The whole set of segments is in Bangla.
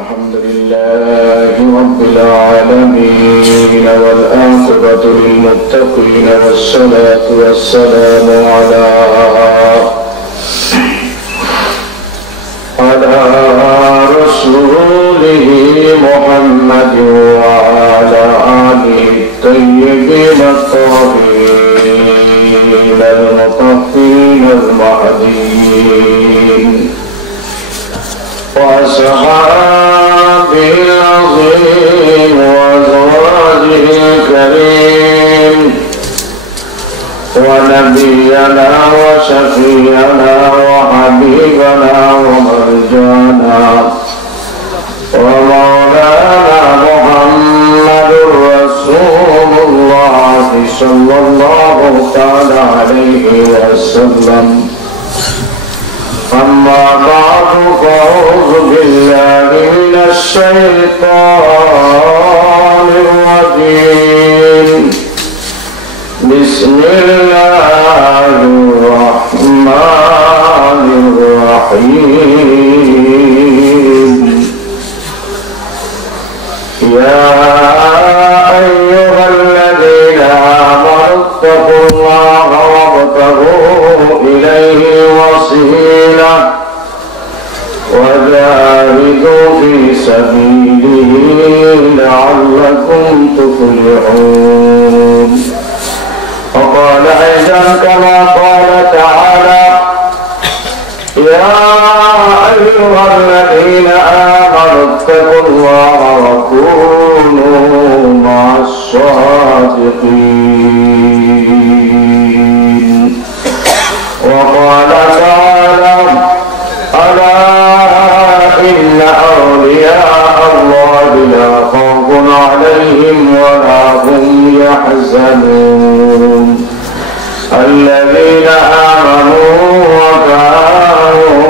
الحمد لله رب العالمين والعاقبة للمتقين والصلاة والسلام على رسوله محمد وعلى آله الطيبين الطاهرين المطهرين المهديين وأصحابه العظيم وأزواجه الكريم ونبينا وشفيعنا وحبيبنا ومرجانا ومولانا محمد رسول الله صلى الله تعالى عليه وسلم. أما بعد فأعوذ بالله من الشيطان الرجيم. بسم الله الرحمن الرحيم. يا أيها الذين آمنوا اتقوا الله وابتغوا إليه وسيلة وجاهدوا في سبيله لعلكم تفلحون. وقال أيضا كما قال تعالى: يا أيها الذين آمنوا اتقوا الله وكونوا مع الصادقين. وقال تعالى: ألا إن أولياء الله لا خوف عليهم ولا هم يحزنون الذين آمنوا وكانوا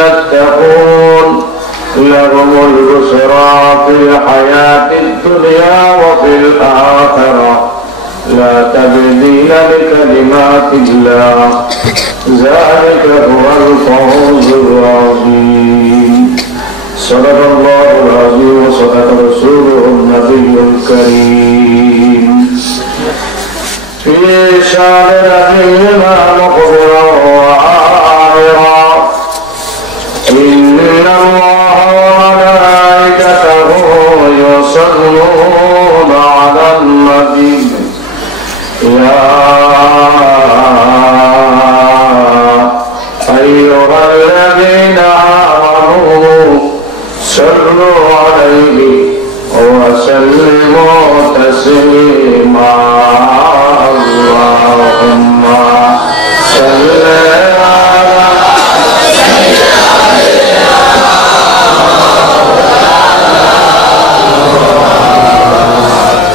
يتقون لهم البشرى في الحياة الدنيا وفي الآخرة لا تبديل لكلمات الله ذلك هو الفوز العظيم. صدق الله العظيم وصدق رسوله النبي الكريم. في شان نبينا مقبلا وعامرا إن الله وملائكته يصلون على النبي يا أيها الذين آمنوا صلوا عليه وسلموا تسليما. اللهم صل على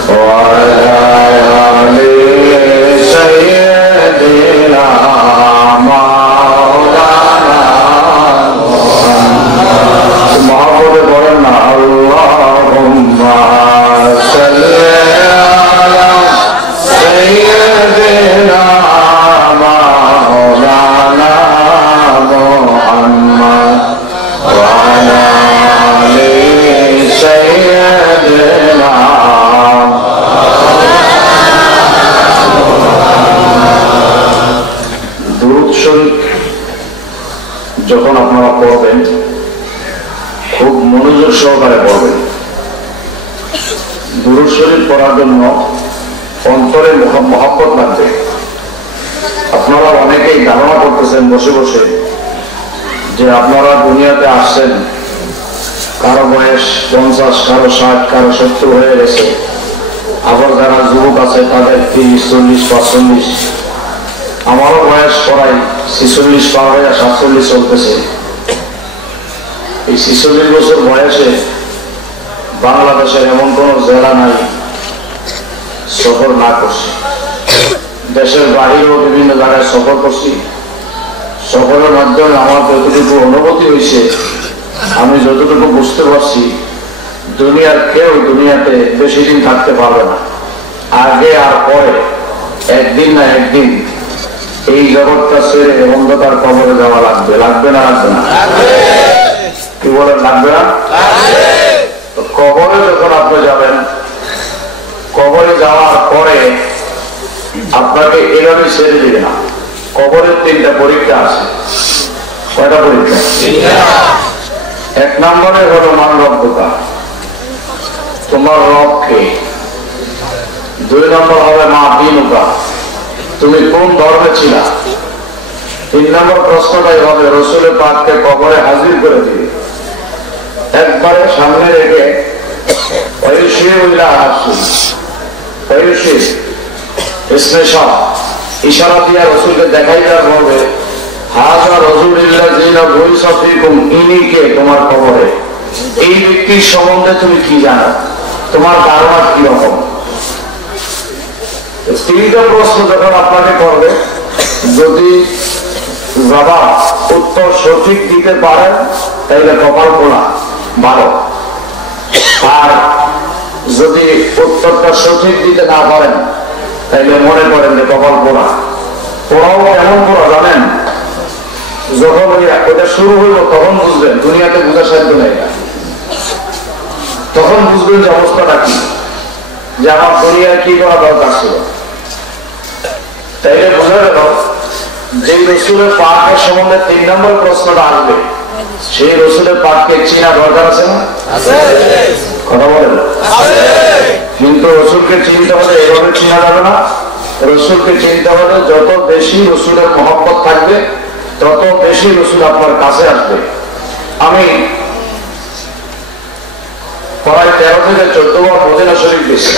وعلى آل سيدنا مولانا محمد بولنا. اللهم صل على سيدنا مولانا محمد وعلى آل سيدنا. দুরূদ শরীফ যখন আপনারা পড়বেন খুব মনোযোগ সহকারে পড়বেন। দুরূদ শরীফ পড়ার জন্য অন্তরে মহব্বত লাগবে। আপনারা অনেকেই ধারণা করতেছেন বসে বসে যে আপনারা দুনিয়াতে আসছেন, কারো বয়স 50, কারো 60, কারো 70 হয়ে গেছে। আবার যারা যুবক আছে তাদের 30, 40, 45। আমারও বয়স প্রায় 46 পার হয়ে 47 চলতেছে। এই 46 বছর বয়সে বাংলাদেশের এমন কোন জেলা নাই সফর না করছি। দেশের বাহিরেও বিভিন্ন জায়গায় সফর করছি। সফরের মাধ্যমে আমার যতটুকু অনুভূতি হয়েছে, আমি যতটুকু বুঝতে পারছি, দুনিয়ার কেউ দুনিয়াতে বেশি দিন থাকতে পারবে না। আগে আর পরে একদিন না একদিন এই জগৎটা ছেড়ে অন্ধকার কবরে যাওয়া লাগবে। লাগবে না? লাগবে না? কি বলেন? লাগবে না? যাবেন, কবরে যাওয়ার পরে আপনাকে এভাবে ছেড়ে দিবে না। কবরের 3টা পরীক্ষা আছে। কয়টা পরীক্ষা? 1 নম্বরে হলো মান রব্বুকা, তোমার রবকে। 2 নম্বর হবে মা দীনুকা, তুমি কোন ধর্মে ছিলা। 3 নম্বর প্রশ্নটাই হবে রসুলের পাককে কবরে হাজির করে দিবে, একবারে সামনে রেখে ইশারা দিয়া রসুলকে দেখাই দেওয়া হবে, হাজা রসুলিল্লাহ ইনিকে তোমার কবরে। এই ব্যক্তির সম্বন্ধে তুমি কি জানো, তোমার ধারণা কি রকম। 3টা প্রশ্ন যখন আপনাকে করবে, যদি বাবা উত্তর সঠিক দিতে পারেন তাইলে কপাল খোলা, ভালো। আর যদি উত্তরটা সঠিক দিতে না পারেন তাইলে মনে করেন যে কপাল পোড়া। পোড়াও কেমন পোড়া জানেন? যখন ওটা শুরু হইল তখন বুঝবেন, দুনিয়াতে বোঝা সাধ্য নেই। তখন বুঝবেন যে অবস্থাটা কি, যে আমার দুনিয়ার কি করা দরকার ছিল। তাইলে বোঝা গেল যে রসুলের পাকের সম্বন্ধে 3 নম্বর প্রশ্নটা আসবে, সেই রসুলের পাককে চিনা দরকার আছে না? কথা বলেন। কিন্তু রসুলকে চিনতে হলে এভাবে চিনা যাবে না। রসুলকে চিনতে হলে যত বেশি রসুলের মহব্বত থাকবে তত বেশি রসুল আপনার কাছে আসবে। আমি প্রায় 13 থেকে 14 বার মদিনা শরীফ গেছি।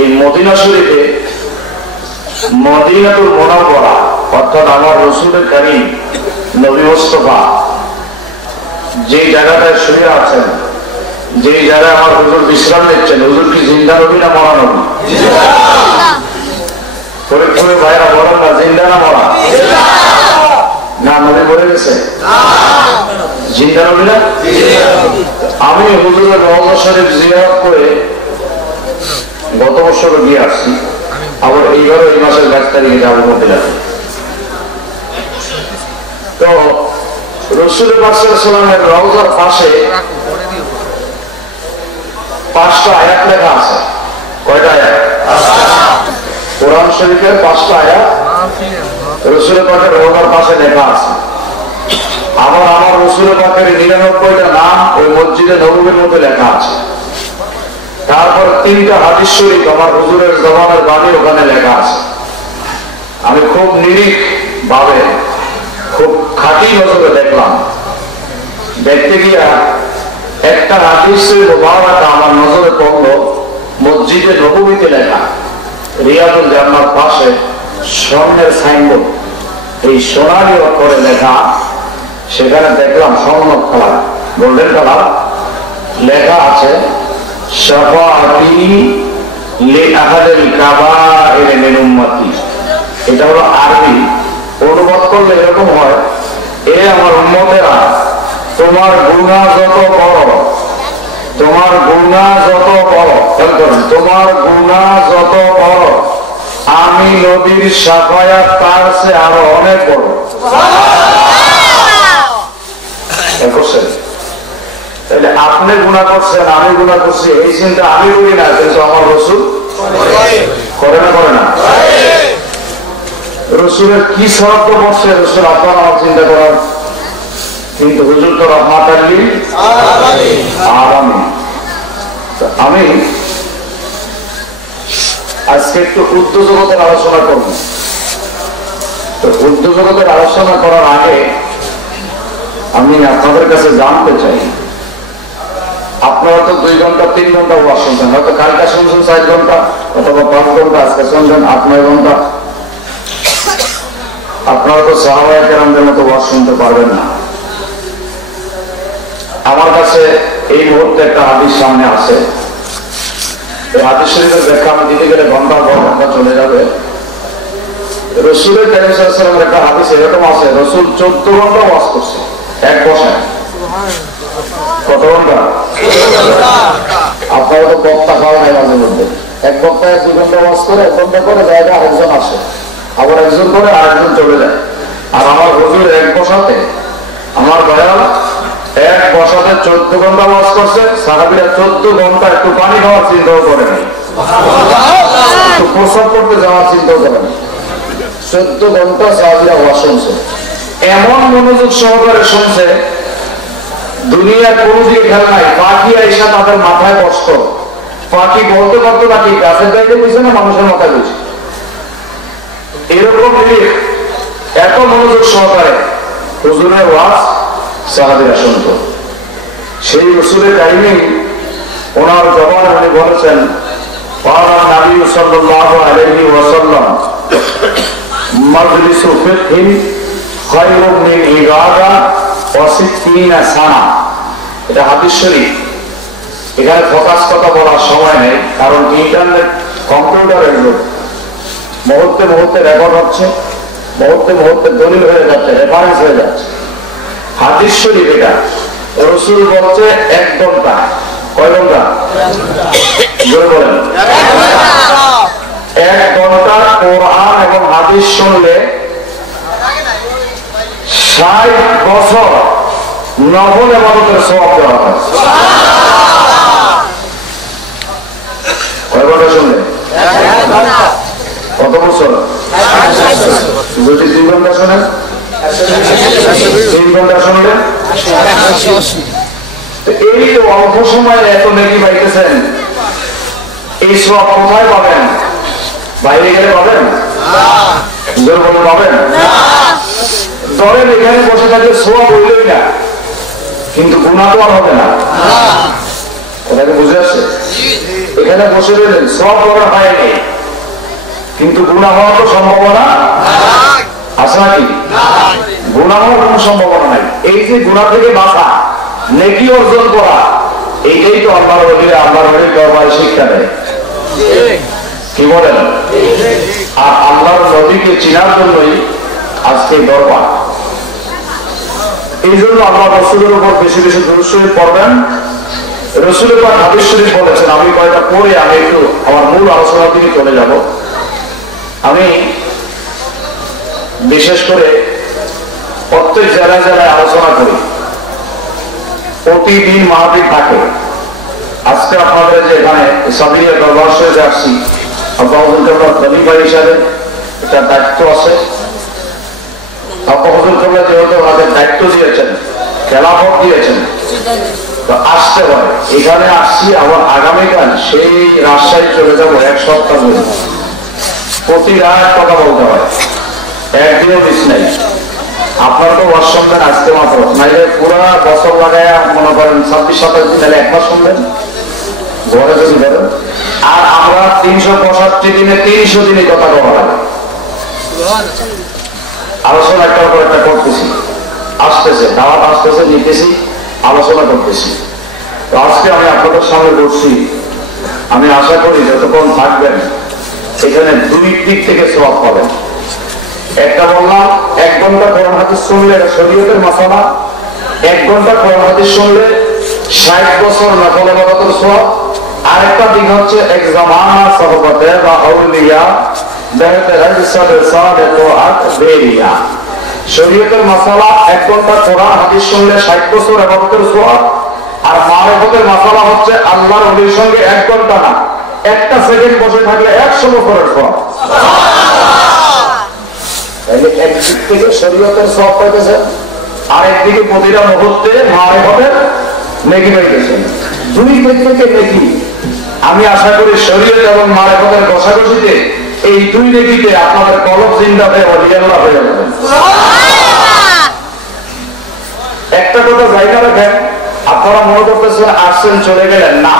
এই মদিনা শরীফে মদিনাতুল মুনাওয়ারা অর্থাৎ আমার রসুলের কারীম নবী মুস্তাফা যে জায়গাটায় শুয়ে আছেন, যে জায়গায় আমার হুজুর বিশ্রাম নিচ্ছেন, হুজুর কি জিন্দা নবী না মরা নবী? ফরিদপুরে ভাইরা বলেন না, জিন্দা না মরা? না, নবী মরে গেছে, জিন্দা নবী না? আমি হুজুরের রওজা শরীফ জিয়ারত করে গত বছর গিয়ে আসছি, আবার এইবারও এই মাসের 22 তারিখে যাবো মদিনাতে। তো রসুল পাক সাল্লাল্লাহু আলাইহি ওয়াসাল্লামের রওজার পাশে 5টা আয়াত লেখা আছে। কয়টা আয়াত? কোরআন শরীফের 5টা আয়াত রসুল পাকের রওজার পাশে লেখা আছে। আবার আমার রসুল পাকের 99টা নাম ওই মসজিদে নববীর মধ্যে লেখা আছে। তারপর 3টা হাদিস শরীফ আমার হুজুরের জবানের বাণী ওখানে লেখা আছে। আমি খুব নিরিখ ভাবে, খুব খাঁটি নজরে দেখলাম। দেখতে গিয়া একটা হাদিসের মুবারাকা আমার নজরে পড়লো, মসজিদে নববীতে লেখা, রিয়াদুল জান্নাত পাশে স্বর্ণের সাইনবোর্ড, এই সোনালি অক্ষরে লেখা। সেখানে দেখলাম স্বর্ণ কালার, গোল্ডেন কালার, লেখা আছে শাফাআতি লিআহাদিল কাবাইর মিন উম্মতি। এটা হলো আরবি, অনুবাদ করলে এরকম হয়, এ আমার উম্মতেরা, তোমার গুনাহ যত বড়, তোমার গুনাহ যত বড়, তোমার গুনাহ যত বড়, আমি নবীর শাফায়াত তার চেয়ে আরো অনেক বড়। তাহলে আপনি গুনাহ করছেন, আমি গুনাহ করছি, এই চিন্তা আমি করি না, কিন্তু আমার রসুল করে না, করে না? রসুলের কি শর্ত বসছে রসুল আপনার আমার চিন্তা করার, কিন্তু হুজুর তো রহমাত লিল আলামিন। আমি আজকে একটু উদ্যোজগতের আলোচনা করব। তো উদ্যোজগতের আলোচনা করার আগে আমি আপনাদের কাছে জানতে চাই, আপনারা তো 2 ঘন্টা 3 ঘন্টা ওয়াজ শুনছেন, হয়তো কালকে শুনছেন 4 ঘন্টা অথবা 5 ঘন্টা, আজকে শুনছেন 8-9 ঘন্টা। আপনারা তো সাহাবায়ে কেরামদের মতো ওয়াজ শুনতে পারবেন না। আমার কাছে এই মুহূর্তে একটা হাদিস সামনে আছে, এই হাদিস শরীফের ব্যাখ্যা আমি দিতে গেলে ঘন্টার পর ঘন্টা চলে যাবে। রসুলের কারীম সাল্লাল্লাহু আলাইহি ওয়াসাল্লামের একটা হাদিস এরকম আছে, রসুল 14 ঘন্টা ওয়াজ করছে এক বসায়। কত ঘন্টা? আপনারা তো বক্তা পাওয়া নাই মাঝে মধ্যে, এক বক্তায় 2 ঘন্টা ওয়াজ করে, 1 ঘন্টা করে জায়গা আরেকজন আসে, আবার একজন করে আরেকজন চলে যায়। আর আমার হুজুর এক বসাতে, আমার দয়াল এক বসাতে সাথে 14 ঘন্টা ওয়াজ করছে, সাহাবীরা 14 ঘন্টা একটু পানি খাওয়ার চিন্তাও করে নাই, একটু প্রসাব করতে যাওয়ার চিন্তাও করে নাই। 14 ঘন্টা সাহাবীরা ওয়াজ শুনছে, এমন মনোযোগ সহকারে শুনছে, দুনিয়ার কোনো দিকে খেয়াল নাই। পাখি আইসা তাদের মাথায় বসত, পাখি বলতে পারতো নাকি গাছের গাইতে বসে না মানুষের মাথায় বসে, এরকম এত মনোযোগ সহকারে হুজুরের ওয়াজ সাহাবীরা শুনত। সেই রাসূলের কাহিনী ওনার জবানে উনি বলেছেন, ক্বালা নবী সাল্লাল্লাহু আলাইহি ওয়াসাল্লাম মাজলিসু ফিকহিন খায়রুম মিন ইবাদা ওয়া 60 সানা। এটা হাদিস শরীফ। এখানে ফোকাস কথা বলার সময় নেই, কারণ ইন্টারনেট কম্পিউটারের যুগ, মুহূর্তে মুহূর্তে রেকর্ড হচ্ছে, মুহূর্তে মুহূর্তে দলিল হয়ে যাচ্ছে, রেফারেন্স হয়ে যাচ্ছে। হাদিস শরীফ এটা। রাসূল বলছে 1 ঘন্টা। কয় ঘন্টা? জোরে বলেন। 1 ঘন্টা কোরআন এবং হাদিস শুনলে 60 বছর নফল ইবাদতের সওয়াব দেওয়া হয়। কয় ঘন্টা শুনলে? কত বছর? যদি 2 ঘন্টা শোনেন, 3 ঘন্টা শুনলে, এই তো অল্প সময়ে এত নেকি পাইতেছেন। এই সব কোথায় পাবেন? বাইরে গেলে পাবেন? পাবেন? ধরেন এখানে বসে থাকলে সব হইলই না, কিন্তু গুনাহ তো আর হবে না। ওটাকে বুঝে আসছে? এখানে বসে রইলেন, সব করা হয়নি, কিন্তু গুনাহ হওয়ার তো সম্ভাবনা আছে নাকি? গুনাহ হওয়ার কোনো সম্ভাবনা নাই। এই যে গুনাহ থেকে বাঁচা, নেকি অর্জন করা, এইটাই তো আল্লাহর ওলির দরবারে শিক্ষা দেয়। কি বলেন? আর আল্লাহর নবীকে চিনার জন্যই আজকে দরবার। এই জন্য আল্লাহ রাসূলের উপর বেশি বেশি দুরূদ শরীফ পড়বেন। রাসূলের পাক হাদিস শরীফ বলেছেন, আমি কয়টা পড়ে আমি একটু আমার মূল আলোচনার দিকে চলে যাব। আমি বিশেষ করে প্রত্যেক জেলায় জেলায় আলোচনা করি, প্রতিদিন মাহফিল থাকে। আজকে আপনাদের যে এখানে সাবিরিয়া দরবার শরীফে আসছি, আব্বাহুল খলিফা হিসাবে এটা দায়িত্ব আছে। আব্বাহুল খলিফা যেহেতু ওনাদের দায়িত্ব দিয়েছেন, খেলাফত দিয়েছেন, তো আসতে হয়। এখানে আসছি, আবার আগামীকাল সেই রাজশাহী চলে যাব 1 সপ্তাহ ধরে। প্রতি রাত কথা বলতে হয়, একদিনও মিস নাই। আপনার তো ওয়াজ শুনবেন আজকে মাত্র, নাইলে পুরা বছর লাগায় মনে করেন 26-27 দিন, তাহলে 1 মাস শুনবেন ঘরে যদি ধরেন। আর আমরা 365 দিনে 300 দিনে কথা বলা লাগে। আলোচনা একটার পর একটা করতেছি, আসতেছে দাওয়াত, আসতেছে, নিতেছি, আলোচনা করতেছি। তো আজকে আমি আপনাদের সামনে বসছি, আমি আশা করি যতক্ষণ থাকবেন এখানে 2 দিক থেকে সওয়াব পাবেন। একটা বললাম 1 ঘন্টা কোরআন হাদিস শুনলে শরীয়তের মাসালা, 1 ঘন্টা কোরআন হাদিস শুনলে 60 বছর নফল ইবাদতের সওয়াব। আরেকটা দিক হচ্ছে এক জামানা সাহাবাতে বা আউলিয়া বেহতের সাদে সাদে তোআত বেরিয়া। শরীয়তের মাসালা 1 ঘন্টা কোরআন হাদিস শুনলে 60 বছর ইবাদতের সওয়াব। আর মারিফতের মাসালা হচ্ছে আল্লাহর ওলির সঙ্গে 1 ঘন্টা না, 1টা সেকেন্ড বসে থাকলে 100 বছরের সওয়াব। একদিক থেকে শরীয়তের সওয়াব পাইতেছেন, আর একদিকে প্রতিটা মুহূর্তে মারিফতের নেকি পাইতেছেন। 2 দিক থেকে নেকি। আমি আশা করি শরীয়ত এবং মারিফতের ঘষাঘষিতে এই 2 নেকিতে আপনাদের কলব জিন্দা হয়ে ওলিয়াল্লাহ হয়ে যাবে। একটা কথা জায়গা রাখেন, আপনারা মনে করতেছেন আসছেন চলে গেলেন, না,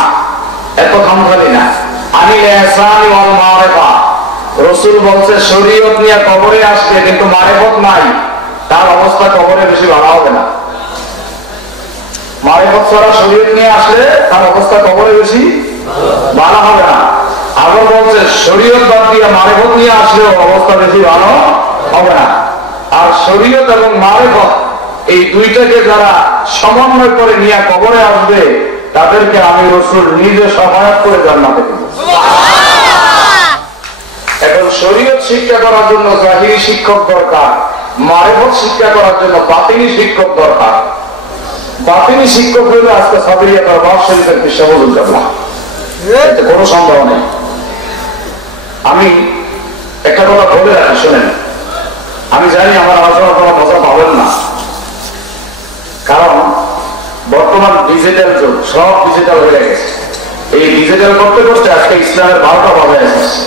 এত খামখালি না। আনিল ইহসানি ওয়াল মারিফা, রাসূল বলছে শরীয়ত নিয়ে কবরে আসবে কিন্তু মারিফত নাই, তার অবস্থা কবরে বেশি ভালো হবে না। মারিফত ছাড়া শরীয়ত নিয়ে আসলে তার অবস্থা কবরে বেশি ভালো হবে না। আবার বলছে শরীয়ত বাদ দিয়ে মারিফত নিয়ে আসলেও অবস্থা বেশি ভালো হবে না। আর শরীয়ত এবং মারিফত এই দুইটাকে যারা সমন্বয় করে নিয়ে কবরে আসবে তাদেরকে আমি রাসূল নিজে সহায়তা করে জান্নাতে দেব। এখন শরীয়ত শিক্ষা করার জন্য জাহিরি শিক্ষক দরকার, মারিফত শিক্ষা করার জন্য বাতিনি শিক্ষক দরকার। বাতিনি শিক্ষক হইলে আজকে সাবিরিয়া তার বাপ শরীফের পেশা বলুন না, এতে কোনো সন্দেহ নেই। আমি একটা কথা বলে রাখি, শোনেন, আমি জানি আমার আলোচনা কোনো মজা পাবেন না, কারণ বর্তমান ডিজিটাল যুগ, সব ডিজিটাল হয়ে গেছে। এই ডিজিটাল করতে করতে আজকে ইসলামের 12টা বাজায় আসছে।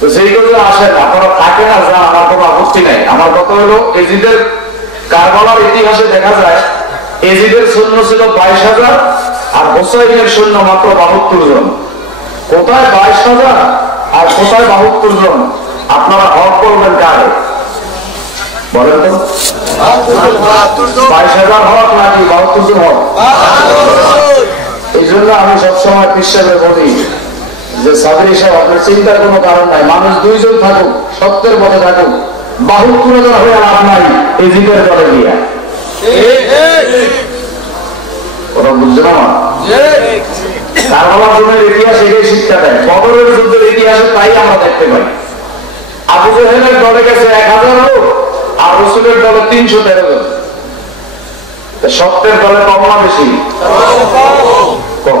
তো সেই কথা আসেন, আপনারা থাকে না যান, আমার কোনো আপত্তি নাই। আমার কথা হলো এজিদের কারবালার ইতিহাসে দেখা যায় এজিদের সৈন্য ছিল 22,000 আর হোসাইনের সৈন্য মাত্র 72 জন। কোথায় 22,000 আর কোথায় 72 জন? আপনারা হক করবেন কারে বলেন তো? 22,000 হক নাকি 72 জন হক? এই জন্য আমি সবসময় হিসেবে বলি যে সাবির সাহেব, আপনার চিন্তার কোনো কারণ নাই। মানুষ 2 জন থাকুক, সত্যের পথে থাকুক, 72 জন হয়ে লাভ নাই এই জিদের দলে গিয়া। ওরা বুঝছে না? কারবালার যুদ্ধের ইতিহাস এটাই শিক্ষা দেয়। বদরের যুদ্ধের ইতিহাসে তাই আমরা দেখতে পাই। আবু জেহেলের দলে গেছে 1000 লোক, আর রাসূলের দলে 313 জন। সত্যের দলে কম না বেশি? কম।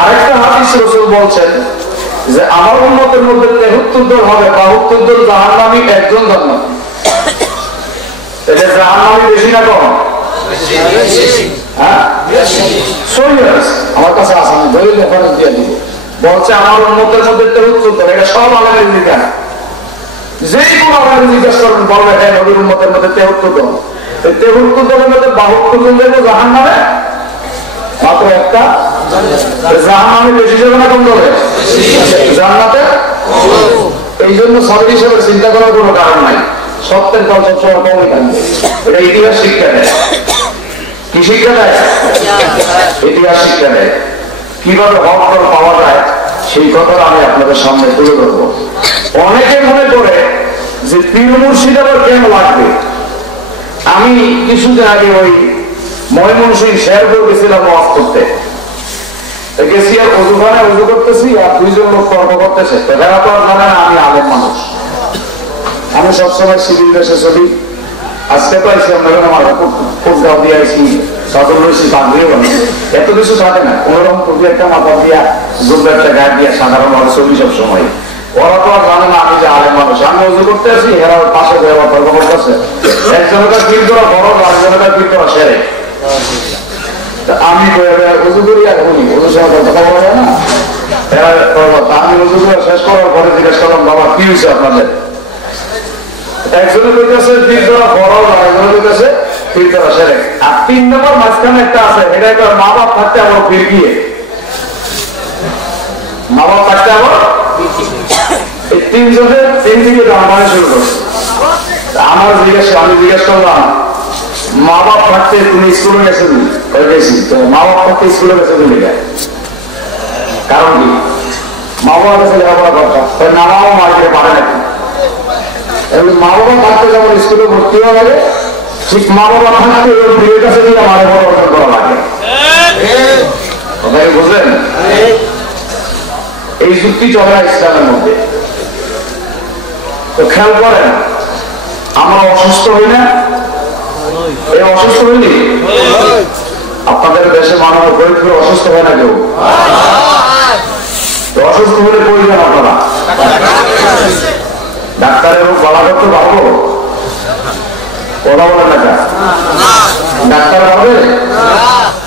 আরেকটা হাদিস রাসূল বলছেন যে আমার উম্মতের মধ্যে 73 দল হবে, 72 দল জাহান্নামী, 1 জন জান্নাতি। এটা জাহান্নামী বেশি না কম? হ্যাঁ, আমার কাছে আছে, আমি দলিল রেফারেন্স দিয়ে দিব। বলছে আমার উম্মতের মধ্যে 73 দল, এটা সব আলেমের বিধান। যে কোনো আলেমের জিজ্ঞাসা করবেন, বলবে হ্যাঁ নবীর উম্মতের মধ্যে 73 দল। 73 দলের মধ্যে 72 জন যাবে জাহান্নামে, মাত্র একটা জাহান্নামে। বেশি যাবে না কম যাবে জান্নাতে? এই জন্য সাবির হিসেবে চিন্তা করার কোনো কারণ নাই। সত্যের দল সবসময় কমই থাকবে, এটা ইতিহাস শিক্ষা দেয়। কি শিক্ষা দেয়? ইতিহাস শিক্ষা দেয়। কিভাবে হক দল পাওয়া যায় সেই কথাটা আমি আপনাদের সামনে তুলে ধরবো। অনেকে মনে করে যে পীর মুর্শিদ আবার কেন লাগবে। আমি কিছুদিন আগে ওই ময়মনসিংহ শেরপুর গেছিলাম ওয়াজ করতে। গেছি আর অজুখানে অজু করতেছি, আর 2 জন লোক তর্ক করতেছে। এরা তো আর জানে না আমি আলেম মানুষ। আমি সবসময় সিভিল দেশে চলি। আজকে পাইছি আপনাদের আমার কোথাও দিয়ে আইসি, সদর রয়েছি, বাঁধেও এত কিছু থাকে না। কোনোরকম প্রতি একটা মাথা দিয়া, জুব্বা একটা গায়ে দিয়া সাধারণ ভাবে চলি সব সময়। ওরা তো আর জানে না আমি যে আলেম মানুষ। আমি অজু করতে আছি, এরা পাশে হয়ে আমার তর্ক করতেছে। একজনের ফিল করা বড়, আরেকজনের ফিল করা সেরে। আমি উজু করি আর বলি, ওদের সঙ্গে কথা বলা যায় না। আমি উজু করে শেষ করার পরে জিজ্ঞেস করলাম, বাবা কি হয়েছে আপনাদের? একজনের কইতেছে ফিল করা বড়, আরেকজনের কইতেছে ফিল করা সেরে। আর 3 নম্বর মাঝখানে একটা আছে, এটা একটা মা বাপ থাকতে আবার ফির গিয়ে, মা বাপ থাকতে আবার এই 3 জনের 3 দিকে রামায়ণ শুরু করছে। আমি জিজ্ঞেস করলাম, মা বাপ থাকতে তুমি স্কুলে গেছেন? গেছি। তো মা বাপ থাকতে স্কুলে গেছে তুমি? কারণ কি? মা বাবার কাছে লেখাপড়া করতাম, না বাবা মার্কেটে পারে নাকি? মা বাবা থাকতে যেমন স্কুলে ভর্তি হওয়া লাগে, ঠিক মা বাবা থাকতে ওর বিয়ের কাছে নিয়ে আমার পড়াশোনা করা লাগে। বুঝলেন? এই যুক্তি চলে ইসলামের মধ্যে। তো খেয়াল করেন, আমরা অসুস্থ হই না? এই অসুস্থ হইনি? আপনাদের দেশে মানুষ গরিব অসুস্থ হয় না কেউ? অসুস্থ হলে কই যান আপনারা? ডাক্তারের রোগ বলা করতে পারবো? ওরা বলে না, ডাক্তার পারবে?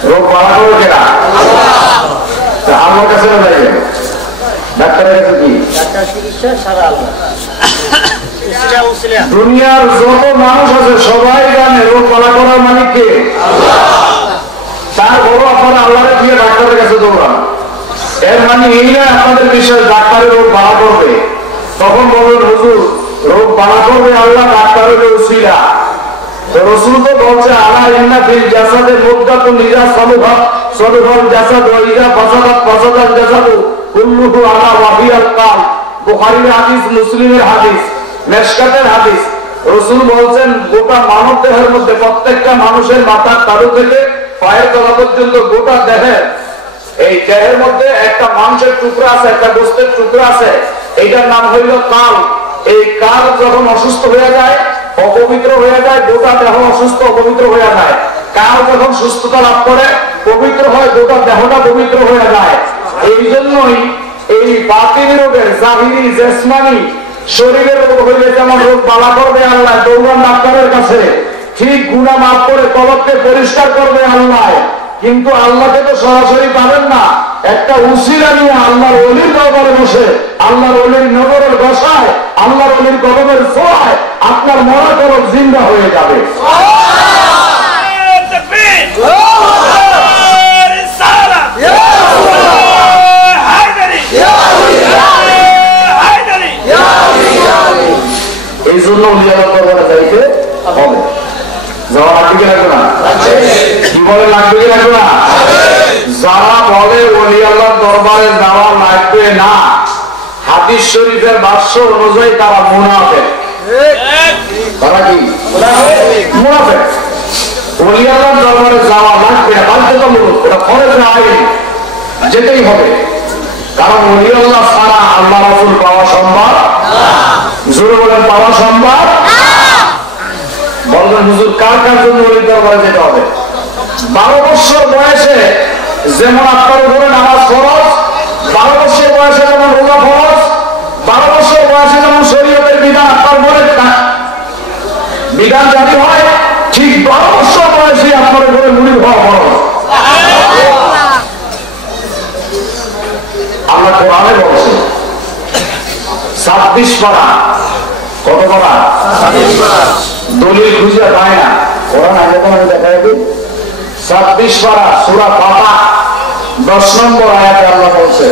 রোগ বলা করবে কেনা? আমার কাছে ডাক্তারের কাছে কি? দুনিয়ার যত মানুষ আছে সবাই জানে রোগ বলা করার মানে কে? তারপরও আপনারা আল্লাহরে দিয়ে ডাক্তারের কাছে দৌড়ান। এর মানে এই না আপনাদের বিশ্বাস ডাক্তারের রোগ বাড়া করবে। তখন বলবেন হুজুর রোগ বাড়া করবে আল্লাহ, ডাক্তারের উসিলা। তো রাসূল তো বলছে আলা ইন্না ফিল জাসাদে মুদ্দাতুন ইযা সালুহা সালুহাল জাসাদ ওয়া ইযা ফাসাদাত ফাসাদাল জাসাদু কুল্লুহু আলা ওয়াহিয়াল কাল। বুখারীর হাদিস, মুসলিমের হাদিস, মেশকাতের হাদিস। রাসূল বলছেন গোটা মানব দেহের মধ্যে প্রত্যেকটা মানুষের মাথার তালু থেকে পায়ের তলা পর্যন্ত গোটা দেহের, এই দেহের মধ্যে একটা মাংসের টুকরা আছে, একটা গোস্তের টুকরা আছে, এইটার নাম হইল কাল। এই কাল যখন অসুস্থ হয়ে যায়, অপবিত্র হয়ে যায়, গোটা দেহ অসুস্থ অপবিত্র হয়ে যায়। কারো যখন সুস্থতা লাভ করে পবিত্র হয়, গোটা দেহটা পবিত্র হয়ে যায়। এই জন্যই এই বাতিল রোগের জাহিরি জেসমানি শরীরের রোগ হইলে যেমন রোগ বালা করবে আল্লাহ, দৌড়ান ডাক্তারের কাছে, ঠিক গুনাহ মাফ করে কলবকে পরিষ্কার করবে আল্লাহ। কিন্তু আল্লাহকে তো সরাসরি পাবেন না, একটা উসিলা নিয়ে আল্লাহর ওলির দরবারে বসে আল্লাহর ওলির নগরের বসায় আল্লাহর ওলির কদমের ছোঁয়ায় আপনার মরা কলব জিন্দা হয়ে যাবে। এই জন্য উলিয়ার দরবারে যাইতে হবে। যাওয়া লাগবে কি লাগবে না? কি বলে লাগবে কি লাগবে না? যারা বলে ওলি আল্লাহর দরবারে যাওয়া লাগবে না, হাদিস শরীফের ভাষ্য অনুযায়ী তারা মুনাফিক। তারা কি মুনাফিক? ওলি আল্লাহর দরবারে যাওয়া লাগবে না, বাধ্যতামূলক, এটা ফরজ আইন, যেতেই হবে। কারণ ওলি আল্লাহ ছাড়া আল্লাহ রাসূল পাওয়া সম্ভব না। জোরে বলেন, পাওয়া সম্ভব না। বলবেন হুজুর কার কার জন্য ওলির দরবারে যেতে হবে? 12 বছর বয়সে যেমন আপনার উপরে নামাজ ফরজ, 12 বছর বয়সে যেমন রোজা ফরজ, 12 বছর বয়সে যেমন শরীয়তের বিধান আপনার উপরে বিধান জারি হয়, ঠিক 12 বছর বয়সে আপনার উপরে মুরিদ হওয়া ফরজ। আল্লাহ কোরআনে বলছে 26 পারা, কত পারা? 26 পারা। দলিল খুঁজে পায় না, কোরআন আগে তো আমি দেখা যাবে 26 পারা সূরা ফাতিহা 10 নম্বর আয়াতে আল্লাহ বলছে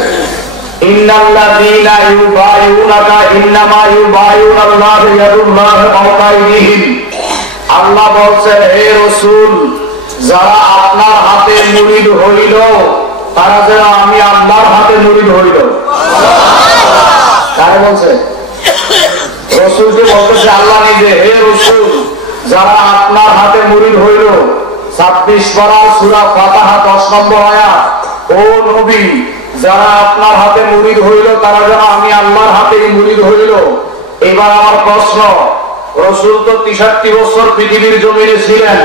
ইন্নাল্লাযীনা ইউবাইউনাকা ইন্নামা ইউবাইউনাল্লাহু ইয়াদুল্লাহি ফাওকা আইদিহিম। আল্লাহ বলছেন, হে রাসূল, যারা আপনার হাতে মুরিদ হইল তারা যেন আমি আল্লাহর হাতে মুরিদ হইল। কারে বলছে? রাসূলকে বলতেছে আল্লাহ নিজে, হে রাসূল, যারা আপনার হাতে মুরিদ হইল, 26 পারা সূরা ফাতিহা 10 নম্বর আয়াত, ও নবী, যারা আপনার হাতে মুরিদ হইল তারা যেন আমি আল্লাহর হাতেই মুরিদ হইল। এবার আমার প্রশ্ন, রাসূল তো 63 বছর পৃথিবীর জমিনে ছিলেন,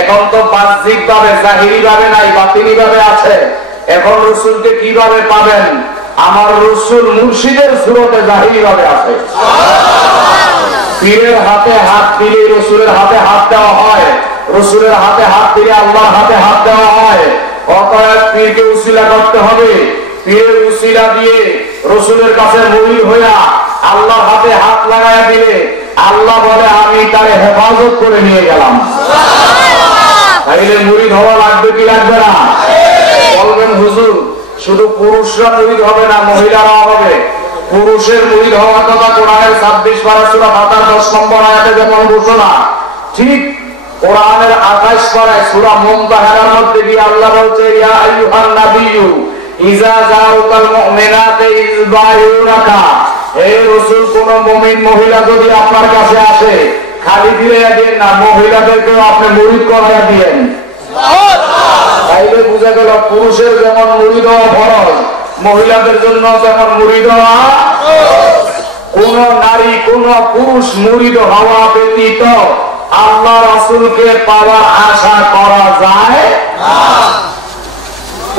এখন তো বাহ্যিক ভাবে জাহিরি ভাবে নাই, বাতিনি ভাবে আছে, এখন রাসূলকে কিভাবে পাবেন? আমার রাসূল মুর্শিদের সুরতে জাহিরি ভাবে আছে। পীরের হাতে হাত দিলে রাসূলের হাতে হাত দেওয়া হয়, রাসূলের হাতে হাত দিলে আল্লাহর হাতে হাত দেওয়া হয়। অতএব পীরকে উসিলা করতে হবে, পীরের উসিলা দিয়ে রাসূলের কাছে মুরিদ হইয়া আল্লাহর হাতে হাত লাগায়া দিলে আল্লাহ বলে আমি তারে হেফাজত করে নিয়ে গেলাম। তাইলে মুরিদ হওয়া লাগবে কি লাগবে না? বলবেন হুজুর শুধু পুরুষরা মুরিদ হবে না, মহিলারাও হবে। পুরুষের মুরিদ হওয়ার কথা কোরআনের 26 পারা সূরা ফাতিহা 10 নম্বর আয়াতে যেমন ঘোষণা, ঠিক কোরআনের 28 পারায় সূরা মুমতাহানার মধ্যে গিয়ে আল্লাহ বলছে, ইয়া আইয়ুহান নাবিয়্যু ইযা জাআকাল মুমিনাতু ইযবায়ুনাকা। হে রাসূল, কোন মুমিন মহিলা যদি আপনার কাছে আসে খালি ফিরাইয়া দেন না, মহিলাদেরকেও আপনি মুরিদ করাইয়া দিয়েন। তাইলে বুঝা গেল পুরুষের যেমন মুরিদ হওয়া ফরজ, মহিলাদের জন্য যেমন মুরিদ হওয়া। কোন নারী কোন পুরুষ মুরিদ হওয়া ব্যতীত আল্লাহ রাসূলকে পাওয়ার আশা করা যায় না।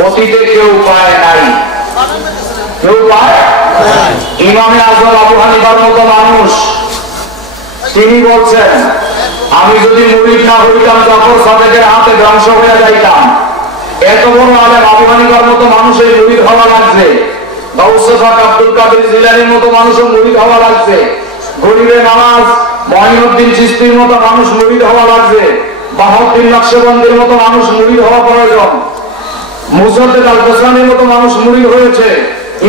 অতীতে কেউ পায় নাই, কেউ পায়। ইমামে আযম আবু হানিফার মতো মানুষ, তিনি বলছেন, আমি যদি মুরিদ না হইতাম জাফর সাদেকের হাতে ধ্বংস হয়ে যাইতাম। এত বড় আলেম আবু হানিফার মতো মানুষের মুরিদ হওয়া লাগছে, গাউসে পাক আব্দুল কাদের জিলানীর মতো মানুষও মুরিদ হওয়া লাগছে, গরিবে নামাজ মঈনুদ্দিন চিশতির মতো মানুষ মুরিদ হওয়া লাগছে, বাহাউদ্দিন নকশবন্দির মতো মানুষ মুরিদ হওয়া প্রয়োজন, মুজাদ্দিদ আল-কাসানির মতো মানুষ মুরিদ হয়েছে,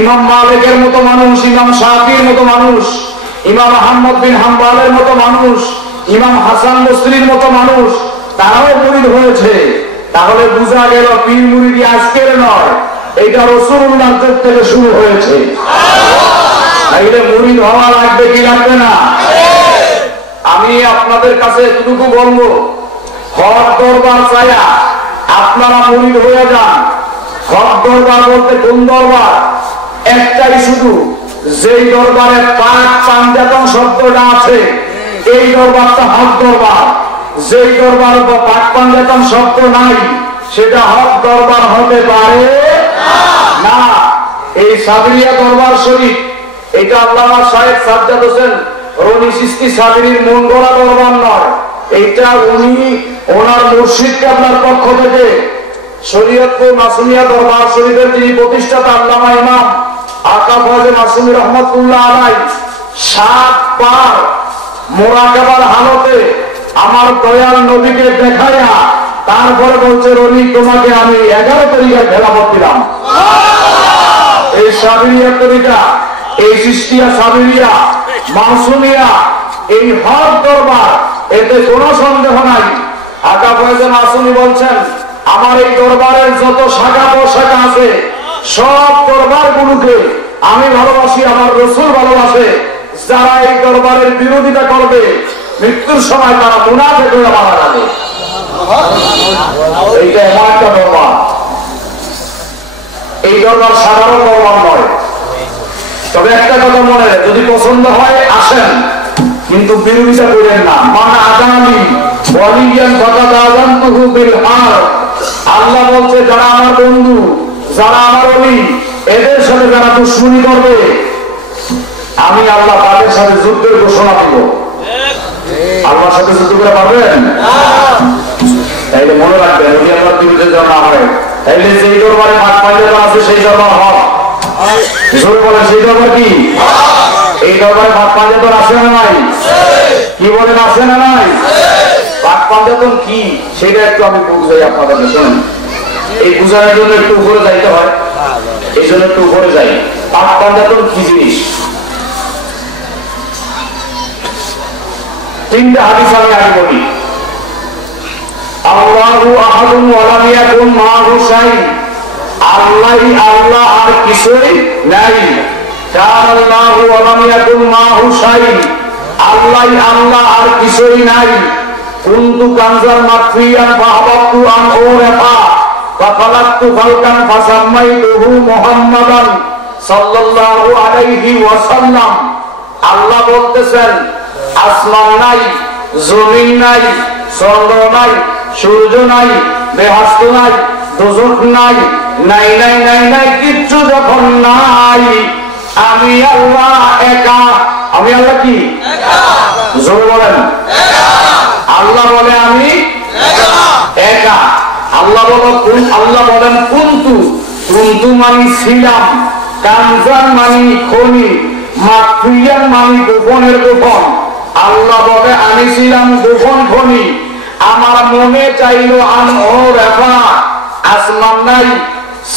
ইমাম মালিকের মতো মানুষ, ইমাম শাফিঈর মতো মানুষ, ইমাম আহমদ বিন হাম্বলের মতো মানুষ, ইমাম হাসান বসরির মতো মানুষ, তারাও মুরিদ হয়েছে। তাহলে বোঝা গেল পীর মুরিদি আজকের নয়, এটা রাসূলুল্লাহর যুগ থেকে শুরু হয়েছে। তাইলে মুরিদ হওয়া লাগবে কি লাগবে না? আমি আপনাদের কাছে এতটুকু বলবো, হক দরবার চাইয়া আপনারা মুরিদ হয়ে যান। হক দরবার বলতে কোন দরবার? একটাই শুধু, যেই দরবারে পাক পাঞ্জাতন শব্দটা আছে এই দরবারটা হক দরবার। যেই দরবার পাক পাঞ্জাতন শব্দ নাই সেটা হক দরবার হতে পারে না। এই সাবিরিয়া দরবার শরীফ, এটা আল্লামা শাহেদ সাজ্জাদ হোসেন রনি চিশতি সাবিরির মন গড়া দরবার নয়। এটা উনি ওনার মুর্শিদ কেবলার পক্ষ থেকে শরীয়তপুর মাসুমিয়া দরবার শরীফের যিনি প্রতিষ্ঠাতা আল্লামা ইমাম আকা ফয়জে মাসুমি রহমাতুল্লাহ আলাইহি 7 বার মুরাকাবার হালতে আমার দয়াল নবীকে দেখাইয়া তারপরে বলছে, রনি তোমাকে আমি 11 তারিখে খেলাফত দিলাম। এই সাবিরিয়া তরিকা, এই চিশতিয়া সাবিরিয়া মাসুমিয়া, এই হক দরবার, এতে কোনো সন্দেহ নাই। আকা ফয়জে মাসুমি বলছেন, আমার এই দরবারের যত শাখা প্রশাখা আছে সব দরবারগুলোকে আমি ভালোবাসি, আমার রাসূল ভালোবাসে। যারা এই দরবারের বিরোধিতা করবে মৃত্যুর সময় তারা মুনাফিক হয়ে মারা যাবে। এইটা এমন একটা দরবার, এই দরবার সাধারণ দরবার নয়। তবে একটা কথা মনে রাখবেন, যদি পছন্দ হয় আসেন, কিন্তু বিরোধিতা করেন না। মান আদানি ওয়ালিয়ান ফাকাদ আযানতুহু বিল হার। আল্লাহ বলছে, যারা আমার বন্ধু, যারা আমার ওলি, এদের সাথে যারা দুশমনি করবে আমি আল্লাহ তাদের সাথে যুদ্ধের ঘোষণা দিব। আল্লাহর সাথে যুদ্ধ করে পারবেন? তাইলে মনে রাখবেন, উনি আপনার বিরুদ্ধে যেন না হয়। তাইলে যেই দরবারে মাঠ পাঞ্জাতন আছে সেই দরবার হক। জোরে বলেন, সেই দরবার কি? এই দরবারে মাঠ পাঞ্জাতন আছে না নাই? কি বলেন, আছে না নাই? মাঠ পাঞ্জাতন কি সেটা একটু আমি বুঝাই আপনাদের। শুনুন, এই বুঝানোর জন্য একটু উপরে যাইতে হয়, এই জন্য একটু উপরে যাই। মাঠ পাঞ্জাতন কি জিনিস? 3টা হাদিস আমি আগে বলি। আল্লাহু আহাদুন ওয়া লাম ইয়াকুন মা'হু শাই। আল্লাহই আল্লাহ, আর কিছুই নাই। কান আল্লাহু ওয়া লাম ইয়াকুন মা'হু শাই। আল্লাহই আল্লাহ, আর কিছুই নাই। কুনতু কানজান মাখফিয়ান ফাহাবাতু আন উরাফা ফাখালাকতু ফালকান ফাসাম্মাইতুহু মুহাম্মাদান সাল্লাল্লাহু আলাইহি ওয়াসাল্লাম। আল্লাহ বলতেছেন, আসমান নাই, জমিন নাই, চন্দ্র নাই, সূর্য নাই, বেহেশত নাই, দোজখ নাই, নাই নাই নাই নাই, কিচ্ছু যখন নাই, আমি আল্লাহ একা। আমি আল্লাহ কি? জোরে বলেন, আল্লাহ বলে আমি একা। আল্লাহ বলেন কুনতু। কুনতু মানে ছিলাম, কানজান মানে খনি, মাখফিয়ান মানে গোপনের গোপন। আল্লাহ বলে আমি ছিলাম গোপন খনি। আমার মনে চাইল আন ও রেফা, আসমান নাই,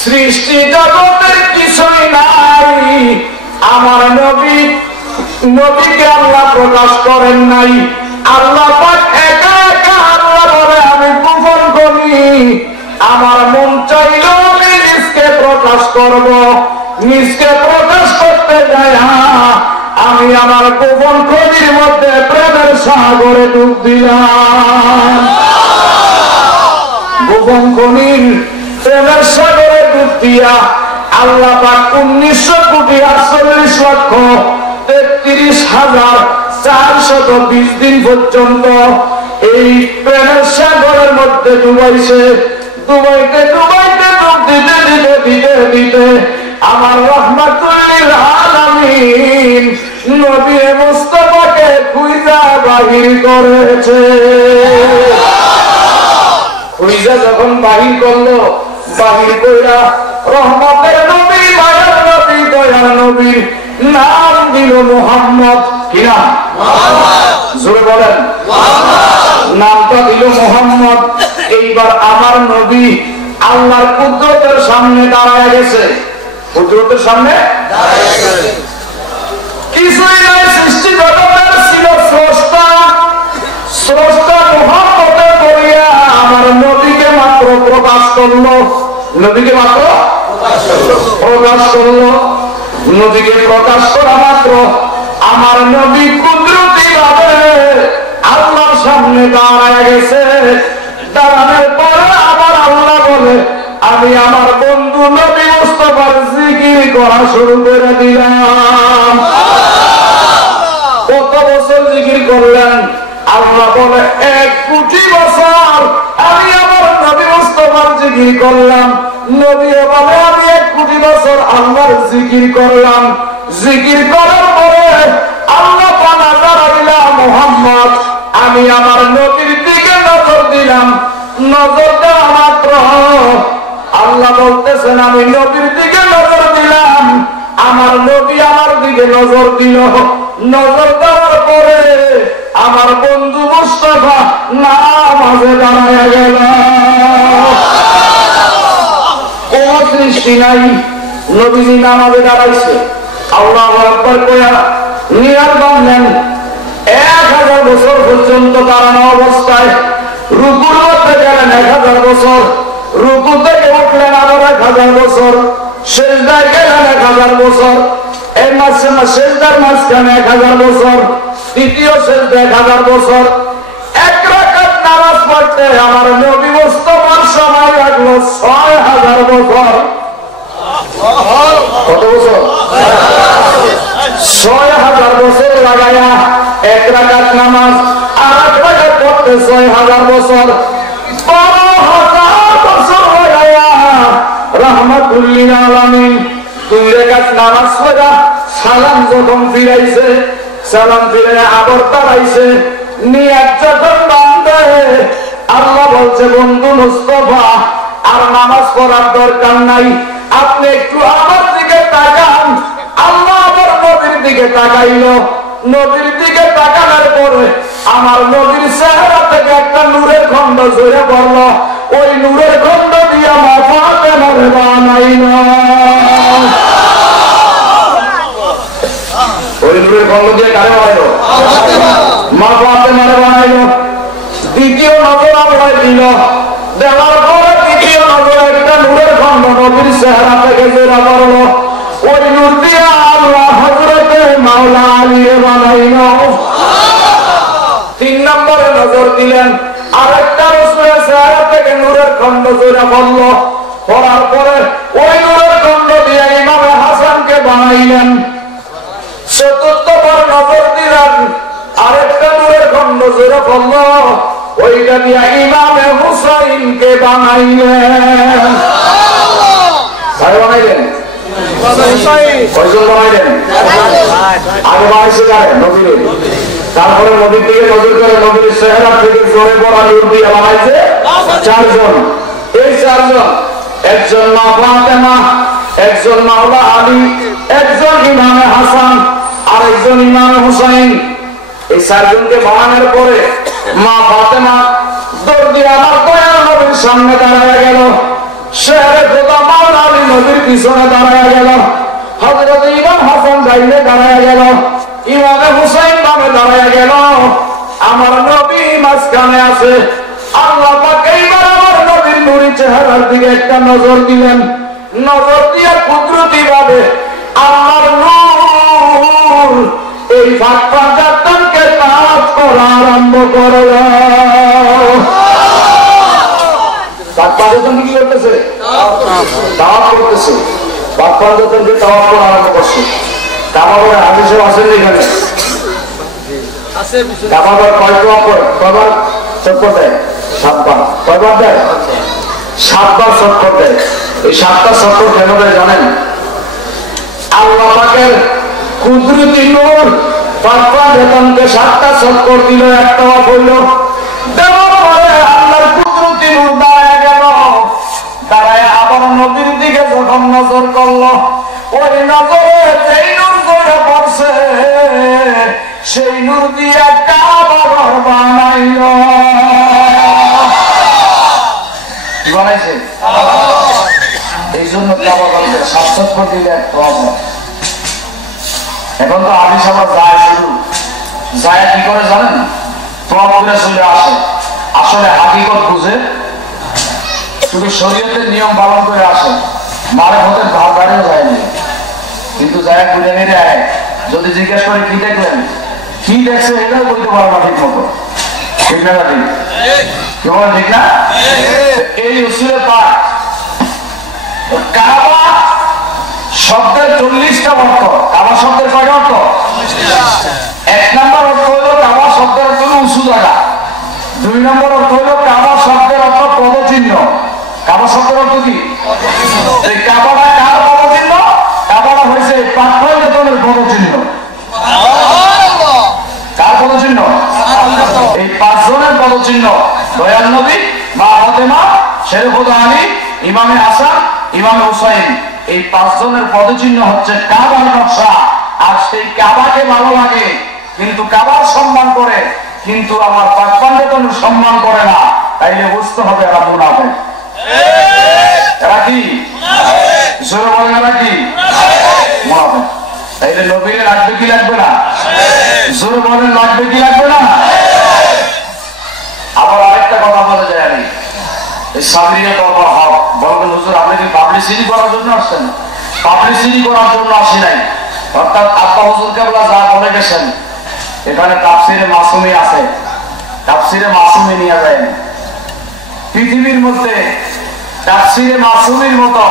সৃষ্টি জগতের কিছুই নাই। আমার নবীকে আল্লাহ প্রকাশ করেন নাই। আল্লাহ পাক একা একা। আল্লাহ বলে আমি গোপন খনি। আমার মন চাইল আমি নিজকে প্রকাশ করব, নিজকে প্রকাশ করতে যায় আমি আমার গোপন খনির মধ্যে প্রেমের সাগরে ডুব দিলাম। গোপন খনির প্রেমের সাগরে ডুব দিয়া আল্লাহ পাক 19,38,33,420 দিন পর্যন্ত এই প্রেমের সাগরের মধ্যে ডুবাইছে। ডুবাইতে ডুবাইতে ডুব দিতে দিতে দিতে দিতে আমার রাহমাতুল লিল আলামিন নবী মুস্তাফাকে খুঁজা বাহির করেছে। খুঁজা যখন বাহির করলো, বাহির কইরা রহমতের নবী, মায়ার নবী, দয়ার নবীর নাম দিল মুহাম্মদ। কি নাম? জোরে বলেন, নামটা দিল মুহাম্মদ। এইবার আমার নবী আল্লাহর কুদরতের সামনে দাঁড়ায় গেছে। কুদরতের সামনে দাঁড়ায় গেছে। কিছুই নাই, সৃষ্টি জগতের ছিল স্রষ্টা। স্রষ্টা মুহাম্মদে করিয়া আমার নবীকে মাত্র প্রকাশ করলো। নবীকে মাত্র প্রকাশ করলো। নবীকে প্রকাশ করা মাত্র আমার নবী কুদরতি ভাবে আল্লাহর সামনে দাঁড়ায় গেছে। দাঁড়ানোর পরে আমার আল্লাহ বলে, আমি আমার বন্ধু নবী মুস্তাফার জিকির করা শুরু করে দিলাম। কত বছর জিকির করলেন? আল্লাহ বলে 1 কোটি বছর আমি আমার নবী মুস্তাফার জিকির করলাম। নবী বলে আমি 1 কোটি বছর আল্লাহর জিকির করলাম। জিকির করার পরে আল্লাহ পানা দাঁড়াইলা মুহাম্মদ, আমি আমার নবীর দিকে নজর দিলাম। নজর দেওয়া মাত্র আল্লাহ বলতেছেন আমি নবীর দিকে নজর দিলাম, আমার নবী আমার দিকে নজর দিল। নজর দেওয়ার পরে আমার বন্ধু মুস্তাফা নামাজে দাঁড়ায় গেল। কোন সৃষ্টি নাই, নবীজি নামাজে দাঁড়াইছে। আল্লাহু আকবার কইয়া নিয়াত বাঁধলেন। 1000 বছর পর্যন্ত দাঁড়ানো অবস্থায় রুকুর মধ্যে গেলেন 1000 বছর, রুকু থেকে উঠলেন আবার 1000 বছর, সিজদায় গেলেন 1000 বছর, এই সিজদার মাঝখানে 1000 বছর, তৃতীয় সিজদায় 1000 বছর। 1 রাকাত নামাজ পড়তে আমার নবী মুস্তাফার সময় লাগলো 6000 বছর। কত বছর? 6000 বছর লাগায়া 1 রাকাত নামাজ, আর 1 রাকাত পড়তে 6000 বছর, 12,000 বছর লাগায়া রাহমাতুল লিল আলামিন 2 রাকাত নামাজ পড়া সালাম যখন ফিরাইছে, সালাম ফিরে আবার দাঁড়াইছে, নিয়াত যখন বাঁধে আল্লাহ বলছে বন্ধু মুস্তাফা আর নামাজ পড়ার দরকার নাই, আপনি একটু আমার দিকে তাকান। আল্লাহ আবার নবীর দিকে তাকাইল। নবীর দিকে তাকানোর পরে আমার নবীর চেহারা থেকে একটা নূরের খণ্ড ঝরে পড়ল। ওই নূরের খণ্ড দিয়া মা ফাতেমারে বানাইল। ওই নূরের খণ্ড দিয়ে কারে বানাইল? মা ফাতেমারে বানাইল। দ্বিতীয় নজর আল্লাহ দিল, দেওয়ার পরে দ্বিতীয় নজর একটা নূরের খণ্ড নবীর চেহারা থেকে ঝরে পড়ল। ওই নূর দিয়া আল্লাহ হযরতে মাওলা আলীরে বানাইল। 3 নম্বরে নজর দিলেন, আরেকটা রাসূলের চেহারা থেকে নূরের খণ্ড ঝরে পড়ল। পড়ার পরে ওই নূরের খণ্ড দিয়ে ইমামে হাসানকে বানাইলেন। 4বার নজর দিলেন, আরেকটা নূরের খণ্ড ঝরে পড়ল, ওইটা দিয়ে ইমামে হুসাইনকে বানাইলেন। কারে বানাইলেন? কয়জন বানাইলেন? আগে বানাইছে কারে? নবীরে। তারপরে নবীর দিকে নজর করে নবীর চেহারা থেকে জোরে পড়া নূর দিয়ে বানাইছে 4 জন। এই 4 জন, একজন মা ফাতেমা, একজন মাওলা আলী, একজন ইমামে হাসান, আর একজন ইমামে হুসাইন। এই 4 জনকে বানানোর পরে মা ফাতেমা দৌড় দিয়ে আমার দয়াল নবীর সামনে দাঁড়ায় গেল। শেরে খোদা মাওলা আলী নবীর পিছনে দাঁড়ায় গেল। হযরত ইমাম হাসান গাইলে দাঁড়ায় গেল, ইমামে হুসাইন নামে দাঁড়ায় গেল। আমার নবী মাঝখানে আছে। আল্লাহ পাক এইবার আমার নবীর নূরি চেহারার দিকে একটা নজর দিলেন। নজর দিয়ে কুদরতি ভাবে আল্লাহর নূর এই ফাঁককে তাপ করা আরম্ভ করল। কি করতেছে? তাওয়াফ করতেছে। বাপ্পাকে তাওয়াফ করা আরম্ভ করছে। কাবাগরে হাদিসে আছেন এখানে। কাবাগর কয় তাওয়াফ করে? কয়বার চক্কর দেয়? 7 বার। কয়বার দেয়? 7 বার চক্কর দেয়। এই 7টা চক্কর কেন দেয় জানেন? আল্লাহ পাকের কুদরতি নূর বাপ্পা বেতনকে 7টা চক্কর দিল, এক তাওয়াফ হইল। দেওয়ার পরে আল্লাহর কুদরতি নূর দাঁড়ায় গেল। দাঁড়ায় আবার নবীর দিকে যখন নজর করলো, ওই নজরে যেই নূর ধরে পড়ছে সেই নূর দিয়ে কাবা ঘর বানাইল। বানাইছে এই জন্য কাবা ঘরকে 7 চক্কর দিলে এক প্রবলেম। এখন তো আদি সবার যায়, শুধু যায় কি করে জানেন? প্রবলেমে চলে আসে, আসলে হাকিকত বুঝে, শুধু শরীয়তের নিয়ম পালন করে আসে, মারেফতের ধার ধারেও যায়নি। কিন্তু যায় বুঝে নিয়ে দেয়, যদি জিজ্ঞেস করে কি দেখলেন, কি দেখছে এটাও বলতে পারো না ঠিক মতো। ঠিক না? ঠিক কি বলেন? ঠিক না? এই উসুলে পাক কাবা শব্দের 40টা অর্থ। কাবা শব্দের কয়টা অর্থ? 1 নম্বর অর্থ হলো কাবা শব্দের জন্য উসুল জায়গা। 2 নম্বর অর্থ হলো কাবা শব্দের অর্থ পদচিহ্ন। কাবা শব্দের অর্থ কি? এই কাবাটা কার পদচিহ্ন? কাবাটা হয়েছে পাকবানের পদচিহ্ন। কার পদচিহ্ন? এই 5 জনের পদচিহ্ন। দয়াল নবী, মা ফাতেমা, শেরখুদা আলী, ইমামে হাসান, ইমামে হুসাইন, এই 5 জনের পদচিহ্ন হচ্ছে কাবার নকশা। আর সেই কাবাকে ভালো লাগে, কিন্তু কাবার সম্মান করে, কিন্তু আমার পাকবানের সম্মান করে না, তাইলে বুঝতে হবে এরা মুনাফিক। এরা কি? জোরে বলেন, এরা কি? মুনাফিক। তাইলে নবীরে লাগবে কি লাগবে না? জোরে বলেন, লাগবে কি লাগবে না? আবার আরেকটা কথা বলা যায়, আমি এই সাবরিয়া দরবার হক বলবেন, হুজুর আপনি কি পাবলিসিটি করার জন্য আসছেন? পাবলিসিটি করার জন্য আসি নাই। অর্থাৎ আব্বা হুজুর কেবলা যা বলে গেছেন, এখানে তাফসিরে মাসুমি আছে, তাফসিরে মাসুমি নিয়ে যায়। পৃথিবীর মধ্যে তাফসিরে মাসুমির মতো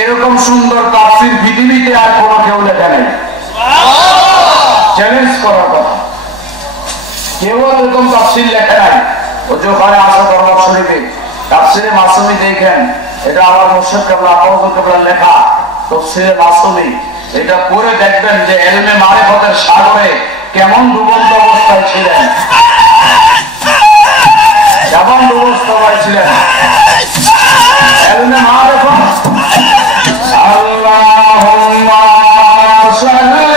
এরকম সুন্দর তাফসির পৃথিবীতে আর কোনো কেউ লেখা নেই। চ্যালেঞ্জ করার কথা, কেউ এরকম তাফসির লেখা নাই। ও যে ওখানে আসা দরবার শরীফে তাফসিরে মাসুমি দেখেন, এটা আমার মুর্শিদ কেবলা আব্বা হুজুর কেবলার লেখা তাফসিরে মাসুমি। এটা পড়ে দেখবেন যে ইলমে মারিফতের সাগরে কেমন ডুবন্ত অবস্থায় ছিলেন, কেমন ডুবন্ত অবস্থায় ছিলেন। ইলমে মারিফত আল্লাহুম্মা সাল্লি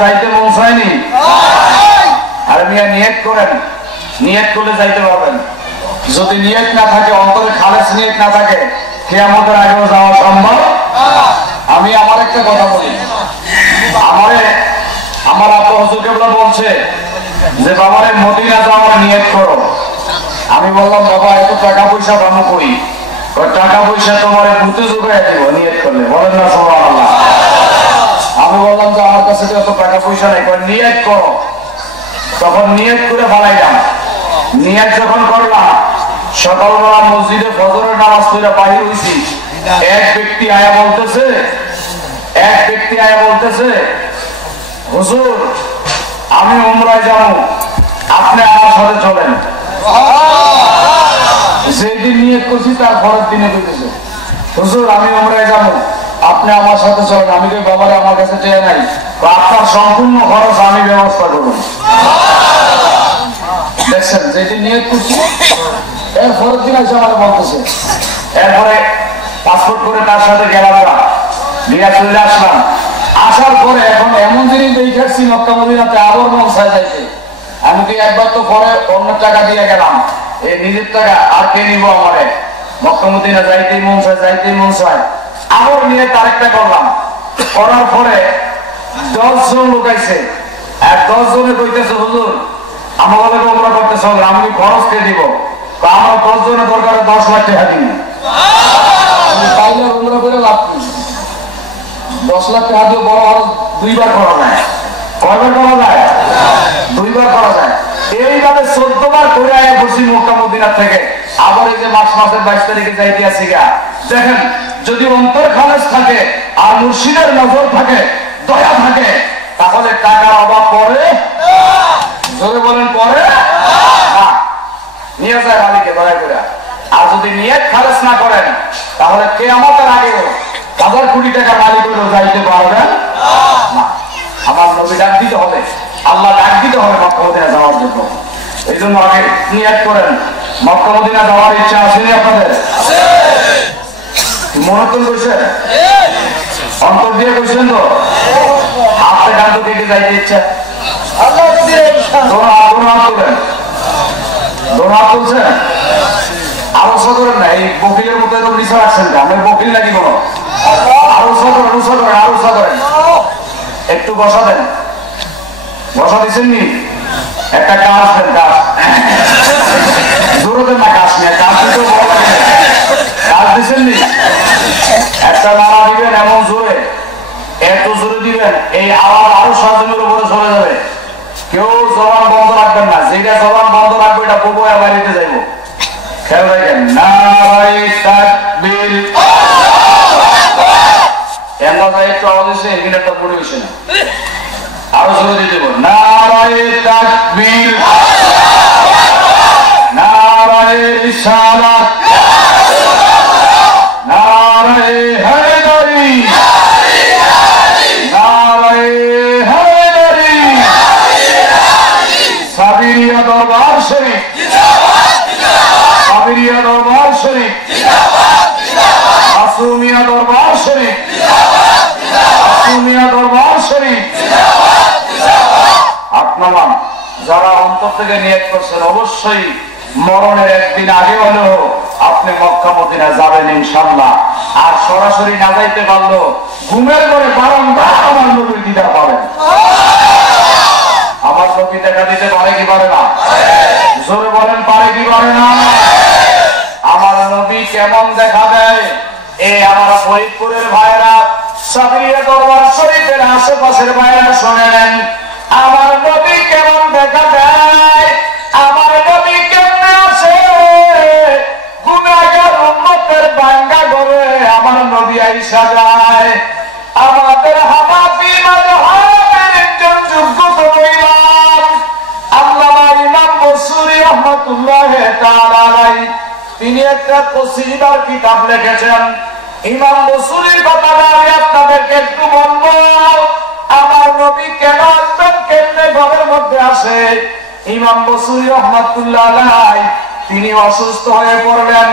যাইতে পৌঁছায়নি। আর মিয়া নিয়ত করেন, নিয়ত করলে যাইতে পারবেন। যদি নিয়ত না থাকে, অন্তরে খালেস নিয়ত না থাকে, কিয়ামতের আগেও যাওয়া সম্ভব। আমি আমার একটা কথা বলি, আমার আব্বা হুজুর কেবলা বলছে যে বাবারে মদিনা যাওয়ার নিয়ত করো। আমি বললাম বাবা এত টাকা পয়সা বানো করি, টাকা পয়সা তোমার ভূতে জোগায় দিব নিয়ত করলে, বলেন না সুবহানাল্লাহ। আমি বললাম যে আমার কাছে তো এত টাকা পয়সা নেই, নিয়ত করো। তখন নিয়ত করে ফেলাইলাম। নিয়ত যখন করলাম, সকালবেলা মসজিদে ফজরের নামাজ পড়ে বাহির হইছি, এক ব্যক্তি আয়া বলতেছে হুজুর আমি উমরায় যাব, আপনি আমার সাথে চলেন। যেদিন নিয়ত করছি তার পরের দিনে কইতেছে হুজুর আমি উমরায় যাব, আপনি আমার সাথে চলেন। আমি কই বাবারে আমার কাছে টাকা নাই, আপনার সম্পূর্ণ খরচ আমি ব্যবস্থা করব। দেখছেন যেদিন নিয়ত করছি এর পরের দিন এসে আমার বলতেছে এরপরে পাসপোর্ট করে তার সাথে গেলাম, নিয়ে চলে আসলাম। আসার পরে এখন এমন জিনিস দেখেছি মক্কা মদিনাতে আবার মন চায় যাইতে। আমি তো একবার তো পরে অন্য টাকা দিয়ে গেলাম, এই নিজের টাকা আর কে নিবো, আমারে মক্কা মদিনা যাইতেই মন চায়, যাইতেই মন চায়। আবার নিয়ে তারেকটা করলাম, করার পরে 10 জন লোক আইছে, আর 10 জনে কইতেছে হুজুর আমাকে ওমরা করতেছে, আমি খরচ কে দিব? আমার 10 জনের দরকার 10 লাখ টাকা দিন, তাইলে ওমরা করে লাভ নেই। 10 লাখ টাকা দিয়ে বড় খরচ 2 বার করা যায়। কয়বার করা যায়? 2 বার করা যায়। এইভাবে 14 বার করে আয়া বসি মক্কা মদিনা থেকে। আবার এই যে মাসের 22 তারিখে যাইতে আসি গা। দেখেন, যদি অন্তর খালেস থাকে আর মুর্শিদের নজর থাকে, দয়া থাকে, তাহলে টাকার অভাব পড়ে? জোরে বলেন পড়ে না। নিয়ে যায় মালিকে দয়া করে। আর যদি নিয়ত খালেস না করেন, তাহলে কিয়ামতের আগে 1000 কোটি টাকা মালিক হলেও যাইতে পারবেন না। আমার নবী ডাক দিতে হবে, আল্লাহ ডাক দিতে হবে মক্কা মদিনা যাওয়ার জন্য। এই জন্য আগে নিয়ত করেন। মক্কা মদিনা যাওয়ার ইচ্ছা আসেনি আপনাদের? মনে তো কইছেন, অন্তর দিয়ে কইছেন তো? হাতে কান্ত দিকে যাইতে ইচ্ছা? তুলছেন, আলোচনা করেন না। এই বকিলের মতো এরকম নিচে রাখছেন, আমি বকিল নাকি কোনো? আলোচনা করেন, আলোচনা করেন। একটু বসা দেন, বসা দিচ্ছেন নি? একটা কাজ দেন, কাজ জোরে দেন না, কাজ নিয়ে কাজ দিতেও বড় লাগে, কাজ দিচ্ছেন নি? একটা নাড়া দিবেন এমন জোরে, এত জোরে দিবেন এই আওয়াজ আরো 7 জনের উপরে চলে যাবে। কেউ জবান বন্ধ রাখবেন না, যেটা জবান বন্ধ রাখবে এটা বউয়া বাড়িতে যাইব। খেয়াল রাখেন, নারায়ে তাকবীর। একটু আওয়াজ হয়েছে, এখানে একটা পড়ে হয়েছে না, আরো জোরে দিয়ে দেব। নারায়ে তাকবীর, নারায়ে রিসালাত, নারায়ে হায়দারি, নারায়ে হায়দারি, সাবিরিয়া দরবার শরীফ, সাবিরিয়া দরবার শরীফ, আসুমিয়া দরবার শরীফ, আসুমিয়া দরবার শরীফ। আপনারা যারা অন্তর থেকে নিয়ত করছেন, অবশ্যই মরণের একদিন আগে হলেও আপনি মক্কা মদিনা যাবেন ইনশাআল্লাহ। আর সরাসরি না যাইতে পারলো ঘুমের ঘরে বারংবার আমার নবীর দিদার পাবেন। আমার নবী দেখা দিতে পারে কি পারে না? জোরে বলেন, পারে কি পারে না? আমার নবী কেমন দেখা দেয়, এই আমার ফরিদপুরের ভাইরা, সাবিরিয়া দরবার শরীফের আশেপাশের ভাইরা শোনেন, আমার নবী কেমন দেখা দেয়। আমার নবী কেমন আসে গুনাহগার উম্মতের ভাঙ্গা ঘরে, আমার নবী আইসা যায়। আমাদের হানাফি মাযহাবের একজন যোগ্য ইমাম আল্লামা ইমাম বসরি রাহমাতুল্লাহ তাআলা আলাইহি, তিনি একটা কসিদার কিতাব লিখেছেন। ইমাম বসরির কথাটা আমি আপনাদেরকে একটু বলবো। আমার নবী কেন আসবেন, কেমনে ঘরের মধ্যে আসে। ইমাম বসরি রাহমাতুল্লাহ আলাইহি তিনি অসুস্থ হয়ে পড়লেন,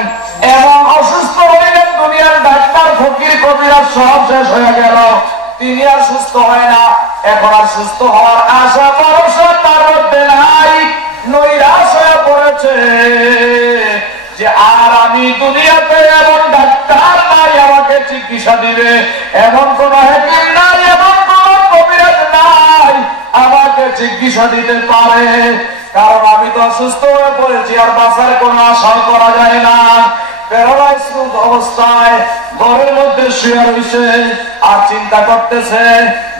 এবং অসুস্থ হইলেন। দুনিয়ার ডাক্তার ফকির কবিরা সব শেষ হয়ে গেল, তিনি আর সুস্থ হয় না। এখন আর সুস্থ হওয়ার আশা ভরসা তার মধ্যে নাই, নৈরাশ হয়ে পড়েছে যে আর আমি দুনিয়াতে এমন ডাক্তার নাই আমাকে চিকিৎসা দিবে, এমন কোন হাকিম নাই, এমন কোন কবিরাজ নাই আমাকে চিকিৎসা দিতে পারে। কারণ আমি তো অসুস্থ হয়ে পড়েছি, আর বাঁচার কোনো আশা করা যায় না। প্যারালাইসড অবস্থায় ঘরের মধ্যে শুয়ে রয়েছে, আর চিন্তা করতেছে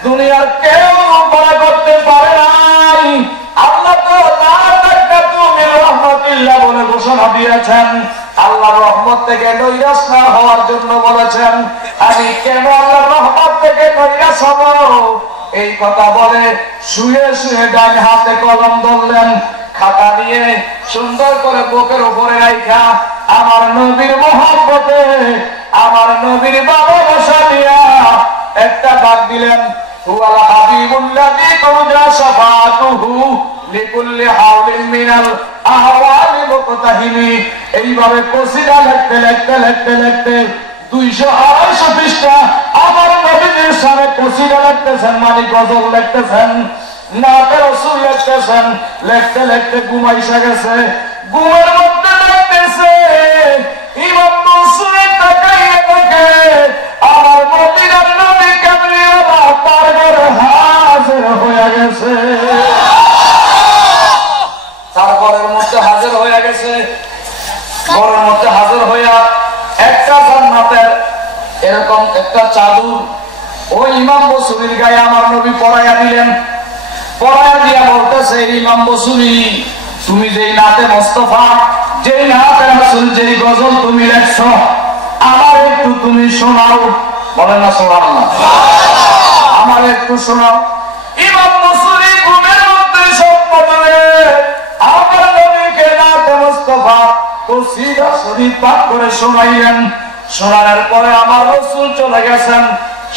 দুনিয়ার কেউ রক্ষা করতে পারে নাই। আল্লাহ তো রহমতুল্লাহ বলে ঘোষণা দিয়েছেন, আল্লাহর রহমত থেকে নৈরাশ না হওয়ার জন্য বলেছেন। আমি কেন আল্লাহর রহমত থেকে নৈরাশ হব, এই কথা বলে শুয়ে শুয়ে ডান হাতে কলম ধরলেন, খাতা নিয়ে সুন্দর করে বুকের উপরে রাখা আমার নবীর মহব্বতে আমার নবীর ভালোবাসা দিয়া একটা ডাক দিলেন, হুয়াল হাবিবুল্লাযী তুরজা শাফাআতুহু লিকুল্লি হাওলিন মিনাল আহওয়ালি কাহিনী এইভাবে কসিদা লিখতে লিখতে লিখতে লিখতে 200-250 পৃষ্ঠা আমার নবীর সামনে কসিদা লিখতেছেন, মানে গজল লিখতেছেন, নাতে রাসূল লিখতেছেন। লিখতে লিখতে ঘুমাইসা গেছে। ঘুমের মধ্যে লিখতেছে ইমাম বসরি তাকাইয়া দেখে আমার মদিনার নবী কামলিওয়ালা তার ঘরে হাজির হয়ে গেছে। তার ঘরের মধ্যে হাজির হয়ে গেছে। ঘরের মধ্যে হাজির হইয়া একটা জান্নাতের এরকম একটা চাদর ওই ইমাম বসরির গায়ে আমার নবী পরাইয়া দিলেন। পরাইয়া দিয়া বলতেছে, ইমাম বসরি তুমি যেই নাতে মোস্তফা, যেই নাতে রাসূল, যেই গজল তুমি লেখছ আমার একটু তুমি শোনাও। বলে না সুবহানাল্লাহ, আমার একটু শোনাও। ইমাম বসরি ঘুমের মধ্যে স্বপ্ন দেখে আমার নবীকে নাতে মোস্তফা কসিদা শরীফ পাঠ করে শোনাইলেন। শোনানোর পরে আমার রাসূল চলে গেছেন।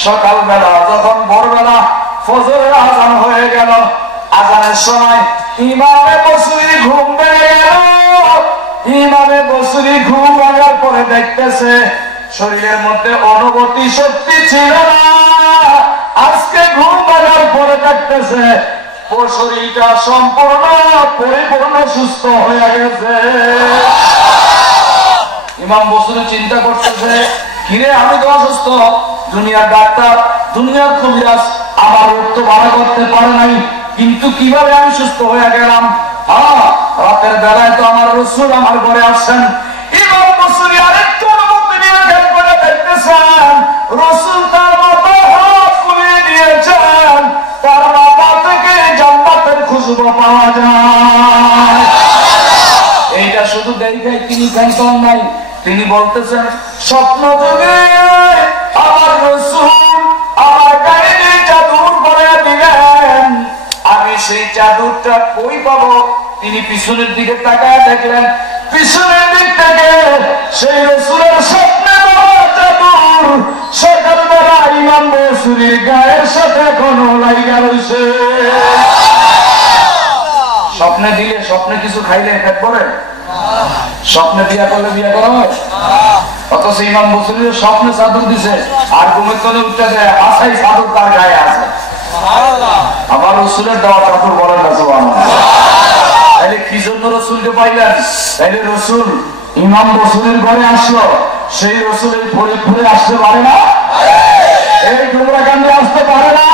সকালবেলা যখন ভোরবেলা ফজরের আজান হয়ে গেল, আজানের সময় ইমামে বসরি ঘুম ভেঙে গেল। ইমামে বসরি ঘুম ভাঙার পরে দেখতেছে শরীরের মধ্যে অনুভূতি শক্তি ছিল না। আজকে ঘুম ভাঙার পরে দেখতেছে ও শরীরটা সম্পূর্ণ পরিপূর্ণ সুস্থ হয়ে গেছে। ইমাম বসরি চিন্তা করতেছে, কিরে আমি তো অসুস্থ, দুনিয়ার ডাক্তার, দুনিয়ার কবিরাজ আমার রোগ তো ভালো করতে পারে নাই, কিন্তু কিভাবে আমি সুস্থ হয়ে গেলাম? রাতের বেলায় তো আমার রাসূল আমার ঘরে আসছেন। ইমাম বসরি আরেকটু অনুমতি নিয়ে খেয়াল করে দেখতেছেন রাসূল তার মাথায় হাত বুলিয়ে দিয়েছেন, তার মাথা থেকে জান্নাতের খুশবু পাওয়া যায়। এইটা শুধু দেখে তিনি টেনশন নাই, তিনি বলতেছেন স্বপ্ন যুগে আমার রাসূল আমার গায়ে যে চাদর পরে দিলেন, আমি সেই চাদরটা কই পাবো? তিনি পিছনের দিকে তাকায় দেখলেন, পিছনের দিক থেকে সেই রাসূলের স্বপ্নে দেওয়া চাদর সকালবেলা ইমাম বসরির গায়ের সাথে এখনো লাগা রয়েছে। স্বপ্নে দিলে, স্বপ্নে কিছু খাইলে পেট ভরে? স্বপ্নে বিয়া করলে বিয়া করা হয়? অথচ ইমাম বসরির স্বপ্নে চাদর দিছে, আর ঘুমের তলে উঠতে যায় আসাই চাদর তার গায়ে আছে। আমার রাসূলের দেওয়া চাদর বলেন না সুবহানাল্লাহ। তাইলে কি জন্য রাসূলকে পাইলেন? তাইলে রাসূল ইমাম বসরির ঘরে আসলো, সেই রাসূল এই ফরিদপুরে আসতে পারে না? এই ডুমরাকান্দে আসতে পারে না?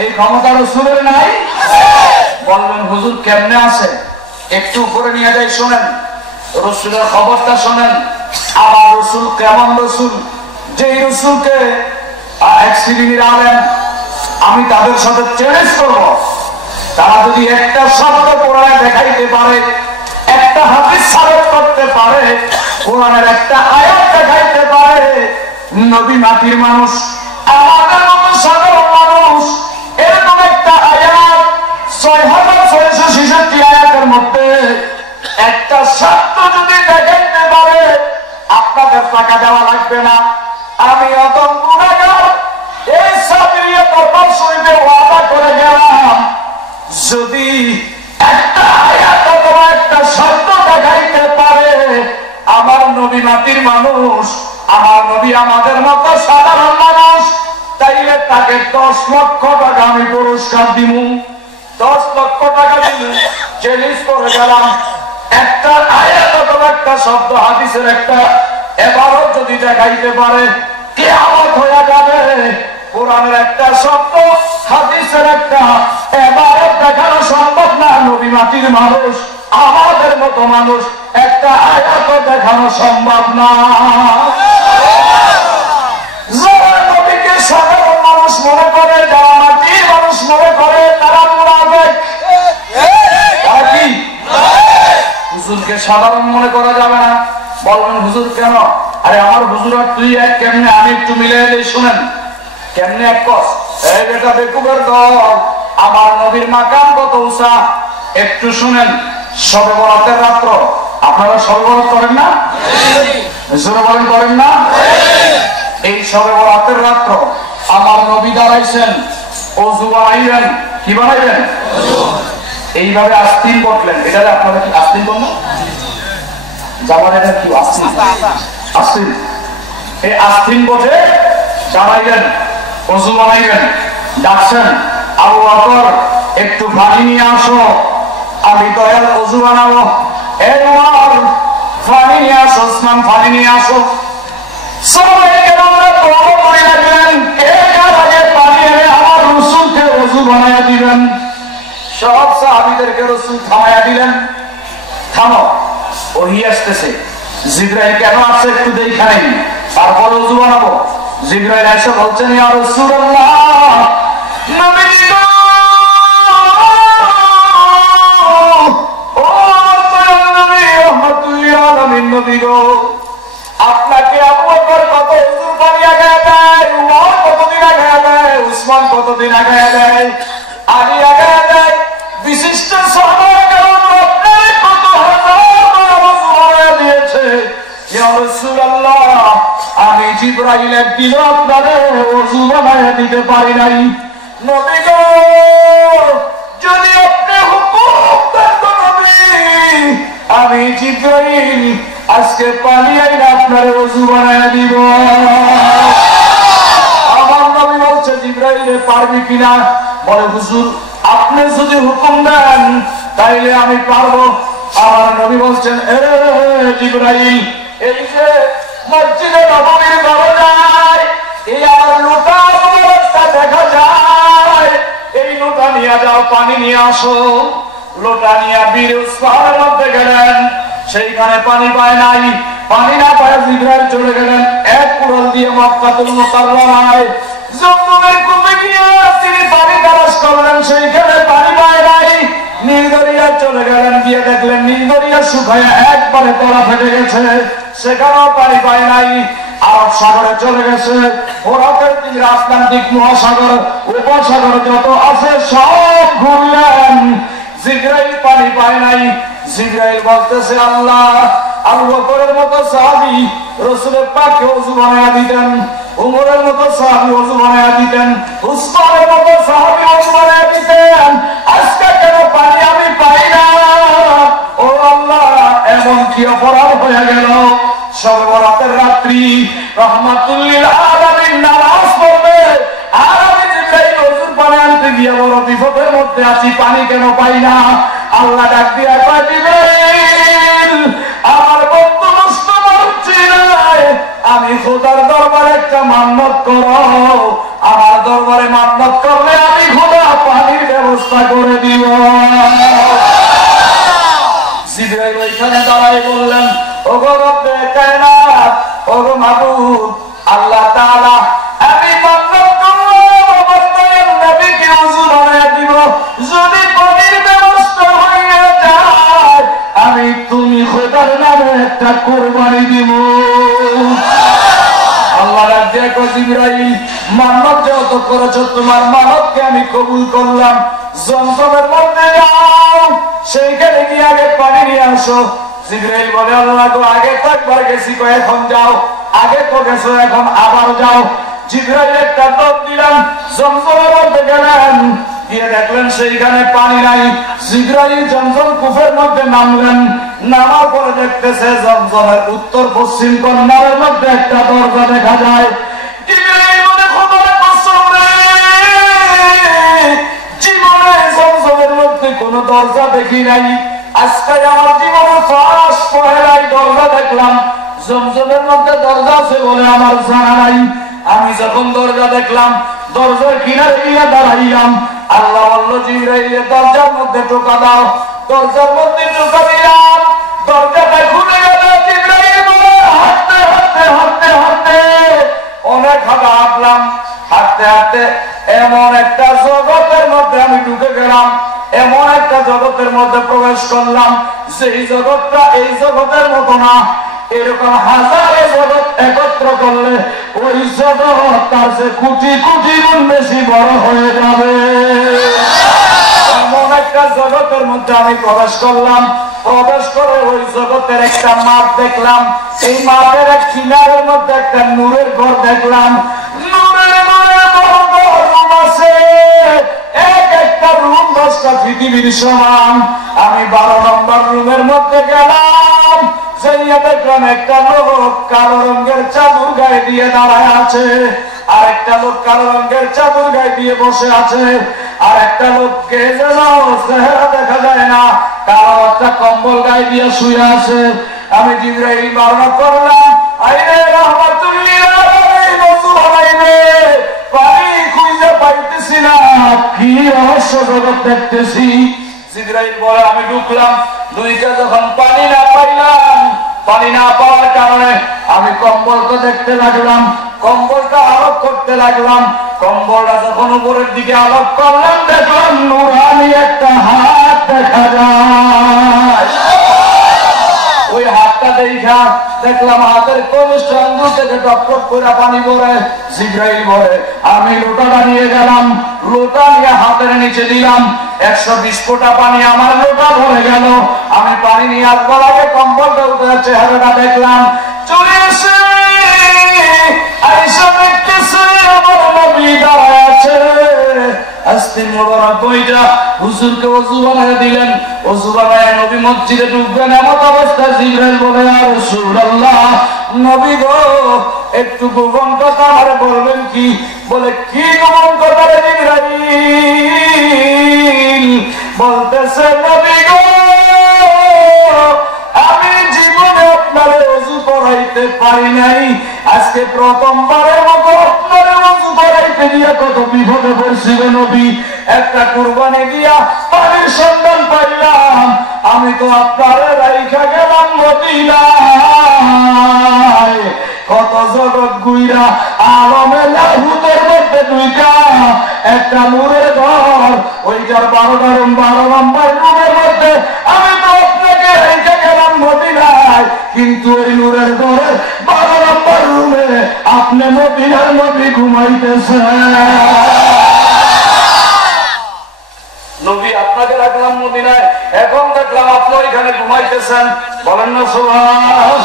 এই ক্ষমতা রাসূলের নাই? বলবেন হুজুর কেমনে আছে? একটু উপরে নিয়ে যাই, শোনেন রাসূলের খবরটা শোনেন। আমার রাসূল কেমন রাসূল? যেই রাসূলকে এক শ্রেণীর আলেম আমি তাদের সাথে চ্যালেঞ্জ করব, তারা যদি একটা শব্দ কোরআনে দেখাইতে পারে, একটা হাদিস সাবত করতে পারে, কোরআনের একটা আয়াত দেখাইতে পারে, নবী মাটির মানুষ, আমাদের মতো সাধারণ মানুষ এরকম একটা আয়াত 6666 আয়াতের মধ্যে একটা শব্দ যদি দেখাইতে পারে, আপনাদের টাকা দেওয়া লাগবে না। আমি অদম গুনাহগার এই সাবিরিয়া দরবার শরীফে ওয়াদা করে গেলাম, যদি একটা আয়াত অথবা একটা শব্দ দেখাইতে পারে আমার নবী মাটির মানুষ, আমার নবী আমাদের মতো সাধারণ মানুষ, তাইলে তাকে 10 লক্ষ টাকা আমি পুরস্কার দিব। 10 লক্ষ টাকা দিব। চ্যালেঞ্জ করে গেলাম, একটা আয়াত অথবা একটা শব্দ, হাদিসের একটা এবারও যদি দেখাইতে পারে কিয়ামত হয়ে যাবে। কোরআনের একটা শব্দ, হাদিসের একটা এবারও দেখানো সম্ভব না। নবী মাটির মানুষ, আমাদের মতো মানুষ, একটা আয়াত দেখানো সম্ভব না। যারা নবীকে সাধারণ মানুষ মনে করে, যারা মাটির মানুষ মনে করে, তারা মুনাফিক। হুজুরকে সাধারণ মনে করা যাবে না। বলবেন হুজুর কেন? আরে আমার হুজুর আর তুই এক কেমনে? আমি একটু মিলিয়ে দিই, শুনেন কেমনে এক কস। এই বেটা বেকুবের দল, আমার নবীর মাকাম কত উঁচা একটু শুনেন। শবে বরাতের রাত্র, আপনারা শবে বরাত করেন না? জোরে বলেন করেন না? এই শবে বরাতের রাত্র আমার নবী দাঁড়াইছেন, ওযু বানাইলেন। কি বানাইলেন? এইভাবে আস্তিন বটলেন। এটা আপনারা কি আস্তিন বলবেন? জামানের কি আস্তিন আস্তিন, এই আস্তিন বসে দাঁড়াইলেন, ওযু বানাইলেন, ডাকছেন আবু বকর একটু পানি নিয়ে আসো, আমি দয়াল ওযু বানাবো। এই ওমর পানি নিয়ে আসো, ওসমান পানি নিয়ে আসো। সবাই কেমন দোয়া করে রাখলেন, কে কার আগে পানি এনে আমার রাসূলকে ওযু বানায়া দিবেন। সব সাহাবীদেরকে রাসূল থামায়া দিলেন, থামো ওহী আসতেছে। জিবরাইল কেন আসছে একটু দেখা নেই, তারপর ওযু বানাবো। জিবরাইল এসে বলছেন, ইয়া রাসূলুল্লাহ, নবী গো, ও নবী রহমাতুল লিল আলামিন, নবী গো, আপনাকে আবু বকর কত ওযুর পানি আগায় দেয়, উমর কতদিন আগায় দেয়, উসমান কতদিন আগায় দেয়, আলী আগায় দেয়, বিশিষ্ট সাহাবাগণ আপনার কত হাজার ওযু বানায় দিয়েছে। ইয়া রাসূলুল্লাহ, আমি জিবরাইল একদিনও আপনারে ওযু বানায় দিতে পারি নাই। নবী গো, যদি আপনি হুকুম দেন নবী, আমি জিবরাইল আজকে পানি আইনা আপনারে ওযু বানায় দিব। আমার নবী বলছে, জিবরাইলে পারবি কিনা? বলে, হুজুর আপনি যদি হুকুম দেন তাইলে আমি পারবো। আমার নবী বলছেন, এ জিবরাইল, এই যে মসজিদে নববীর দরজায় এই আমার লোটা অবস্থা দেখা যায়, এই লোটা নিয়ে যাও, পানি নিয়ে আসো। লোটা নিয়ে বীর উসমানের মধ্যে গেলেন, সেইখানে পানি পায় নাই। পানি না পায় জিবরাইল চলে গেলেন এক কুড়াল দিয়ে মক্কাতুল মুকাররমায় জমজমের কূপে গিয়ে তিনি পানি তালাশ করলেন, সেইখানে পানি পায় নাই। নীলদরিয়া চলে গেলেন, গিয়ে দেখলেন নীলদরিয়া শুকায় একবারে তলা ফেটে গেছে, সেখানেও পানি পায় নাই। আরব সাগরে চলে গেছে, ওরাতের তীর, আটলান্টিক মহাসাগর, উপসাগর যত আছে সব ঘুরলেন, জিবরাইল পানি পায় নাই। জিবরাইল বলতেছে, আল্লাহ, আবু বকরের মতো সাহাবী রাসূলের পাককে ওযু বানায়া দিতেন, উমরের মতো সাহাবী ওযু বানায়া দিতেন, উসমানের মতো সাহাবী ওযু বানায়া দিতেন, আজকে কেন পানি আমি পাই না? ও আল্লাহ, এমন কি অপরাধ হয়ে গেল? শবে বরাতের রাত্রি রহমাতুল লিল আলামিন নামাজ পড়বে, আর আমি জিবরাইল ওযুর পানি আনতে গিয়ে বড় বিপদের মধ্যে আছি, পানি কেন পাই না? আল্লাহ ডাক দিয়া কয়, জিবরাইল, আমার বন্ধু নষ্ট করছি না, আমি খোদার দরবারে একটা মান্নত করো, আমার দরবারে মান্নত করলে আমি খোদা পানির ব্যবস্থা করে দিব। জিবরাইল ওইখানে দাঁড়াই বললেন, ওগো রব্বে কায়নাত, ওগো মাবুদ আল্লাহ তাআলা, আমি মান্নত করলাম আমার দয়াল নবীকে ওযু বানায়া দিব, যদি পানির ব্যবস্থা হয়ে যায় আমি তুমি খোদার নামে একটা কুরবানি দিব। আল্লাহ ডাক দিয়ে কয়, জিবরাইল, মান্নত যত করেছো তোমার মানতকে আমি কবুল করলাম, জমজমের মধ্যে যাও, সেইখানে গিয়ে আগে পানি নিয়ে আসো। জিবরাইল বলে, আল্লাহ গো, আগে তো একবার গেছি, এখন যাও, আগে তো গেছো, এখন আবার যাও। জিবরাইল একটা দৌড় দিলেন, জমজমের মধ্যে গেলেন, গিয়ে দেখলেন সেইখানে পানি নাই। জিবরাইল জমজম কূপের মধ্যে নামলেন, নামার পরে দেখতেছে জমজমের উত্তর পশ্চিম কর্নারের মধ্যে একটা দরজা দেখা যায়। জিবরাইল বলে, খোদার কসম রে, জীবনে জমজমের মধ্যে কোনো দরজা দেখি নাই, আজকে আমার জীবনে ফার্স্ট পহেলাই দরজা দেখলাম। জমজমের মধ্যে দরজা আছে বলে আমার জানা নাই। আমি যখন দরজা দেখলাম, দরজার কিনারে গিয়ে দাঁড়াইলাম, আল্লাহ বলল, জিবরাইল, দরজার মধ্যে টোকা দাও। দরজার মধ্যে টোকা দিলাম, দরজাটা খুলে গেল। জিবরাইল বলে, হাঁটতে হাঁটতে হাঁটতে হাঁটতে অনেক হাঁটা হাঁটলাম, হাঁটতে হাঁটতে এমন একটা জগতের মধ্যে আমি ঢুকে গেলাম, এমন একটা জগতের মধ্যে প্রবেশ করলাম, সেই জগৎটা এই জগতের মতো না, এরকম হাজারে জগৎ একত্র করলে ওই জগৎ তার চেয়ে কোটি কোটি গুণ বেশি বড় হয়ে যাবে। এমন একটা জগতের মধ্যে আমি প্রবেশ করলাম, প্রবেশ করে ওই জগতের একটা মাঠ দেখলাম, এই মাঠের এক কিনারের মধ্যে একটা নূরের ঘর দেখলাম, নূরের ঘরে রুম আছে, এক একটা রুম 10টা পৃথিবীর সমান। আমি 12 নম্বর রুমের মধ্যে গেলাম, সেই গিয়ে দেখলাম একটা লোক কালো রঙের চাদর গায়ে দিয়ে দাঁড়ায় আছে, আর একটা লোক কালো রঙের চাদর গায়ে দিয়ে বসে আছে, আর একটা লোককে যেন চেহারা দেখা যায় না, কালো একটা কম্বল গায়ে দিয়ে শুয়ে আছে। আমি জিবরাইল বারণ করলাম, আইরে রাহমাতুল্লিল আলামিন রাসূল আলাইহি পানি খুঁজে পাইতেছি না, কি রহস্য জগৎ দেখতেছি। জিবরাইল বলে আমি ঢুকলাম, দুইটা যখন পানি না পাইলাম, পানি না পাওয়ার কারণে আমি কম্বলটা দেখতে লাগলাম, কম্বলটা আলোক করতে লাগলাম। কম্বলটা যখন উপরের দিকে আলোক করলাম, দেখলাম নুরানি একটা হাত দেখা যায়। ওই হাতটা দেখা দেখলাম হাতের কনিষ্ঠ আঙ্গুল থেকে টপটপ করে পানি পড়ে। জিবরাইল বলে আমি লোটাটা নিয়ে গেলাম, লোটা নিয়ে হাতের নিচে দিলাম, 120 ফোঁটা পানি আমার লোটা ভরে গেল। আমি পানি নিয়ে আসবার আগে কম্বলটা উঠে চেহারাটা দেখলাম, চলে এসে আয়েশা দেখতেছে আমার নবী দাঁড়ায় আছে। আস্তে মোবারক বইটা হুজুরকে ওযু বানায় দিলেন, ওযু বানায় নবী মসজিদে ঢুকবেন, এমন অবস্থা জিবরাইল বলে ইয়া রাসূলুল্লাহ, নবী গো একটু গোপন কথা আর বলবেন কি? বলে কি গোপন কথা রে জিবরাইল? বলতেছে নবী গো আমি জীবনে আপনারে ওযু করাইতে পারি নাই, আজকে প্রথমবারের মতো আপনারে ওযু করাইতে গিয়া কত বিপদে পড়ছিল নবী। একটা কুরবানি দিয়া পানির সন্ধান পাইলাম, আমি তো আপনারে রাইখা গেলাম মদিনায়। কত জগৎ গুইরা আলমে লাহুতের মধ্যে দুইটা, একটা নূরের ঘর, ওইটার 12 নম্বর রুমের মধ্যে আমি তো আপনাকে রাইখা গেলাম মদিনায়, কিন্তু ওই নূরের ঘরের 12 নম্বর রুমে আপনি মদিনার নবী ঘুমাইতেছেন। নবী আপনাকে রাখলাম মদিনায়, এখন দেখলাম আপনি এখানে ঘুমাইতেছেন, বলেন না সুবহান।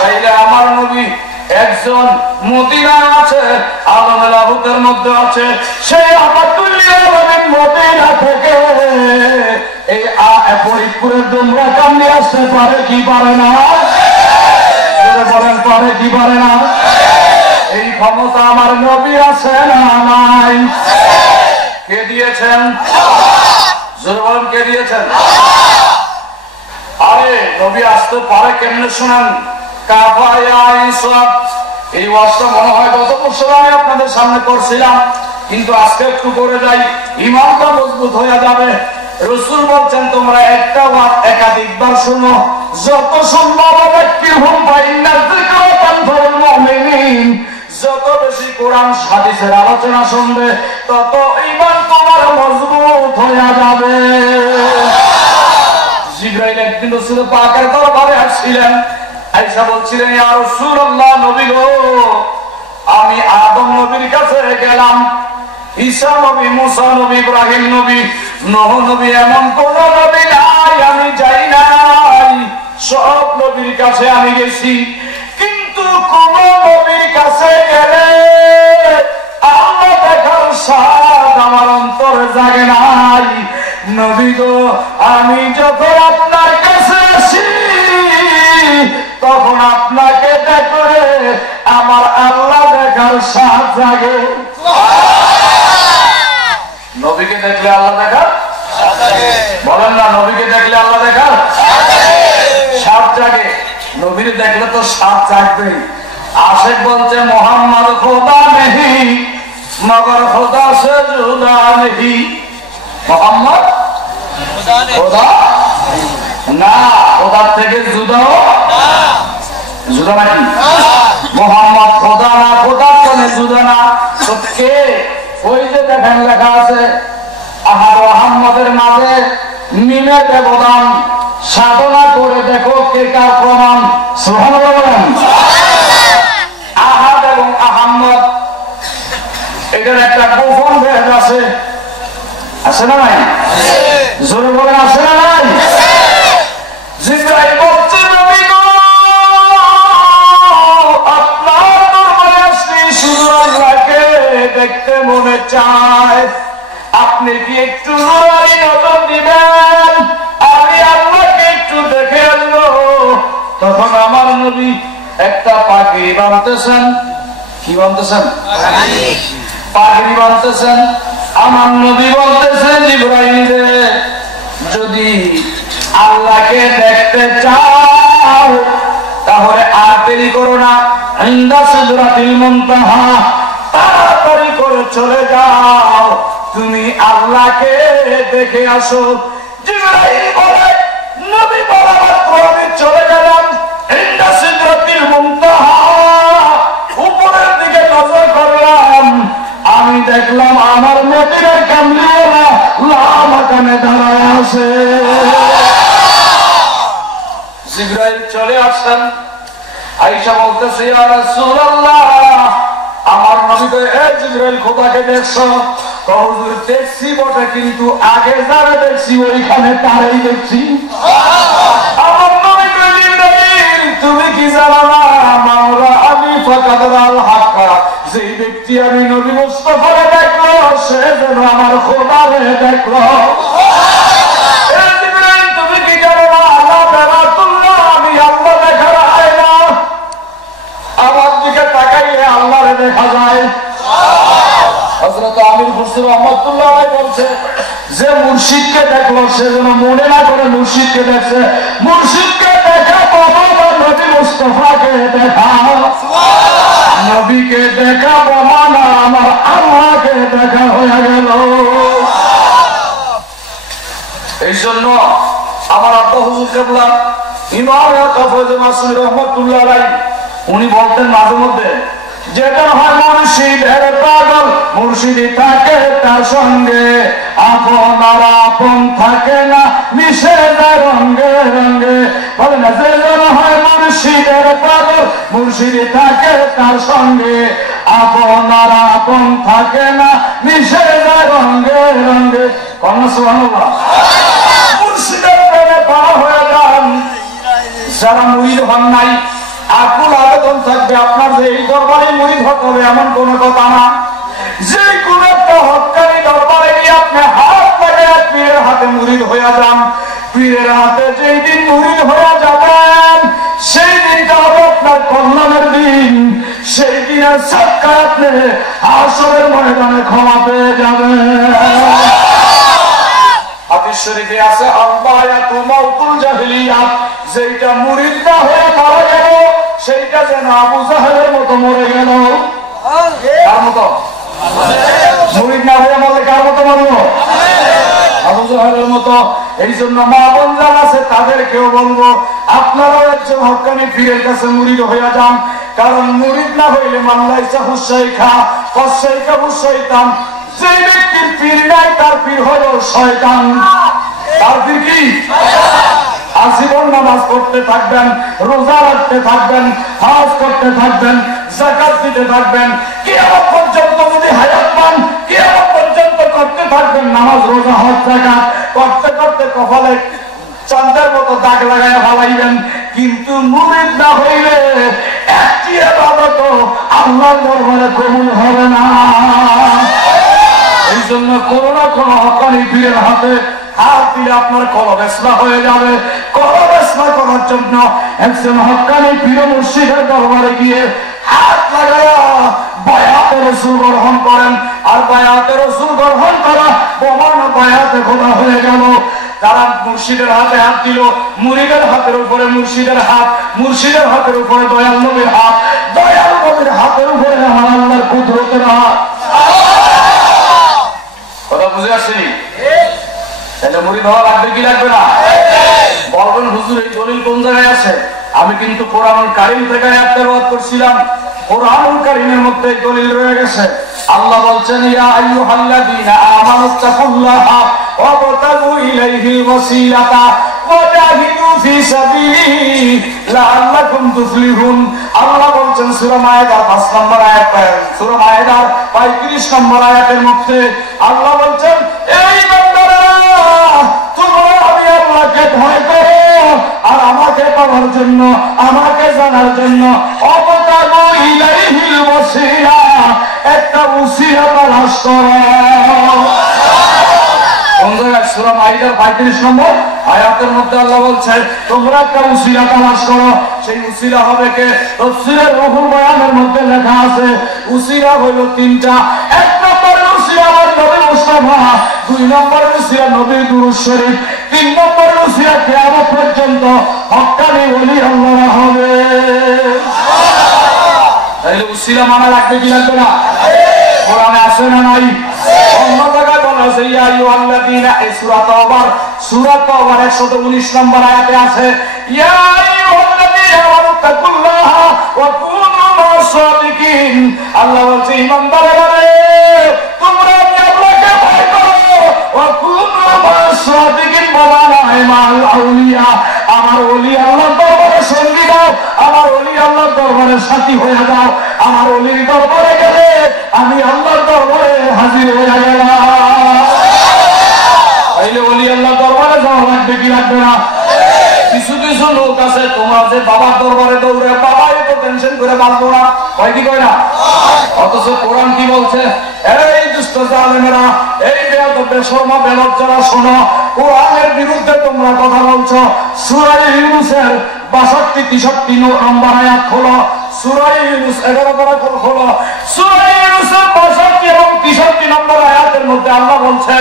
তাইলে আমার নবী একজন মদিনায় আছে, আলমে লাহুতের মধ্যে আছে, সেই রাহমাতুল্লিল আলামিন মদিনা থেকে এই ফরিদপুরের ডুমরা কান্দি আসতে পারে কি পারে না? বলেন পারে কি পারে না? এই ক্ষমতা আমার নবী আছে না নাই? কে দিয়েছেন? জোরে কে দিয়েছেন? আরে নবী আসতে পারে কেমনে শুনেন। এই ওয়াজটা মনে হয় গত বছর আমি আপনাদের সামনে করছিলাম, কিন্তু আজকে একটু করে যাই, ইমানটা মজবুত হয়ে যাবে। রাসূল বলছেন তোমরা একটা ওয়াজ একাধিকবার শুনো, যত সম্ভব যত বেশি কোরআন হাদিসের আলোচনা শুনবে, তত ঈমান তোমার মজবুত হয়ে যাবে। জিবরাইল একদিন রাসূল পাকের দরবারে আসছিলেন, আয়েশা বলছিলেন ইয়া রাসূলুল্লাহ, নবী গো আমি আদম নবীর কাছে গেলাম, ঈসা নবী, মুসা নবী, ইব্রাহিম নবী, নূহ নবী, এমন কোন নবী নাই আমি যাই নাই, সব নবীর কাছে আমি গেছি, কিন্তু কোন নবীর কাছে গেলে আল্লাহ দেখার স্বাদ আমার অন্তরে জাগে নাই। নবী গো আমি যখন আপনার কাছে আসি, তখন আপনাকে দেখলে আমার আল্লাহ দেখার স্বাদ জাগে। নবীকে দেখলে আল্লাহ দেখার, বলেন না নবীকে দেখলে আল্লাহ দেখার স্বাদ জাগে। নবীর দেখলে তো স্বাদ জাগবেই। আশেক বলছে মোহাম্মদ খোদা নেহি মগর খোদা সে জুদা নেহি। মোহাম্মদ খোদা না, খোদার থেকে জুদাও জুদা নাকি? মোহাম্মদ খোদা না, খোদার থেকে জুদা না, তো কে? ওই যে দেখেন লেখা আছে আহার আহম্মদের মাঝে মিমে দেবদান, সাধনা করে দেখো কে কার প্রমাণ। সুবহানাল্লাহ বলেন। আহাদ এবং আহম্মদ এটার একটা গোপন ভেদ আছে, আছে না নাই? জোরে বলেন আছে না নাই? জিবরাইল বলছে নবী গো আপনার দরবারে আসলে শুধু আল্লাহকে দেখতে মনে চায়, আপনি কি একটু নূরানি নজর দিবেন, আমি আল্লাহকে একটু দেখে আসবো। তখন আমার নবী একটা পাগড়ি বাঁধতেছেন। কি বাঁধতেছেন? পাগড়ি বাঁধতেছেন। আমার নবী বলতেছেন, জিবরাইল রে, যদি আল্লাহকে দেখতে চাও তাহলে আর দেরি করো না, ইনদা সিদরাতিল মুনতাহা, তাড়াতাড়ি করে চলে যাও, তুমি আল্লাহকে দেখে আসো। জিবরাইল বলে, নবী বলা মাত্র আমি চলে গেলাম ইনদা সিদরাতিল মুনতাহা, উপরের দিকে নজর করলাম, আমি দেখলাম আমার নবীর কামলিওয়ালা লামাকানে দাঁড়ায় আছে। জিবরাইল চলে আসেন, আয়েশা বলতেছে, ইয়া রাসূলুল্লাহ, আমার নবী কয়, এ জিবরাইল, খোদাকে দেখছো? হুজুর দেখছি বটে, কিন্তু আগে যারা দেখছি ওইখানে তারাই দেখছি। আমার নবী কয়, জিবরাইল, তুমি কি জানো না, মাওলা আমি ফাকাদাল হাক্কা, যে ব্যক্তি আমি নবী মুস্তাফাকে দেখলো সে যেন আমার খোদারে দেখলো। তুমি কি জানো না, আল্লাহ বেরাতুল্লাহ, আমি আল্লাহ দেখার আয়না, আমার দিকে তাকাইলে আল্লাহরে দেখা যায়। হযরত আমির খুসরো রহমাতুল্লাহ আলাইহি বলছে, যে মুর্শিদকে দেখলো সে যেন মনে না করে মুর্শিদকে দেখছে। মুর্শিদকে দেখা বাবা, নবী মুস্তাফাকে দেখা, নবীকে দেখা বাবা না, আমার আল্লাহকে দেখা হয়ে গেল। এই জন্য আমার আব্বা হুজুর কেবলা ইমাম কাফেজে মাসুদ রহমাতুল্লাহ আলাইহি উনি বলতেন মাঝে মধ্যে, যেটা হয় মুর্শিদের পাগল, মুর্শিদি থাকে তার সঙ্গে, আপনার আপন থাকে না, মিশে যায় রঙ্গে রঙ্গে। বলে না, যেটা হয় মুর্শিদের পাগল, মুর্শিদি থাকে তার সঙ্গে, আপনার আপন থাকে না, মিশে যায় রঙ্গে রঙ্গে। কন্যা সুবহানাল্লাহ। মুর্শিদের প্রেমে পাওয়া হয়ে যান। যারা মুরিদ হন নাই, আকুল আবেদন থাকবে আপনার যে এই দরবারে মুরিদ হতে হবে এমন কোন কথা না। যে কোন একটা হক্কানি দরবারে গিয়ে আপনি হাত লাগায় পীরের হাতে মুরিদ হয়ে যান, পীরের হাতে যেই দিন মুরিদ হয়ে যাবেন সেই দিনটা হবে আপনার কল্যাণের দিন। সেই দিনের সৎকার আপনি হাসরের ময়দানে ক্ষমা পেয়ে যাবেন। হাদিস শরীফে আছে, আল-বায়াতু মাউতুল জাহিলিয়াত, যেটা মুরিদ না হয়ে মারা গেল সেইটা যেন আবু জাহেলের মতো মরে গেল। কার মতো? মুরিদ না হয়ে মরলে কার মতো মরলো? আবু জাহেলের মতো। এই জন্য মা বোন যারা আছে তাদেরকেও বলবো, আপনারাও একজন হক্কানি পীরের কাছে মুরিদ হয়ে যান। কারণ মুরিদ না হইলে মাল্লাইসা হুসাইখা ফসাইখা হুসাইতান, যে ব্যক্তির পীর নাই তার পীর হলো শয়তান। তার পীর কি? আজীবন নামাজ পড়তে থাকবেন, রোজা রাখতে থাকবেন, হজ করতে থাকবেন, যাকাত দিতে থাকবেন, কিয়ামত পর্যন্ত যদি হায়াত পান কিয়ামত পর্যন্ত করতে থাকবেন নামাজ, রোজা, হজ, যাকাত করতে করতে কপালে চাঁদের মতো দাগ লাগায় ভালাইবেন। কিন্তু মুরিদ না হইলে একটি ইবাদত আল্লাহর দরবারে কবুল হবে না। এই জন্য কোনো না কোনো হক্কানি পীরের হাতে হাত দিলে আপনার কলব ইসলাম হয়ে যাবে। কলব ইসলাম করার জন্য একজন হক্কানি পীর মুর্শিদের দরবারে গিয়ে হাত লাগায়া বায়াতে রাসূল গ্রহণ করেন। আর বায়াতে রাসূল গ্রহণ করা প্রমাণ বায়াতে খোদা হয়ে গেল। তারা মুর্শিদের হাতে হাত দিল, মুরিদের হাতের উপরে মুর্শিদের হাত, মুর্শিদের হাতের উপরে দয়াল নবীর হাত, দয়াল নবীর হাতের উপরে আমার আল্লাহর কুদরতের হাত। কথা বুঝে আসেনি? তাহলে মুরিদ হওয়া লাগবে কি লাগবে না? বলবেন হুজুর এই দলিল কোন জায়গায় আছে? আমি কিন্তু কোরআনুল কারীম থেকে আয়াত তেলাওয়াত করছিলাম। কোরআনুল কারীমের মধ্যে দলিল রয়ে গেছে। আল্লাহ বলছেন, ইয়া আইয়ুহাল্লাযীনা আমানুত্তাকুল্লাহা ওয়াবতাগু ইলাইহিল ওয়াসিলাতা ওয়াজাহিদু ফি সাবিলিহি লাআল্লাকুম তুফলিহুন। আল্লাহ বলছেন সূরা মায়েদার 5 নম্বর আয়াত, সূরা মায়েদার 35 নম্বর আয়াতের মধ্যে আল্লাহ বলছেন, এই বান্দারা তোমরা আমি আল্লাহকে ভয় করো আর আমাকে পাওয়ার জন্য, আমাকে জানার জন্য ওয়াবতাগু ইলাইহিল ওয়াসিলা, একটা ওসিলা তালাশ করো। কোন জায়গায়? সূরা মাইদার 35 নম্বর আয়াতের মধ্যে আল্লাহ বলছে তোমরা একটা ওসিলা তালাশ করো। সেই উসিলা হবে কে? তাফসীরে রুহুল বয়ানের মধ্যে লেখা আছে উসিলা হইল তিনটা। এক নম্বরের উসিলা আমার নবী মুস্তাফা, দুই নম্বরের উসিলা নবীর দুরূদ শরীফ, তিন নম্বরের উসিলা কিয়ামত পর্যন্ত হক্কানি ওলি আল্লাহরা হবে। তাহলে উসিলা মানা লাগবে কি লাগবে না? কোরআনে আছে না নাই? অন্য জায়গায় বলা আছে ইয়া আইয়ুহাল্লাযীনা, এই সূরা তাওবার 119 নম্বর আয়াতে আছে ইয়া আইয়ুহাল্লাযীনা আমানুত্তাকুল্লাহা ওয়া কুনু মা'আস সাদিকিন। আল্লাহ বলছে ঈমানদারেরা তোমরা আল্লাহকে ভয় করো, ওয়া কুনু মা'আস সাদিকিন, মা'আল আউলিয়া, আমার ওলি আল্লাহর দরবারে সঙ্গী দাও, আমার ওলি আল্লাহর দরবারে সাথী হয়ে যাও। আমার ওলির দরবারে গেলে আমি আল্লাহর দরবারে হাজির হয়ে গেলাম। তাইলে ওলি আল্লাহর দরবারে যাওয়া লাগবে কি লাগবে না? কিছু কিছু লোক আছে তোমরা যে বাবার দরবারে দৌড়ে বাবাই তো টেনশন করে বাঁচবো না, হয় কি কয় না? অথচ কোরআন কি বলছে? এই দুষ্ট জালেমেরা, এই বেশরমা বেলজ্জারা শোনো, কোরআনের বিরুদ্ধে তোমরা কথা বলছো। সূরা ইউনূসের 62-63 নম্বর আয়াত খোলো, সূরা ইউনূস 11 পারা খোলো। সূরা ইউনূসের 62 এবং 63 নম্বর আয়াতের মধ্যে আল্লাহ বলছে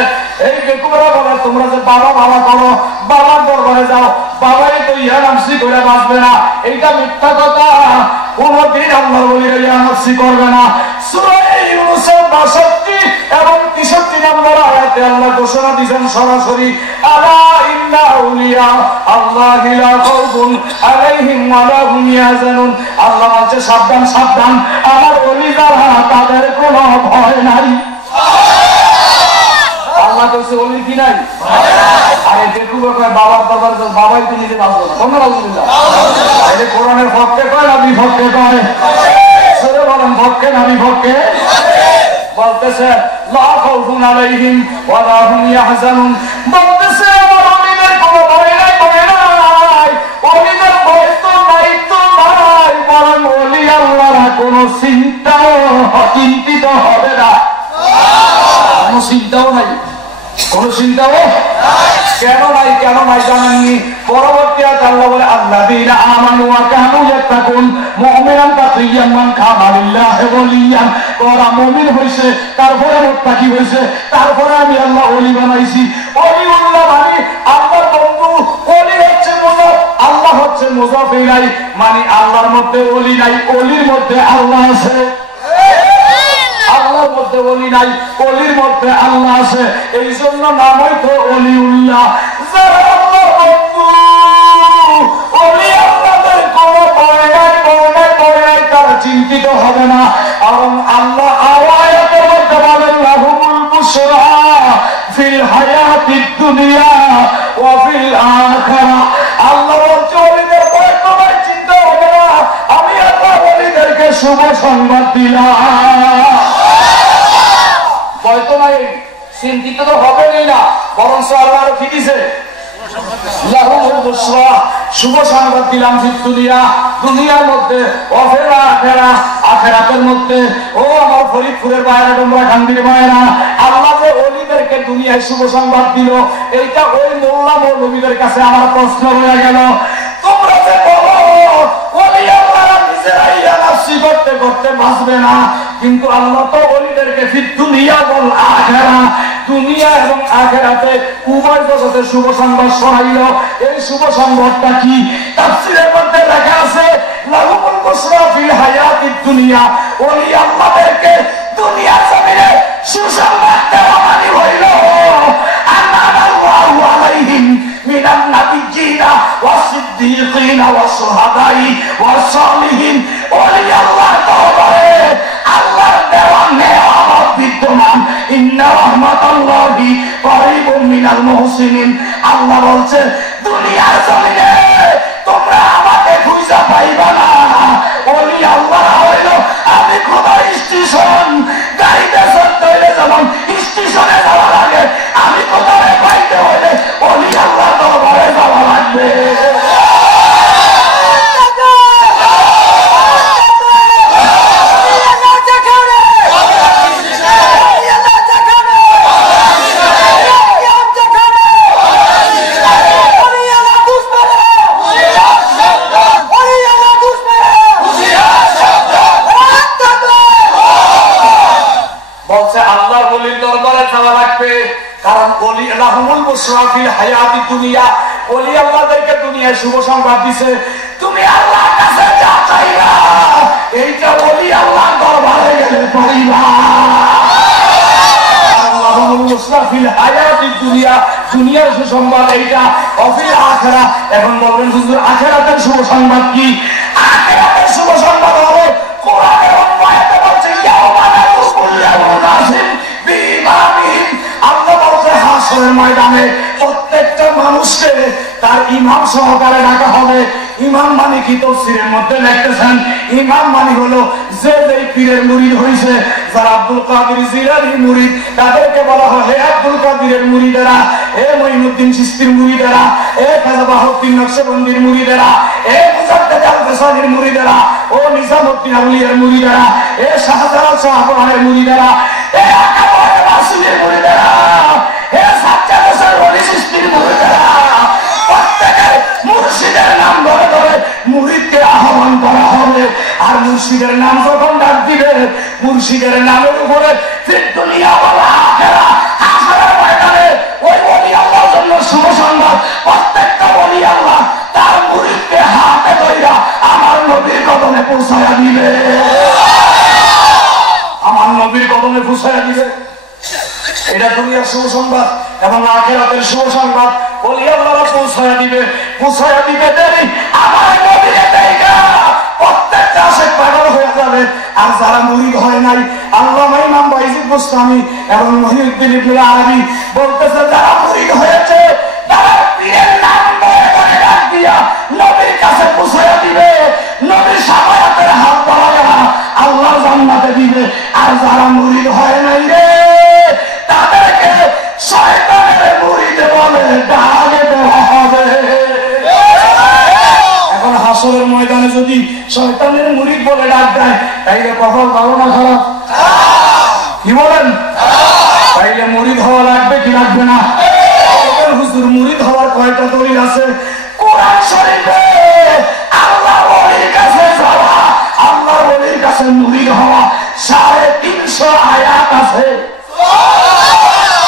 এই বেকুবরা বলে তোমরা যে বাবা বাবা করো, বাবার দরবারে যাও, বাবাই তো ইয়ানাফসি করে বাঁচবে না, এইটা মিথ্যা কথা। কোনদিন আল্লাহ বলি ইয়ানাফসি করবে না। সূরা ইউনূসের 62 এবং 63 নম্বর আয়াতে আল্লাহ ঘোষণা দিয়েছেন সরাসরি আলা ইন্না আউলিয়া আল্লাহি লা খাউফুন আলাইহিম ওয়া লা হুম ইয়াহজানুন। আল্লাহ বলছে সাবধান সাবধান, আমার ওলি যারা তাদের কোনো ভয় নাই। আল্লাহ কইছে ওলি কি নাই? আরে দেখো কয় বাবার দরবারে তো বাবাই তো নিজে বাঁচবে না। তোমরা আলহামদুলিল্লাহ, এই কোরআনের পক্ষে কয় না বিপক্ষে কয়? সরে বলেন পক্ষে না বিপক্ষে? বলতেছে লা খাউফুন আলাইহিম ওয়া লা হুম ইয়াহজানুন, বলতেছে আমার ওলিদের কোনো ভয় নাই, ভয় নাই, ওলিদের ভয় তো নাই, তো নাই, বরং ওলি আল্লাহরা কোনো চিন্তিত হবে না। কোনো চিন্তাও নাই, কোন চিন্তাও কেন নাই? কেন নাই জানেননি? পরবর্তী আল্লাহ বলে আল্লাযীনা আমানু ওয়া কানু ইয়াত্তাকুন মুমিনান তাকিয়ান মান কানা লিল্লাহি ওয়ালিয়ান। ওরা মুমিন হইছে, তারপরে মুত্তাকি হইছে, তারপরে আমি আল্লাহ ওলি বানাইছি। ওলিউল্লাহ মানে আল্লাহর বন্ধু, ওলি হচ্ছে মুজাফ, আল্লাহ হচ্ছে মুজাফ ইলাইহি, মানে আল্লাহর মধ্যে ওলি নাই, ওলির মধ্যে আল্লাহ আছে। আল্লাহর মধ্যে ওলি নাই, ওলির মধ্যে আল্লাহ আছে, এই জন্য নাম হইতো ওলিউল্লাহ। যারা আল্লাহর বন্ধু, ওলি আল্লাহদের কোনো ভয় নাই, ভয় নাই, তারা চিন্তিত হবে না। এবং আল্লাহ আয়াতের মধ্যে বলেন লাহুমুল বুশরা ফিল হায়াতিদ দুনিয়া ওয়া ফিল আখিরাহ। আল্লাহ বলছে ওলিদের ভয় তো নাই, চিন্তা হবে না, আমি আল্লাহ ওলিদেরকে শুভ সংবাদ দিলাম। ভয় তো নাই, চিন্তিত তো হবে না, বরং আল্লাহ আরো কি দিছে? লাহুমুল বুশরা, শুভ সংবাদ দিলাম দুনিয়ার মধ্যে, আখিরাতের মধ্যে। ও আমার ফরিদপুরের বাইরে, তোমরা গান্ধীর বাইরা, আল্লাহ যে ওলিদেরকে দুনিয়ায় শুভ সংবাদ দিল, এইটা ওই মোল্লা মৌলবীদের কাছে আমার প্রশ্ন রয়ে গেল। তোমরা যে বলো ওলি আল্লাহ নিজেরাই ইয়ানাফসি করতে করতে বাঁচবে না, কিন্তু আল্লাহ তো ওলিদেরকে ফির দুনিয়া বল আখিরা, দুনিয়া এবং আখিরাতে উভয় জগতে শুভ সংবাদ শোনাইল। এই শুভ সংবাদটা কি? তাফসীরের মধ্যে লেখা আছে লাহুমুল বুশরা ফিল হায়াতিদ দুনিয়া, ওলি আল্লাহদেরকে দুনিয়ার জমিনে সুসংবাদ দেওয়া মানে হইল আনাল্লাহু আলাইহিম মিনান নাবিয়্যিনা ওয়াস সিদ্দীকিনা ওয়াস শুহাদাই ওয়াস সালিহিন। ওলি আল্লাহ দরবারে আল্লাহর দেওয়া নেয়ামত বিদ্যমান, ইন্না রাহমাতাল্লাহি করিবুম মিনাল মুহসিনিন। আল্লাহ বলছে দুনিয়ার জমিনে তোমরা আমাকে খুঁজে পাইবা না। ওলি আল্লাহ হইল আমি খোদার স্টেশন, গাড়িতে চড়তে হইলে যেমন স্টেশনে যাওয়া লাগে, আমি খোদারে পাইতে হইলে ওলি আল্লাহ দরবারে যাওয়া লাগবে। যাওয়া লাগবে, কারণ ওলি লাহুমুল বুশরা ফিল হায়াতি দুনিয়া, ওলি আল্লাহদেরকে দুনিয়ায় শুভ সংবাদ দিছে, তুমি আল্লাহর কাছে যা চাইবা এইটা ওলি আল্লাহর দরবারে গেলে পাইবা। দুনিয়ার সুসংবাদ এইটা, অফিল আখিরা। এখন বলবেন হুজুর আখিরাতের শুভ সংবাদ কি? আখিরাতের শুভ সংবাদ হবে কোরআনের আয়াতে বলছে ইয়াউমা নাকুলু লিল-মুনাফিকিন বিইমানিহিম, আল্লাহ বলছে হাসরের ময়দানে প্রত্যেকটা মানুষকে তার ইমাম সহকারে ডাকা হবে। ইমাম মানে কি? তাফসীরের মধ্যে লিখতেছেন ইমাম মানে হলো যে যেই পীরের মুরিদ হইছে, যারা আব্দুল কাদের জিলানীর মুরিদ তাদেরকে বলা হয় হে আব্দুল কাদেরের মুরিদেরা, হে মঈনুদ্দিন চিশতির মুরিদেরা, হে খাজা বাহাউদ্দিন নকশবন্দির মুরিদেরা, হে মুজাদ্দিদ আল-ফিসানির মুরিদেরা, ও নিজামউদ্দিন আউলিয়ার মুরিদেরা, হে শাহজালাল শাহপুরানের মুরিদেরা, হে আকাবায় মাসুমের মুরিদেরা, হে সাজ্জাদ হোসেন ওলি চিশতির মুরিদেরা, প্রত্যেকের মুর্শিদের নাম ধরে ধরে মুরিদকে আহ্বান করা হবে। আর মুর্শিদের নাম যখন ডাক দিবে, মুর্শিদের নামের উপরে দুনিয়া ওয়াল আখিরা হাসরের ময়দানে ওই ওলি আল্লাহর জন্য শুভ সংবাদ, প্রত্যেকটা ওলি আল্লাহ তার মুরিদকে হাতে ধইরা আমার নবীর কদমে পৌঁছায়া দিবে, আমার নবীর কদমে পৌঁছায়া দিবে। এটা দুনিয়ার শুভ সংবাদ এবং আখিরাতের শুভ সংবাদ। ওলি আল্লাহরা পৌঁছায়া দিবে দেরি আমার নবীর দেখা প্রত্যেকটা আশিক পাগল হয়ে যাবে। আর যারা মুরিদ হয় নাই, আল্লামা ইমাম বাইজিদ বুস্তামি এবং মহিউদ্দিন ইবনে আরবি বলতেছে যারা মুরিদ হয়েছে তারা পীরের নাম ধরে ধরে ডাক দিয়া নবীর কাছে পৌঁছায়া দিবে, নবীর শাফায়াতের হাত বাড়ায়া আল্লাহর জান্নাতে দিবে। আর যারা মুরিদ হয় নাই রে তাদেরকে শয়তানের মুরিদ বলে ডাক দেওয়া হবে। এখন হাসরের ময়দানে যদি শয়তানের মুরিদ বলে ডাক দেয় তাইলে কখন ভালো না খারাপ? কি বলেন? তাইলে মুরিদ হওয়া লাগবে কি লাগবে না? হুজুর মুরিদ হওয়ার কয়টা দলিল আছে? কোরআন শরীফে আল্লাহ ওলির কাছে যাওয়া, আল্লাহ ওলির কাছে মুরিদ হওয়া 350 আয়াত আছে।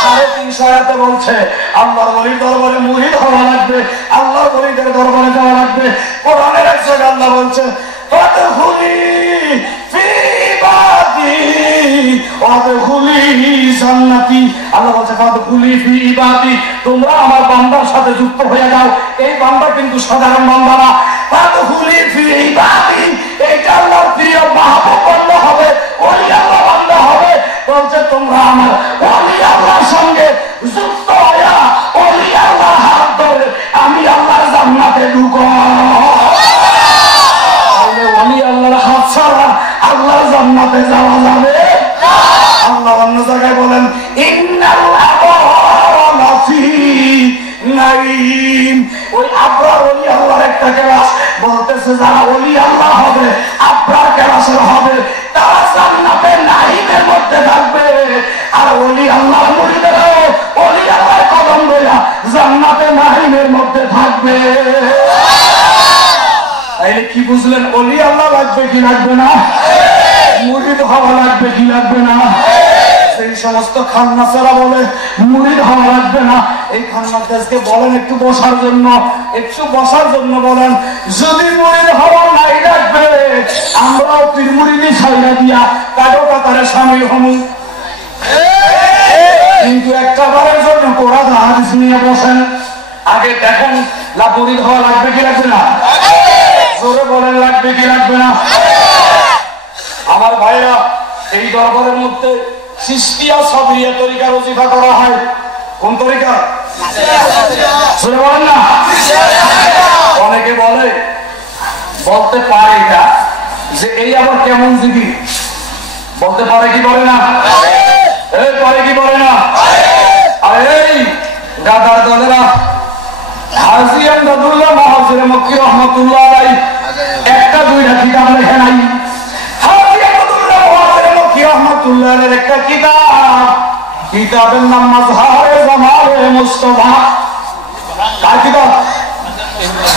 350 আয়াতে বলছে আল্লাহর ওলির দরবারে মুরিদ হওয়া লাগবে, আল্লাহর ওলিদের দরবারে যাওয়া লাগবে। কোরআনের এক জায়গায় আল্লাহ বলছে ফাদখুলি ফি ইবাদি ওয়াদখুলি জান্নাতি, আল্লাহ বলছে ফাদখুলি ফি ইবাদি, তোমরা আমার বান্দার সাথে যুক্ত হয়ে যাও। এই বান্দা কিন্তু সাধারণ বান্দা না, ফাদখুলি ফি ইবাদি এইটা আল্লাহর প্রিয় মাহবুব বান্দা হবে, ওলি আল্লাহ বান্দা হবে। বলছে তোমরা আমার ওলি আল্লাহর সঙ্গে যুক্ত হয়া ওলি আল্লাহর হাত ধরে আমি আল্লাহর জান্নাতে ঢুকো। তাহলে ওলি আল্লাহর হাত ছাড়া আল্লাহর জান্নাতে যাওয়া যাবে? আল্লাহ অন্য জায়গায় বলেন ইন্নাল আবরারা লাফি নাঈম, ওই আবরার ওলি আল্লাহর একটা ক্লাস বলতেছে যারা ওলি আল্লাহ হবে আবরার ক্লাসের হবে তারা জান্নাতে নাঈমের মধ্যে থাকবে। আর ওলি আল্লাহর মুরিদেরাও ওলি আল্লাহর কদম ধরে জান্নাতে নাঈমের মধ্যে থাকবে। তাইলে কি বুঝলেন? ওলি আল্লাহ লাগবে কি লাগবে না? মুরিদ হওয়া লাগবে কি লাগবে না? সেই সমস্ত খান্নাসেরা বলে মুরিদ হওয়া লাগবে না। এই খান্নাসকে বলেন একটু বসার জন্য, একটু বসার জন্য বলেন। যদি মুরিদ হওয়া নাই লাগবে আমরাও পীর মুরিদি ছাইরা দিয়া কাটো কাতারে শামিল হব, কিন্তু একটা বারের জন্য কোরআন হাদিস নিয়ে বসেন। আগে দেখেন মুরিদ হওয়া লাগবে কি লাগবে না? জোরে বলেন লাগবে কি লাগবে না? আমার ভাইরা, এই দরবারের মধ্যে চিশতিয়া সাবরিয়া তরিকা ওজিফা করা হয়। কোন তরিকা? শুনে বলেন না। অনেকে বলে বলতে পারে না যে এই আবার কেমন জিবি, বলতে পারে কি বলে না? এই পারে কি বলে না? আর এই গাদার দলেরা হাজী আমদাদুল্লাহ মহাজির মক্কি রহমাতুল্লাহ আলাইহি একটা দুইটা কিতাব লেখে নাই। হাজী আমদাদুল্লাহ মহাজির মক্কি রহমাতুল্লাহ আলাইহির একটা কিতাব, কিতাবের নাম মাজহারে জামালে মুস্তাফা। কার কিতাব?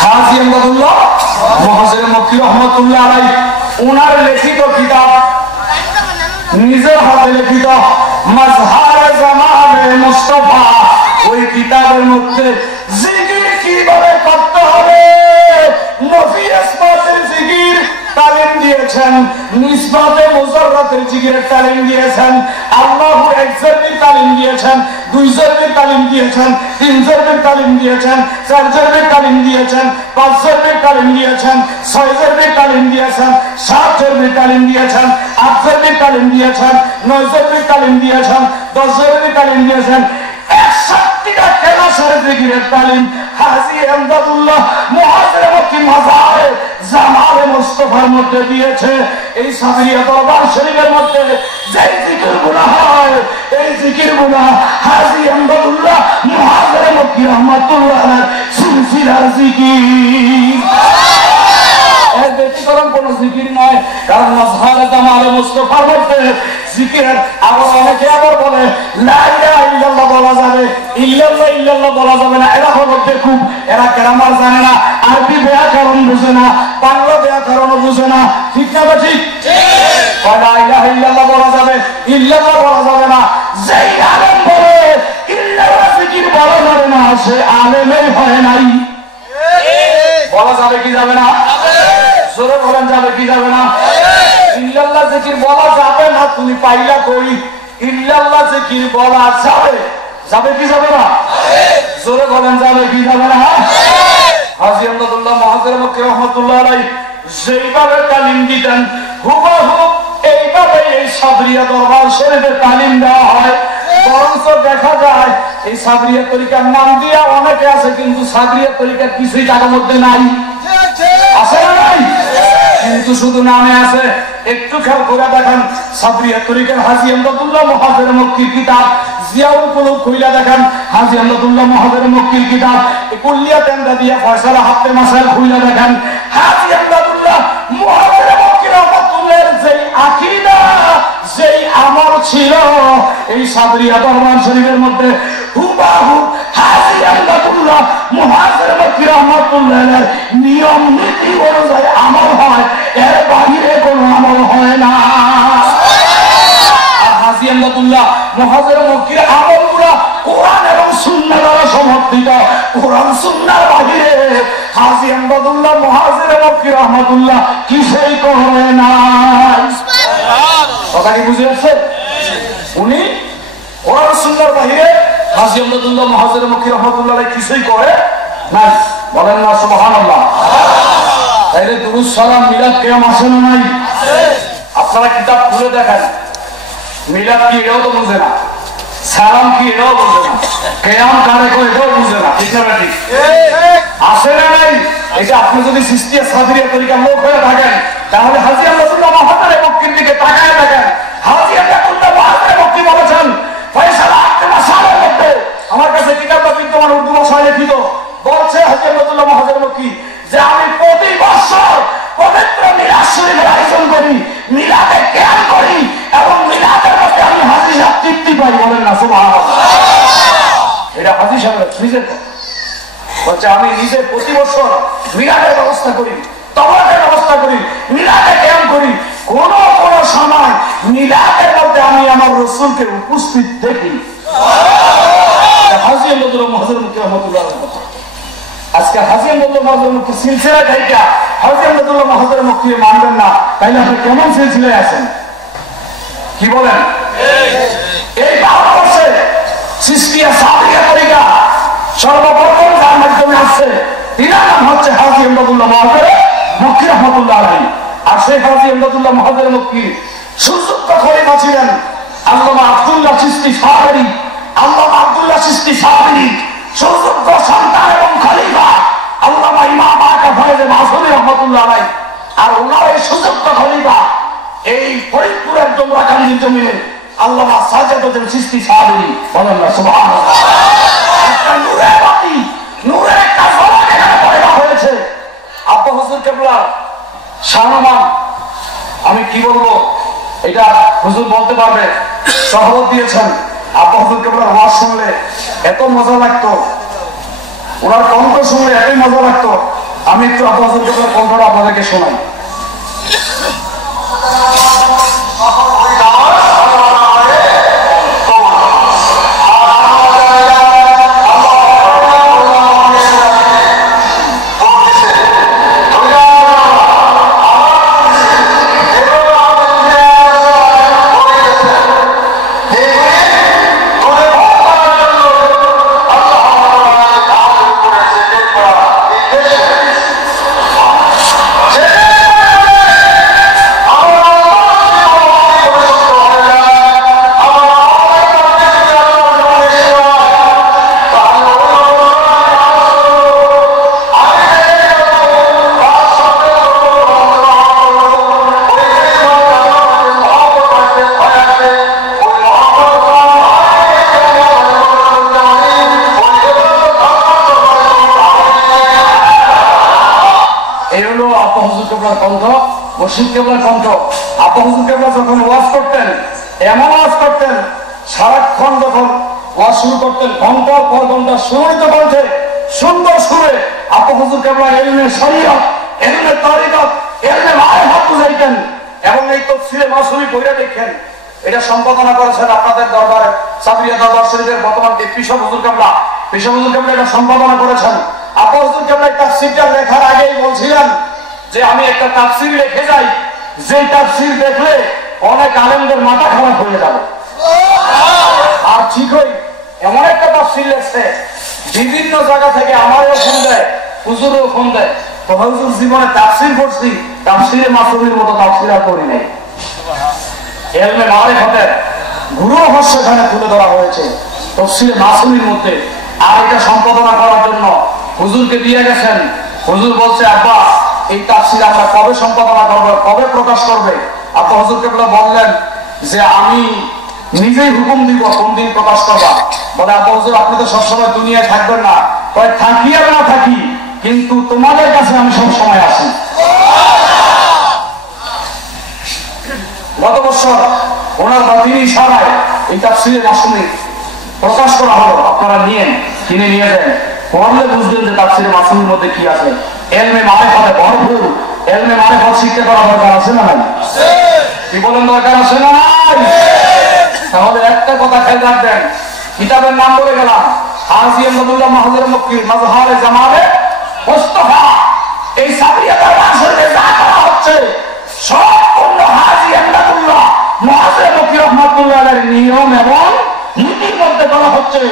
হাজী আমদাদুল্লাহ মহাজির মক্কি রহমাতুল্লাহ আলাইহি ওনার লিখিত কিতাব, নিজের হাতে লিখিত মাজহারে জামালে মধ্যে জিকির কিভাবে করতে হবে নবী ইসমাতের জিকির তালিম দিয়েছেন, নিসবাতে মুজাররাতের জিকিরের তালিম দিয়েছেন, আল্লাহু একজনের তালিম দিয়েছেন, দুইজনের তালিম দিয়েছেন, তিনজনের তালিম দিয়েছেন, চারজনের তালিম দিয়েছেন, পাঁচজনের তালিম দিয়েছেন, ছয়জনের তালিম দিয়েছেন, সাতজনের তালিম দিয়েছেন, আটজনের তালিম দিয়েছেন, নয়জনের তালিম দিয়েছেন, 10 জনের তালিম দিয়েছেন। 61টা ক্লাসের জিকিরের তালিম হাজী এমদাদুল্লাহ মুহাজির মক্কি মাজারে জামালে মুস্তাফার মধ্যে দিয়েছে। এই সাবিরিয়া দরবার শরীফের মধ্যে যে জিকিরগুলো হয় এই জিকিরগুলো হাজী এমদাদুল্লাহ মুহাজির মক্কি রহমাতুল্লাহ আলাইহি সিলসিলার জিকির, এর ব্যতিক্রম কোন জিকির নয়। কারণ মাযহারে জামালে মুস্তাফার মধ্যে জিকিরের আবার অনেকে আবার বলে লা ইলাহা ইল্লাল্লাহ বলা যাবে, ইল্লাল্লাহ ইল্লাল্লাহ বলা যাবে না। এরা হলো বেকুব, এরা গ্রামার জানে না, আরবি ব্যাকরণ বুঝে না, বাংলা ব্যাকরণ বুঝে না। ঠিক না ঠিক? লা ইলাহা ইল্লাল্লাহ বলা যাবে, ইল্লাল্লাহ বলা যাবে না। যেই আলেম বলে ইল্লাল্লাহ জিকির বলা যাবে না সে আলেমই হয় নাই। বলা যাবে কি যাবে না? জোরে বলেন যাবে কি যাবে না? ইল্লাল্লাহ জিকির বলা যাবে না, তুমি পাইলা কই? ইল্লাল্লাহ জিকির বলা যাবে, যাবে কি যাবে না? জোরে বলেন যাবে কি যাবে না? হাজী এমদাদুল্লাহ মুহাজির মক্কি রহমাতুল্লাহ আলাইহি যেইভাবে তালিম দিতেন হুবহু এইভাবে এই সাবরিয়া দরবার শরীফে তালিম দেওয়া হয়। বরঞ্চ দেখা যায় এই সাবরিয়া তরিকার নাম দিয়া অনেকে আছে, কিন্তু সাবরিয়া তরিকার কিছুই টাকার মধ্যে নাই, আছে না নাই? কিন্তু শুধু নামে আছে। একটু খেয়াল করে দেখেন সাবরিয়া তরিকার হাজী এমদাদুল্লাহ মুহাজির মক্কির কিতাব জিয়াউল কুলুব খুইলা দেখেন, হাজী এমদাদুল্লাহ মুহাজির মক্কির কিতাব কুল্লিয়াত ইমদাদিয়া ফয়সালা হাফতে মাসাইল খুইলা দেখেন, হাজী এমদাদুল্লাহ মুহাজির মক্কি রহমাতুল্লাহর যেই আকীদা যেই আমল ছিল এই সাবরিয়া দরবার শরীফের মধ্যে হুবহু হাজী এমদাদুল্লাহ মুহাজির মক্কি রহমাতুল্লাহর নিয়ম নীতি অনুযায়ী আমল হয়, এর বাহিরে কোনো আমল হয় না। হাজী এমদাদুল্লাহ মুহাজির মক্কির আমলগুলো কোরআন এবং সুন্নাহ দ্বারা সমর্থিত। কোরআন সুন্নাহর বাহিরে হাজী এমদাদুল্লাহ মুহাজির মক্কি রহমাতুল্লাহ কিছুই করে না। কথা কি বুঝে আসছে? উনি কোরআন সুন্নাহর বাহিরে হাজী এমদাদুল্লাহ মুহাজির মক্কি রহমাতুল্লাহ কিছুই করে না। বলেন না সুবহানাল্লাহ। তাইলে দুরূদ সালাম মিলাদ কিয়াম আছে না নাই? আপনারা কিতাব খুলে দেখেন, মিলাদ কি এটাও তো বুঝে না, সালাম কি এটাও বুঝে না, কিয়াম কারে কয় এটাও বুঝে না। ঠিক না ঠিক? আছে না নাই? এটা আপনি যদি সিস্তিয়া সাদরিয়া তরিকার লোক হয়ে থাকেন তাহলে হাজী এমদাদুল্লাহ মুহাজির মক্কির দিকে তাকায় দেখেন। হাজী এমদাদুল্লাহ মুহাজির মক্কি বলেছেন ফয়সালা হাফতে মাসাইলের মধ্যে, আমার কাছে কিতাবটা বিদ্যমান উর্দু ভাষায় লিখিত, বলছে হাজী এমদাদুল্লাহ মুহাজির মক্কি যে আমি প্রতি বছর পবিত্র মিলাদ শরীফের আয়োজন করি, মিলাদে কিয়াম করি এবং মিলাদের মধ্যে আমি হাজী সাহেব তৃপ্তি পাই। বলেন না সুবহানাল্লাহ। এটা হাজী সাহেবের নিজের বলছে আমি নিজে প্রতি বছর মিলাদের ব্যবস্থা করি, তওয়াফের ব্যবস্থা করি, মিলাদে কিয়াম করি। কোন কোন সময় মিলাদের মধ্যে আমি আমার রাসূলকে উপস্থিত দেখি। হাজী এমদাদুল্লাহ মুহাজির মক্কি রহমাতুল্লাহ আলাইহি আজকে হাজী এমদাদুল্লাহ মুহাজির মক্কি সিলসিলা ঢাইকা হাজী এমদাদুল্লাহ মুহাজির মক্কি মানবেন না, তাইলে আপনি কেমন সিলসিলায় আছেন? কি বলেন? এই ভারতবর্ষে সিস্তিয়া সাদরিয়া তরিকা সর্বপ্রথম যার মাধ্যমে আসছে তিনার নাম হচ্ছে হাজী এমদাদুল্লাহ মুহাজির মক্কি রহমাতুল্লাহ আলাইহি। আর সেই হাজী এমদাদুল্লাহ মুহাজির মক্কি সুযোগ্য খলিফা ছিলেন আল্লামা আব্দুল্লাহ চিশতি সাবরি। আল্লামা আব্দুল্লাহ চিশতি সাবরি সুযোগ্য সন্তান এবং খলিফা আল্লামা ইমাম আকা ফয়েজ মাসুমি রহমাতুল্লাহ আলাইহি। আর ওনার এই সুযোগ্য খলিফা এই ফরিদপুরের ডোমরাকান্দির জমিনে আল্লামা সাজ্জাদুদ্দিন চিশতি সাবরি। বলেন না সুবহানাল্লাহ। একটা নূরের বাতি, নূরের একটা ঝলক এখানে পয়দা হয়েছে। আব্বা হুজুর কেবলা শাহমান, আমি কি বলবো এটা হুজুর বলতে পারবে, শহর দিয়েছেন। আব্বা হুজুর কেবলার ওয়াজ শুনলে এত মজা লাগতো, ওনার কণ্ঠ শুনলে এতই মজা লাগতো। আমি একটু আব্বা হুজুর কেবলার কণ্ঠটা আপনাদেরকে শোনাই। মুর্শিদ কেবলার কণ্ঠ। আব্বা হুজুর কেবলা যখন ওয়াজ করতেন, এমন ওয়াজ করতেন, সারাক্ষণ যখন ওয়াজ শুরু করতেন ঘন্টার পর ঘন্টা সুরিত কণ্ঠে সুন্দর সুরে আব্বা হুজুর কেবলা ইলমে শরীয়ত, ইলমে তরিকত, ইলমে মারিফত বুঝাইতেন। এবং এই তাফসীরে মাসুরি পড়ে দেখেন, এটা সম্পাদনা করেছেন আপনাদের দরবারে সাবরিয়া দরবার শরীফের বর্তমান পিসব হুজুর কেবলা। পিসব হুজুর কেবলা এটা সম্পাদনা করেছেন। আব্বা হুজুর কেবলা তাফসীরটা লেখার আগেই বলছিলেন যে আমি একটা তাফসীর লিখে যাই, যে তাফসীর দেখলে অনেক আলেমদের মাথা খারাপ হয়ে যাবে। আর ঠিকই এমন একটা তাফসীর লিখছে, বিভিন্ন জায়গা থেকে আমারও ফোন দেয়, হুজুরও ফোন দেয়, তো হুজুর জীবনে তাফসীর পড়ছি, তাফসীরে মাসুরির মতো তাফসীর আর করি নাই। ইলমে মারিফতের গুরু রহস্য এখানে তুলে ধরা হয়েছে তাফসীরে মাসুরির মধ্যে। আর এটা সম্পাদনা করার জন্য হুজুরকে দিয়ে গেছেন। হুজুর বলছে, আব্বা এই তাফসীর আমরা কবে সম্পাদনা করবো, কবে প্রকাশ করবে? আব্বা হুজুর কেবলা বললেন যে আমি নিজেই হুকুম দিব কোন দিন প্রকাশ করবা। বলে, আব্বা হুজুর আপনি তো সবসময় দুনিয়ায় থাকবেন না। থাকি আর না থাকি, কিন্তু তোমাদের কাছে আমি সবসময় আসি। গত বছর ওনার বাতিল ইশারায় এই তাফসীরে মাসুরি প্রকাশ করা হলো। আপনারা নিয়েন, কিনে নিয়ে যান, পড়লে বুঝবেন যে তাফসীরে মাসুরির মধ্যে কি আছে। ইলমে মারিফতে ভরপুর, ইলমে মারিফত শিখতে করা দরকার আছে না নাই? কি বলেন, দরকার আছে না নাই? তাহলে একটা কথা খেয়াল রাখবেন, কিতাবের নাম বলে গেলাম, হাজী আহমদুল্লাহ মাহজুর মক্কি মাজহারে জামালে মুস্তাফা। এই সাবরিয়া দরবার শরীফে যা করা হচ্ছে সম্পূর্ণ হাজী আহমদুল্লাহ মাহজুর মক্কি রাহমাতুল্লাহ আলাইহির নিয়ম এবং নীতির মধ্যে করা হচ্ছে।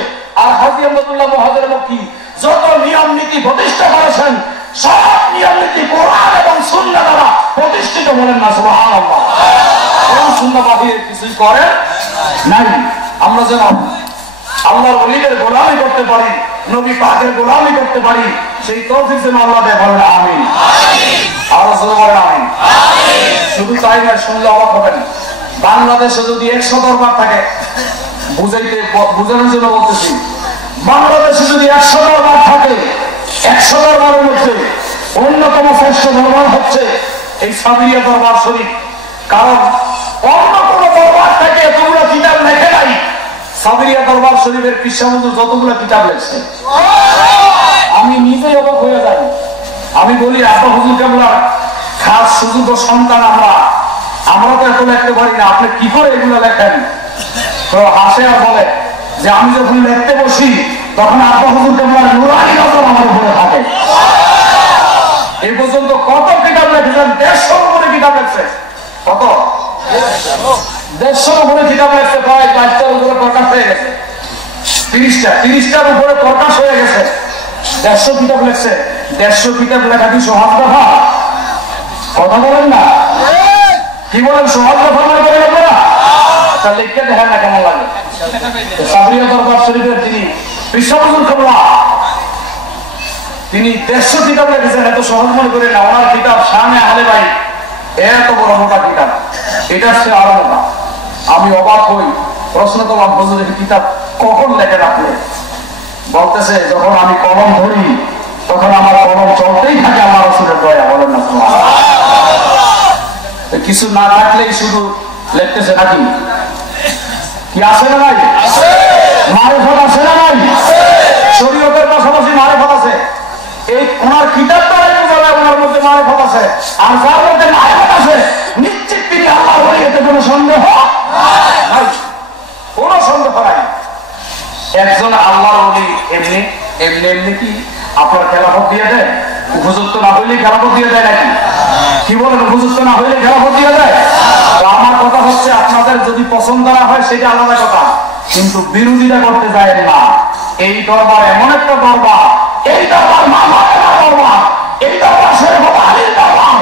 আর হাজী আহমদুল্লাহ মাহজুর মক্কি যত নিয়ম নীতি প্রতিষ্ঠা করেছেন, সব নিয়ম নীতি কোরআন এবং সুন্নাহ দ্বারা প্রতিষ্ঠিত। বলেন না সুবহানাল্লাহ। কোরআন সুন্নাহ বাহিরে কিছুই করেন নাই। আমরা যেন আল্লাহর ওলিদের গোলামি করতে পারি, নবী পাকের গোলামি করতে পারি, সেই তৌফিক যেন আল্লাহ দেয়। বলেন আমিন। আরো জোরে বলেন আমিন। শুধু তাই নয়, শুনলে অবাক হবেন, বাংলাদেশে যদি 100 দরবার থাকে, বুঝানোর জন্য বলতেছি, বাংলাদেশে যদি 100 দরবার থাকে, 100 দরবারের মধ্যে অন্যতম শ্রেষ্ঠ দরবার হচ্ছে এই সাবরিয়া দরবার শরীফ। কারণ অন্য কোন দরবার থেকে এতগুলো কিতাব লেখে নাই। সাবরিয়া দরবার শরীফের পিসা হুজুর যতগুলো কিতাব লেখছে, আমি নিজেই অবাক হয়ে যাই। আমি বলি, আব্বা হুজুর কেবলার খাস সুযোগ্য সন্তান আমরা তো এত লিখতে পারি না, আপনি কি করে এগুলো লেখেন? তো হাসে আর বলে যে আমি যখন লিখতে বসি তখন আব্বা হুজুর কেবলার নুরানি নজর আমার উপরে থাকে। এই পর্যন্ত কত কিতাব লিখেছেন? 150 উপরে কিতাব লিখছে। কত? 150 উপরে কিতাব লিখছে। প্রায় 5টার উপরে প্রকাশ হয়ে গেছে। 30টার উপরে প্রকাশ হয়ে গেছে। 150 কিতাব লিখছে। 150 কিতাব লেখা কি সহজ ব্যাপার? কথা বলেন না, কি বলেন? সহজ ব্যাপার মনে করেন আপনারা? তা লিখতে দেখেন না কেমন লাগে। সাবরিয়া দরবার শরীফের যিনি পিসা হুজুর কেবলা, তিনি 150 কিতাব লিখেছেন। এত সহজ মনে করেন না। ওনার কিতাব শানে আহলে বাইত, এত বড় মোটা কিতাব, এটা সে আরো মোটা। আমি অবাক হই, প্রশ্ন করলাম, হুজুরের কিতাব কখন লেখেন আপনি? বলতেছে, যখন আমি কলম ধরি তখন আমার কলম চলতেই থাকে আমার রাসূলের দয়া। বলেন না কিছু না থাকলেই শুধু লিখতেছে নাকি? কি আছে না নাই? মারিফত আছে না নাই? শরীয়তের পাশাপাশি মারিফত আছে। এই ওনার কিতাবটা ওনার মধ্যে মারিফত আছে। আর যার মধ্যে মারিফত আছে, নিশ্চিত তিনি আল্লাহর ওলি, এতে কোনো সন্দেহ নাই, কোনো সন্দেহ নাই। একজন আল্লাহর ওলি এমনি এমনি এমনি কি আপনার খেলাফত দিয়ে দেয়? উপযুক্ত না হইলে খেলাফত দিয়ে দেয় নাকি? কি বলেন? উপযুক্ত না হইলে খেলাফত দিয়ে দেয়? আমার কথা হচ্ছে, আপনাদের যদি পছন্দ না হয় সেটা আলাদা কথা, কিন্তু বিরোধিতা করতে যায় না। এই দরবার এমন একটা দরবার, এই দরবার মামার দরবার, এই দরবার শরীফ আলীর দরবার,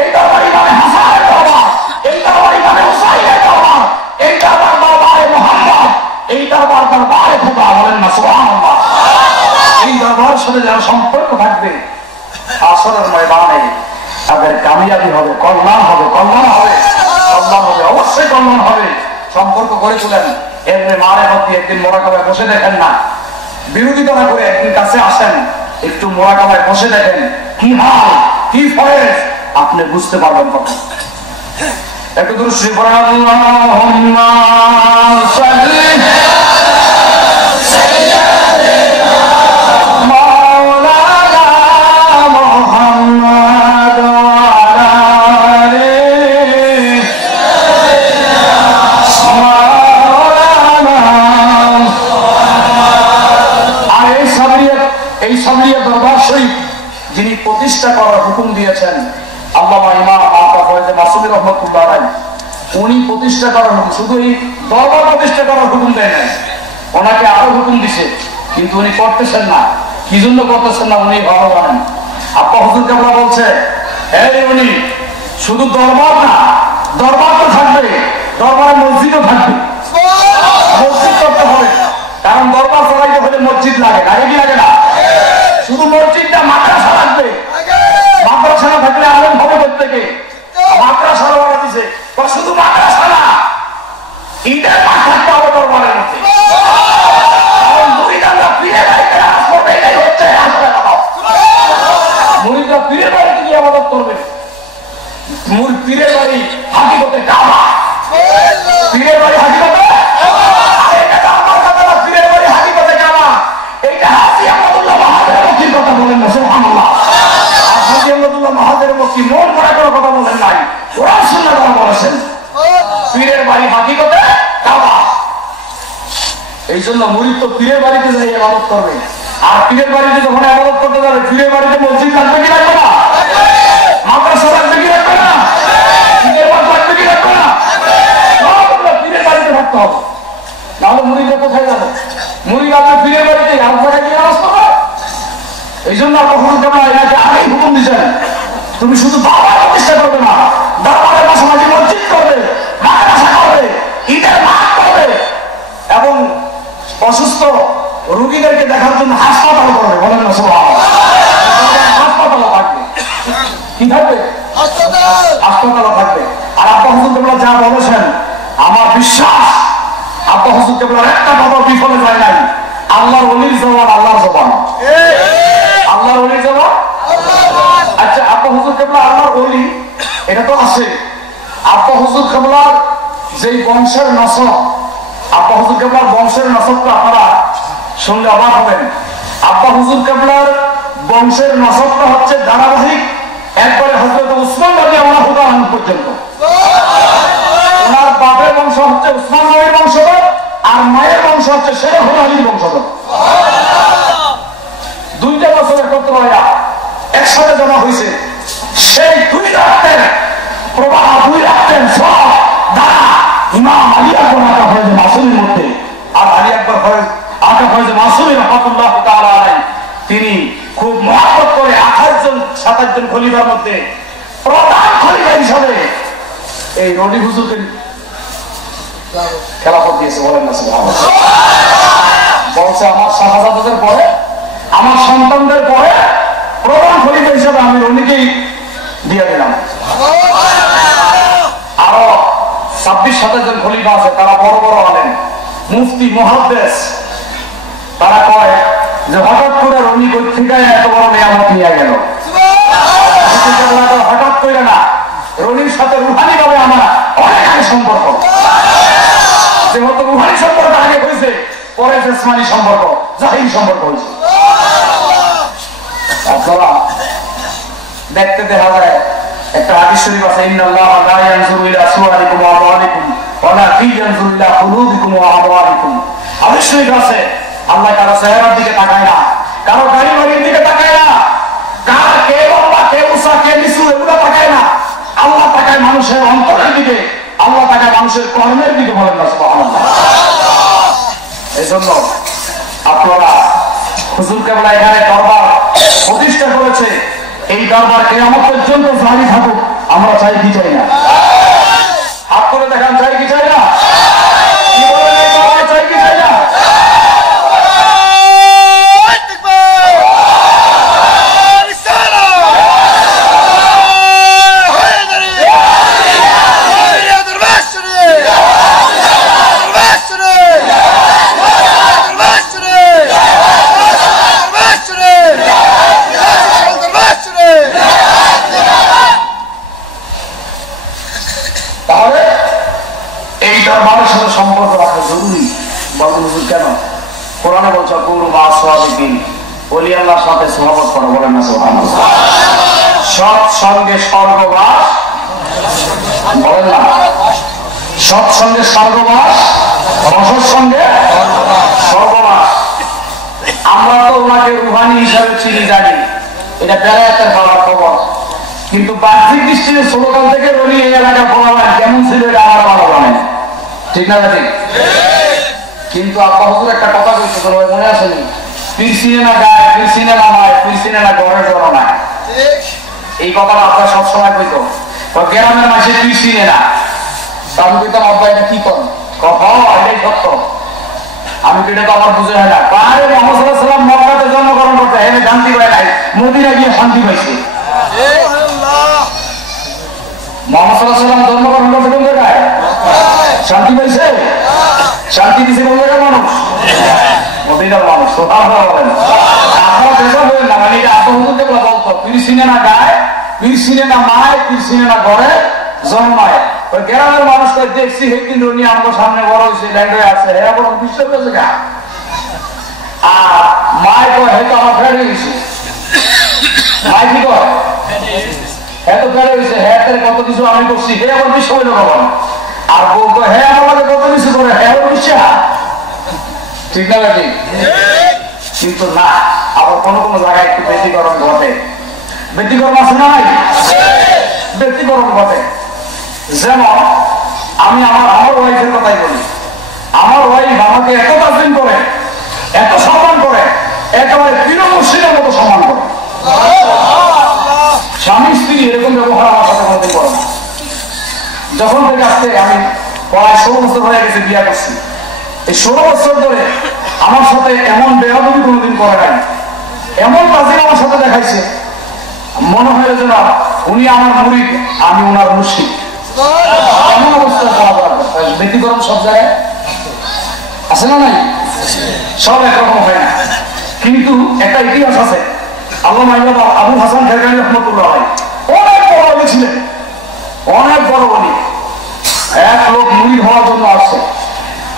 এই দরবার ইমামে হাসানের দরবার, এই দরবার ইমামে হুসাইনের দরবার, এই দরবার দরবারে মুহাম্মদ, এই দরবার দরবারে খোদা। বলেন না সুবহানাল্লাহ। এই দরবার সাথে যারা সম্পর্ক থাকবে, আসরের ময়দানে তাদের কামিয়াবি হবে, কল্যাণ হবে, কল্যাণ হবে, কল্যাণ হবে, অবশ্যই কল্যাণ হবে। সম্পর্ক গড়ে তোলেন। এমনি মারিফত দিয়ে একদিন মোরাকাবায় বসে দেখেন না, বিরোধিতা না করে একদিন কাছে আসেন, একটু মোরাকাবায় বসে দেখেন কি হাল, কি ফয়েজ। আপনি বুঝতে পারবেন কখন। একটু দৃষ্টি পড়ে আল্লাহুম্মা সাল্লি মাওলানা মুহাম্মদ ওয়া আলা আলি মাওলানা। আর এই সামরিয়া দরবার শরীফ যিনি প্রতিষ্ঠা করার হুকুম দিয়েছেন আল্লামা ইমাম আতা ফয়েজ মাসুমি রহমাতুল্লাহ আলাইহি, উনি প্রতিষ্ঠা করার হুকুম, শুধু এই দরবার প্রতিষ্ঠা করার হুকুম দেয় না, ওনাকে আরো হুকুম দিছে, কিন্তু উনি করতেছেন না। কি জন্য করতেছেন না উনি ভালো জানেন। আব্বা হুজুর কেবলা বলছে, এই উনি শুধু দরবার না, দরবার তো থাকবে, দরবারে মসজিদও থাকবে, মসজিদ করতে হবে। কারণ দরবার চালাইতে হলে মসজিদ লাগে, লাগে কি লাগে না? শুধু মসজিদটা মাদ্রাসা লাগবে, মাদ্রাসা না থাকলে আলম হবে প্রত্যেকে। মাদ্রাসা বলা দিছে, শুধু মাদ্রাসা না, ঈদের মাঠ থাকতে হবে দরবারের মধ্যে। মুরিদরা পীরের বাড়িতে নামাজ পড়বে, এটাই হচ্ছে আসলে নামাজ। মুরিদরা পীরের বাড়িতে গিয়ে ইবাদত করবে। পীরের বাড়ি হাকিকতে কাবা, পীরের বাড়ি হাকিকতে পীরের বাড়ি হাকিকতে কাবা। এইটা হাজি আহমদুল্লাহ মাহাদের মুক্তির কথা বলেন না, সুবহানাল্লাহ। হাজি আহমদুল্লাহ মাহাদের মুক্তি মন করা কোনো কথা বলেন নাই, কোরআন সুন্নাহ কথা বলেছেন। পীরের বাড়ি হাকিকতে কাবা। এই জন্য মুরিদ তো পীরের বাড়িতে যাই ইবাদত করবে। আর পীরের বাড়িতে যখন ইবাদত করতে যাবে, পীরের বাড়িতে মসজিদ লাগবে কি লাগবে না? মাদ্রাসা লাগবে কি লাগবে না? পীরের বাড়ি লাগবে কি লাগবে না? পীরের বাড়িতে থাকতে হবে, নাহলে মুরিদরা কোথায় যাবে? মুরিদ আপনি পীরের বাড়িতে আর জায়গায় গিয়ে নামাজ পড়বে। এই জন্য এনাকে আগেই হুকুম দিচ্ছেন, তুমি শুধু দরবার প্রতিষ্ঠা করবে না, দরবারের পাশাপাশি মসজিদ করবে, মাদ্রাসা করবে, ঈদের মাঠ করবে, এবং অসুস্থ রোগীদেরকে দেখার জন্য হাসপাতাল করবে। বলেন না সুবহানাল্লাহ। হাসপাতালও থাকবে। কি থাকবে? হাসপাতালও থাকবে। আর আব্বা হুজুর কেবলা যা বলেছেন, আমার বিশ্বাস আব্বা হুজুর কেবলার একটা কথা বিফলে যায় নাই। আল্লাহর ওলির জবান আল্লাহর জবান, আল্লাহর ওলির জবান। আচ্ছা, আব্বা হুজুর কেবলা আল্লাহর ওলি, এটা তো আছে। আব্বা হুজুর কেবলার যেই বংশের নসব, আব্বা হুজুর কেবলার বংশের নসবটা আপনারা শুনলে অবাক হবেন। আব্বা হুজুর কেবলার বংশের নসবটা হচ্ছে ধারাবাহিক, একবারে হযরত উসমান রাদিয়াল্লাহু তাআলা পর্যন্ত। ওনার বাপের বংশ হচ্ছে উসমান নবীর বংশধর, আর মায়ের বংশ হচ্ছে শেরহুল আলীর বংশধর। দুইটা বছর একত্র হইয়া একসাথে জমা হয়েছে। সেই দুই রাতের প্রবাহ, দুই রাতের সব দ্বারা ইমাম আলী আকবর আকা ফয়েজ মাসুমির মধ্যে, আর আলী আকবর আকা ফয়েজ মাসুমি রাহমাতুল্লাহ তাআলা আলাইহি, তিনি খুব মহব্বত করে 28-27 জন খলিফার মধ্যে প্রধান খলিফা হিসাবে এই রনি হুজুরকে খেলাফত দিয়েছে। বলেন না সুবহানাল্লাহ। বলছে আমার শাহজাদাদের পরে, আমার সন্তানদের পরে প্রধান খলিফা হিসাবে আমি রনিকেই দিয়ে দিলাম। আরো 26-27 জন খলিফা আছে, তারা বড় বড় আলেম, মুফতি, মুহাদ্দিস। তারা কয় যে হঠাৎ করে রনি কই থেকে এত বড় নিয়ামত নিয়ে গেল। হঠাৎ করে না, রনির সাথে রুহানি ভাবে আমার অনেক আগে সম্পর্ক। যেহেতু রুহানি সম্পর্ক আগে হয়েছে, পরে জেসমানি সম্পর্ক, জাহিরি সম্পর্ক হয়েছে। আপনারা দেখতে দেখা যায় একটা হাদিস শরীফ আছে, ইন্নাল্লাহা লা ইয়ানজুরু ইলা সুওয়ারিকুম ওয়া আমওয়ালিকুম ওয়ালাকিন ইয়ানজুরু ইলা কুলুবিকুম ওয়া আমওয়ালিকুম। হাদিস শরীফ আছে, আল্লাহ কারো চেহারার দিকে তাকায় না, কারো গাড়ি বাড়ির দিকে তাকায় না, কার কে লম্বা, কে উঁচা, কে নিচু, এগুলো তাকায় না। আল্লাহ তাকায় মানুষের অন্তরের দিকে, আল্লাহ তাকায় মানুষের কর্মের দিকে। বলেন না সুবহানাল্লাহ। এই জন্য আপনারা হুজুর কেবলা এখানে দরবার প্রতিষ্ঠা করেছে, এই দরবার কিয়ামত পর্যন্ত জারি থাকুক। আমরা চাই কি চাই না? হাত করে দেখান, চাই কি চাই না? কি বলেন, এই দরবার চাই কি চাই না? কোরআনে বলছে কুনু মা'আস সাদিকিন, ওলি আল্লাহর সাথে সুহবত করো, বলেন না সুবহানাল্লাহ। সৎ সঙ্গে স্বর্গবাস, বলেন না সৎ সঙ্গে স্বর্গবাস, অসৎ সঙ্গে স্বর্গবাস। আমরা তো ওনাকে রুহানি হিসাবে চিনি জানি, এটা বেলায়েতের বাবার খবর, কিন্তু বাহ্যিক দৃষ্টিতে ছোটকাল থেকে রনি এই এলাকা বলা হয় কেমন ছিল এটা আমার ভালো জানেন, ঠিক না ঠিক? কিন্তু আব্বা হুজুর একটা কথা বলছে, মনে আসেনি? পীর সিনেমা গায়, পীর সিনেমা নয়, পীর সিনেমা ঘরের জন্য নয়। এই কথাটা আপনার সবসময় কইতো, গ্রামের মাসে পীর সিনেমা। আমি কইতাম আব্বা এটা কি করেন? এটাই সত্য। আমি তো এটা তো আমার বুঝে হয় না। আরে মুহাম্মদ সাল্লাল্লাহু আলাইহি ওয়াসাল্লাম মক্কাতে জন্মগ্রহণ করতে, এখানে শান্তি পায় নাই, মদিনা গিয়ে শান্তি পাইছে। মুহাম্মদ সাল্লাল্লাহু আলাইহি ওয়াসাল্লাম জন্মগ্রহণ করতে কোন জায়গায়? শান্তি পাইছে? শান্তি দিছে কোন জায়গায় মানুষ? মদিনার মানুষ। সুবহানাল্লাহ বলেন। আপনারা দেখা বলেন না, মানে এটা আব্বা হুজুর যেগুলো বলতো, পীর সিনেমা গায়, পীর সিনেমা মায়, পীর সিনেমা ঘরে জন্মায়। ওই গ্রামের মানুষকে দেখছি একদিন রনি আমার সামনে বড় হয়েছে, লাইন হয়ে আছে, হ্যাঁ বড় বিশ্বাস হয়েছে গা। আর মায় কয় হয়তো আমার ফের হয়ে গেছে, মায় কি কয় এত ফের হয়েছে, হ্যাঁ কত কিছু আমি করছি, হে আমার বিশ্বাস হইল কখন। আর বউ কয় হ্যাঁ আমাদের কত কিছু করে, হ্যাঁ বিশ্বাস, ঠিক না ঠিক? কিন্তু না, আবার কোনো কোনো জায়গায় একটু ব্যতিক্রম ঘটে। ব্যতিক্রম আছে না নাই? ব্যতিক্রম ঘটে। যেমন আমি আমার ওয়াইফের কথাই বলি। আমার ওয়াইফ আমাকে এত তাজিম করে, এত সম্মান করে, একেবারে প্রিয় মুর্শিদের মতো সম্মান করে। স্বামী স্ত্রী এরকম ব্যবহার আমার সাথে কোনোদিন করে না। যখন থেকে আসতে আমি প্রায় 16 বছর হয়ে গেছে বিয়ে করছি, এই 16 বছর ধরে আমার সাথে এমন বেয়াদবি কোনোদিন করে নাই, এমন তাজিম আমার সাথে দেখাইছে, মনে হয় যেন উনি আমার মুরিদ, আমি ওনার মুর্শিদ। এমন অবস্থা ব্যতিক্রম সব জায়গায় আছে না নাই? সব একরকম হয় না। কিন্তু একটা ইতিহাস আছে, আল্লামা আবুল হাসান খেরকানী রাহমাতুল্লাহ আলাইহি অনেক বড় ওলি ছিলেন, অনেক বড় ওলি। এক লোক মুরিদ হওয়ার জন্য আসছে,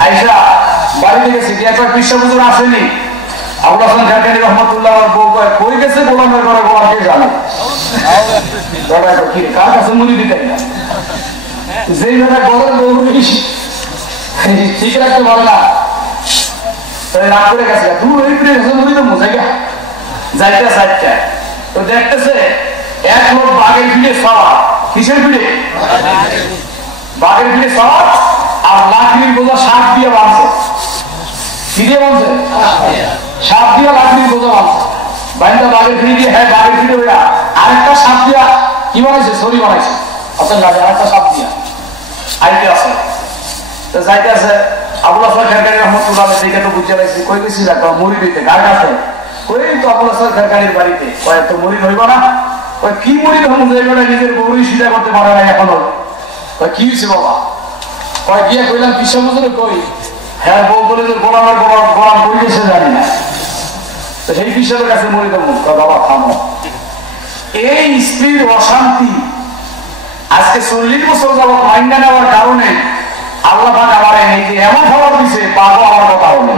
আইসা বাড়িতে গেছে, কি একবার পীর সাহেব হুজুর আসেনি? আবুল হাসান খেরকানী রাহমাতুল্লাহ আলাইহি বউ কয় কই গেছে, গোলামের ঘরে গোলাম কে জানে, কার কাছে মুড়ি দিতে না, যেই বেলা গলার বউ ঠিক রাখতে পারে না, রাগ করে গেছে, দূর হয়ে ফিরে গেছে মুড়ি তো মজাই গা যাইতে চাইতে। তো দেখতেছে এক লোক বাঘের ভিড়ে সওয়ার, কিসের ভিড়ে? বাঘের ভিড়ে সওয়ার, আর লাকড়ির বোঝা সাপ দিয়ে বাঁধছে। কি দিয়ে বাঁধছে? সাপ দিয়ে লাকড়ির বোঝা বাঁধছে। বাইন্দা বাঘের ভিড়ে দিয়ে, হ্যাঁ বাঘের ভিড়ে ওরা আরেকটা সাপ দিয়া কি বানাইছে? ছড়ি বানাইছে। অর্থাৎ আরেকটা সাপ দিয়া আইতে আছে। তো যাইতে আছে, আবুল হাসান খেরকানী রাহমাতুল্লাহ আলাইহি দেখে তো বুঝতে পারছি, কই গেছি না মুড়ি দিতে, কার কাছে? কই তো আবুল হাসান খেরকানীর বাড়িতে। কয় তো মুড়ি হইব না? কয় কি মুড়ি হন, যাইবে নিজের বউরি সিধা করতে পারে না এখনো। কয় কি হয়েছে বাবা? কয় গিয়ে কইলাম পীর সাহেব হুজুর কই? হ্যাঁ বউ বলে যে গোলামের গোলাম কই গেছে জানি না। তো সেই পীর সাহেবের কাছে মুড়ি দেবো। বাবা থামো, এই স্ত্রীর অশান্তি আজকে 40 বছর যাবত মাইন্ডা নেওয়ার কারণে আল্লাহ পাক আমার এই যে এমন খবর দিছে, পাগো আমার কথা হলো।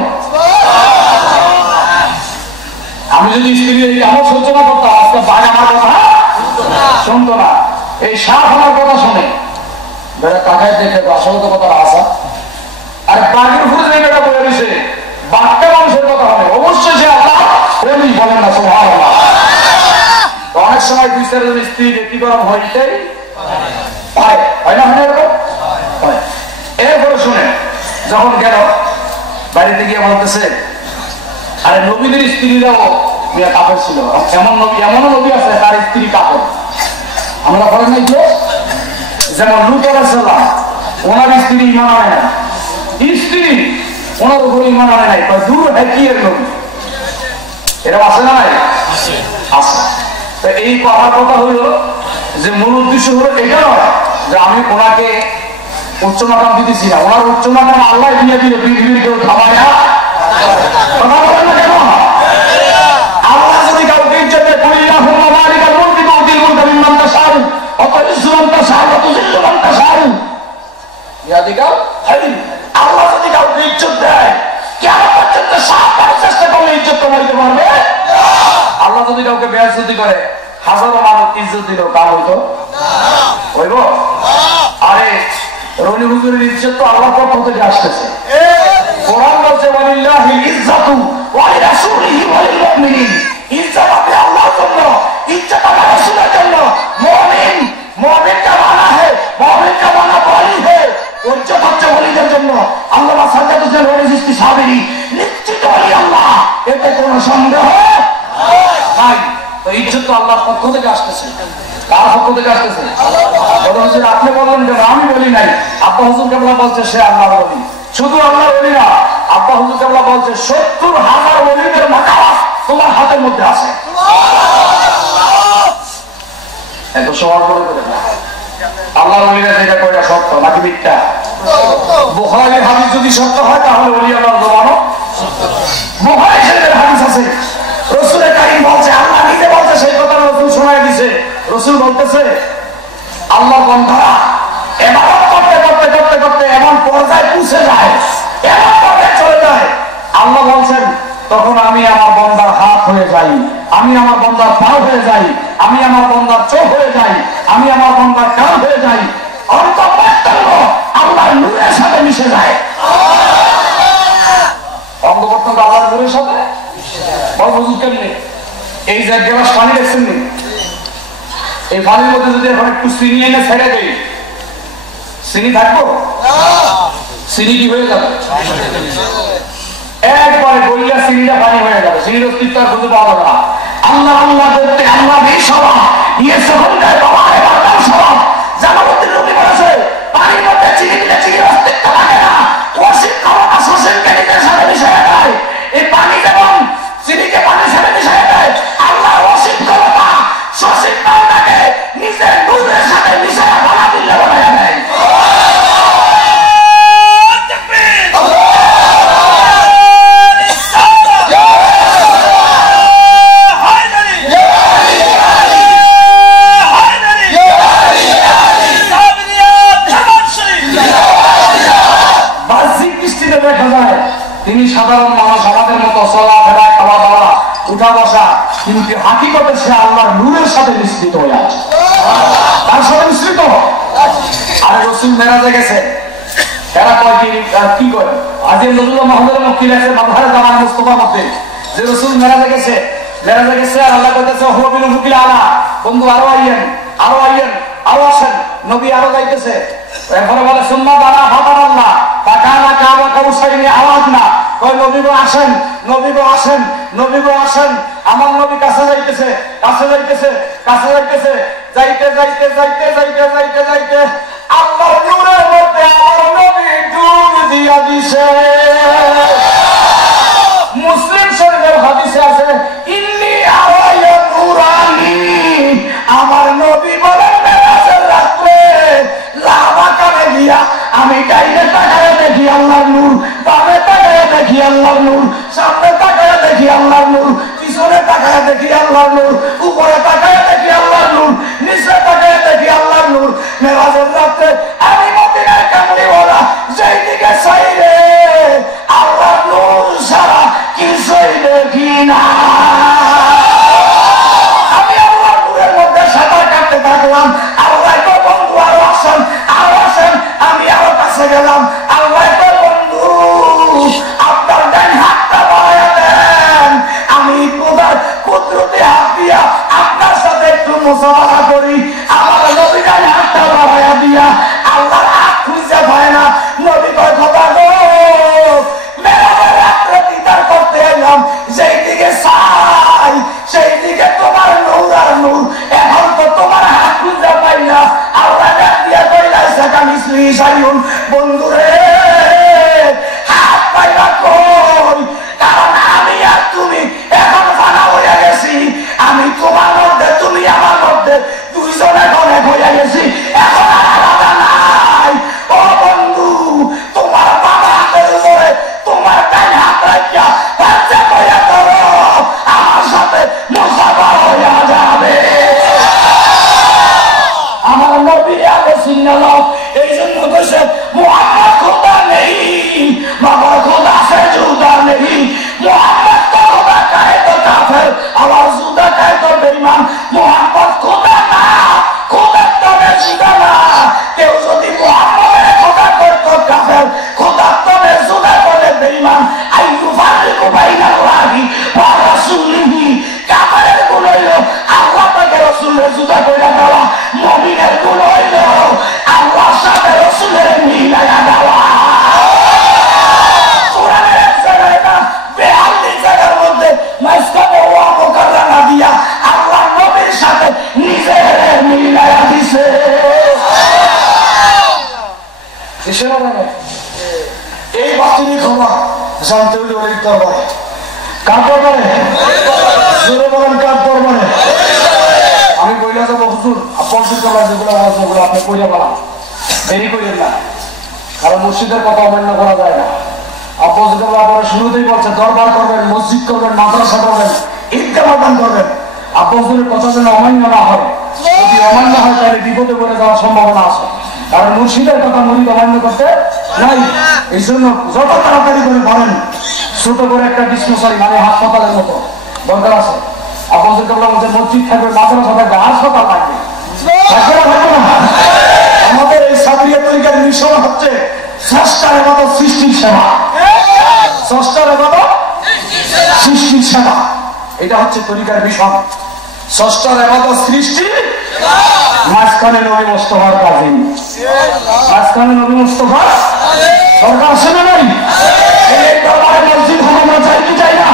আমি যদি স্ত্রী এমন সহ্য না করতাম, আজকে বাঘ আমার কথা শুনতো না, এই সাপ আমার কথা শুনে বেড়া কাকায় দেখে আসলে তো কথা আসা। আর বাঘের উপরে যে বেটা বলে দিছে, বাঘটা মানুষের কথা হবে, অবশ্যই সে আল্লাহ বলেন না সুবহানাল্লাহ। অনেক সময় দুই চারজন স্ত্রী ব্যক্তিগরম হইতেই পারে, হয় না? এরকম হয়। এরপরে শুনে যখন গেল বাড়িতে গিয়ে বলতেছে, আরে নবীদের স্ত্রীরাও কাপড় ছিল, এমন নবী, এমনও নবী আছে তার স্ত্রী কাপড়। আমরা বলেন নাই যে, যেমন লূত আলাইহিস সালাম, ওনার স্ত্রী ঈমান আনে না, স্ত্রী ওনার উপর ঈমান আনে নাই, দূর হ্যাকিয়ের নবী। এরকম আছে না? নাই আছে। এই কথার কথা হলো যে মূল উদ্দেশ্য হলো এটা নয় যে আমি ওনাকে উচ্চ মাকাম দিতেছি না, ওনার উচ্চ মাকাম আল্লাহ দিয়ে দিলে পৃথিবীর কেউ থামায় না। কথা বলেন না কেন? আল্লাহ যদি কাউকে ইজ্জত দেয়, কুলিল্লাহুম্মা মালিকাল মুলকি তু'তিল মুলকা মিম্মান তাশাউ ওয়া তু'ইজ্জু মান তাশাউ ওয়া তুযিল্লু মান তাশাউ বিয়াদিকা। আল্লাহ যদি কাউকে ইজ্জত দেয়, কিয়ামত পর্যন্ত সাত বেজ্জতি করে হাজারো মানুষ ইজ্জত দিল কাম হইতো হইব? আরে রনি হুজুরের ইজ্জত তো আল্লাহর পক্ষ থেকে আসতেছে। কোরআন বলছে ওয়ালিল্লাহিল ইজ্জাতু ওয়া লিরাসূলিহি ওয়া লিল মুমিনিন। ইজ্জত আপনি আল্লাহর জন্য, ইজ্জত আমার রাসূলের জন্য। মুমিন का माना है, मोमिन का माना वली है। इज्जत হচ্ছে ওলিদের জন্য। আল্লামা সাজ্জাদ হোসেন ওলি চিশতি সাবেরি নিশ্চিত ওলি আল্লাহ, এতে কোনো সন্দেহ নাই। তো ইজ্জত তো আল্লাহর পক্ষ থেকে আসতেছে। কার পক্ষ থেকে আসতেছে? আল্লাহ হুজুর আপনি বললেন কেন? আমি বলি নাই। আব্বা হুজুর কেবলা বলছে সে আল্লাহর ওলি। শুধু আল্লাহর ওলি না, আব্বা হুজুর কেবলা বলছে ৭০,০০০ ওলিদের মাকাম তোমার হাতের মধ্যে আছে। এত সহজ বলে করে না। আল্লাহর ওলিরা যেটা কয়টা সত্য নাকি মিথ্যা? বুখারীর হাদিস যদি সত্য হয় তাহলে ওলি আল্লাহর জমানো বুখারী শরীফের হাদিস আছে। রাসূল কারীম বলছে, আল্লাহ নিজে বলছে, সেই কথা রাসূল শোনায় দিয়েছে। রাসূল বলতেছে আল্লাহর বান্দারা ইবাদত করতে করতে করতে করতে এমন পর্যায়ে পৌঁছে যায়, এমন পর্যায়ে চলে যায়, আল্লাহ বলছেন তখন আমি আমার বান্দার হাত হয়ে যাই, আমি আমার বান্দার পা হয়ে যাই, আমি আমার বান্দার চোখ হয়ে যাই, আমি আমার বান্দার কান হয়ে যাই। অন্তঃপ্রত্যঙ্গ আল্লাহর নূরের সাথে মিশে যায়। অঙ্গ-প্রত্যঙ্গ আল্লাহর নূরের সাথে বুঝুন কেমনি? এই যে গ্লাস পানি দেখছেন নি, এই পানির মধ্যে যদি এখন একটু চিনি এনে ছেড়ে দেই, চিনি থাকবো? চিনি কি হয়ে যাবে? একবারে গলিয়া চিনিটা পানি হয়ে যাবে। চিনির অস্তিত্ব আর খুঁজে পাওয়া যাবে না। আল্লাহ আল্লাহ করতে আল্লাহ বেসবা ইয়ে সবন্ধায় বাবা এবার তার স্বভাব। জালালউদ্দিন রুমি বলেছে পানির মধ্যে চিনি দিলে চিনির অস্তিত্ব থাকে না, অসীম ক্ষমতা সসীম জ্ঞানীদের সাথে মিশে যায়। এই পানি যেমন চিনিকে পানির সাথে মিশে যায়, আল্লাহ অসীম ক্ষমতা সসীম ক্ষমতাকে নিজের নূরের সাথে মিশে বলা দিলে বলা যাবে। তিনি সাধারণ মানুষ, আমাদের মতো চলাফেরা খাওয়া দাওয়া উঠা বসা, কিন্তু হাকিকতে সে আল্লাহর নূরের সাথে মিশ্রিত হয়ে আছে, তার সাথে মিশ্রিত। আরে রাসূল মেরাজে গেছে, এরা কয় কি করে আজি নজরুল মাহমুদের মুক্তি লেখছে বাধারে জামান মুস্তাফার মধ্যে যে রাসূল মেরাজে গেছে আর আল্লাহ কইতেছে হো বিল মুকিল আলা, বন্ধু আরো আইয়েন, আরো আইয়েন, আরো আসেন। নবী আরো যাইতেছে, এরপরে বলে সুন্নাহ বানা ফাতারাল্লাহ ফাকানা কাবা কাউসাইনি আওয়াজ না, কই নবী গো আসেন, নবী গো আসেন, নবী গো আসেন। আমার নবী কাছে যাইতেছে, কাছে যাইতেছে, কাছে যাইতেছে, যাইতে যাইতে যাইতে যাইতে যাইতে যাইতে আল্লাহর নূরের মধ্যে আমার নবী ডুব দিয়া দিছে। মুসলিম শরীফের হাদিসে আছে ইন্নী আরায়া নূরানি, আমার নবী বলেন মেরাজের রাতে লাভা কানে দিয়া আমি ডাইনে তাকায় দেখি আল্লাহর নূর, বামে তাকায় দেখি আল্লাহর নূর, সামনে তাকায় দেখি আল্লাহর নূর, পিছনে তাকায় দেখি আল্লাহর নূর, উপরে তাকায় দেখি আল্লাহর নূর, নিচে তাকায় দেখি আল্লাহর নূর। মেরাজের রাতে আমি মদিনার কামলি ওরা যেই দিকে চাইলে আল্লাহর নূর ছাড়া কিছুই দেখি না। আমি আল্লাহর নূরের মধ্যে সাঁতার কাটতে থাকলাম। আল্লাহ তো বন্ধু আরো আসেন, আরো আসেন। আমি আরো কাছে গেলাম। আল্লাহ তো বন্ধু আপনার ডান হাতটা বাড়াইয়া দেন, আমি খোদার কুদরতি হাত দিয়া আপনার সাথে একটু মুসাফাহা করি। আমার নবী ডান হাতটা বাড়াইয়া দিয়া আল্লাহর হাত খুঁজে পায় না। নবী কয় খোদা গো মেরাজের রাত্রে দিদার করতে এলাম, যেই দিকে চাই সেই দিকে তোমার নূর আর নূর, এখন তো তোমার হাত খুঁজে পাই না। আল্লাহ ডাক দিয়া কইলা সাকা মিসলি সাইউন, বন্ধুরে হাত পাইবা কই? কারণ আমি আর তুমি এখন ফানা হয়ে গেছি। আমি তোমার মধ্যে, তুমি আমার মধ্যে, দুইজন কিসের অভাবে? এই বাতিনি খবর জানতে হলে অনেক দরবারে। কার দরবারে? জোরে বলেন কার দরবারে? আমি কইলা যাবো হুজুর আপনার দরবার যেগুলো আওয়াজ ওগুলো আপনি কইলা বলান, দেরি করেন না, কারণ মসজিদের কথা অমান্য করা যায় না। আপনার আপনারা শুরুতেই বলছে দরবার করবেন, মসজিদ করবেন, মাদ্রাসা করবেন, ঈদগাহ ময়দান করবেন। আপনার কথা যেন অমান্য না হয়, যদি অমান্য হয় তাহলে বিপদে পড়ে যাওয়ার সম্ভাবনা আছে, কারণ মুর্শিদের কথা মুরিদ অমান্য করতে নাই। এই জন্য যত তাড়াতাড়ি করে বলেন, ছোট করে একটা ডিসপেন্সারি মানে হাসপাতালের মতো দরকার আছে। আপনাদের কেবল বলছে মসজিদ থাকবে, মাদ্রাসা থাকবে, হাসপাতাল থাকবে, আমাদের এই সাবরিয়া তরিকার মিশন হচ্ছে স্রষ্টার ইবাদত সৃষ্টির সেবা। স্রষ্টার ইবাদত সৃষ্টির সেবা, এটা হচ্ছে তরিকার মিশন। স্রষ্টার ইবাদত সৃষ্টি, মাঝখানে নবী মুস্তাফার কাজে, মাঝখানে নবী মুস্তাফার দরকার আছে না নাই? এই দরবারে মসজিদ হোক আমরা চাই কি চাই না?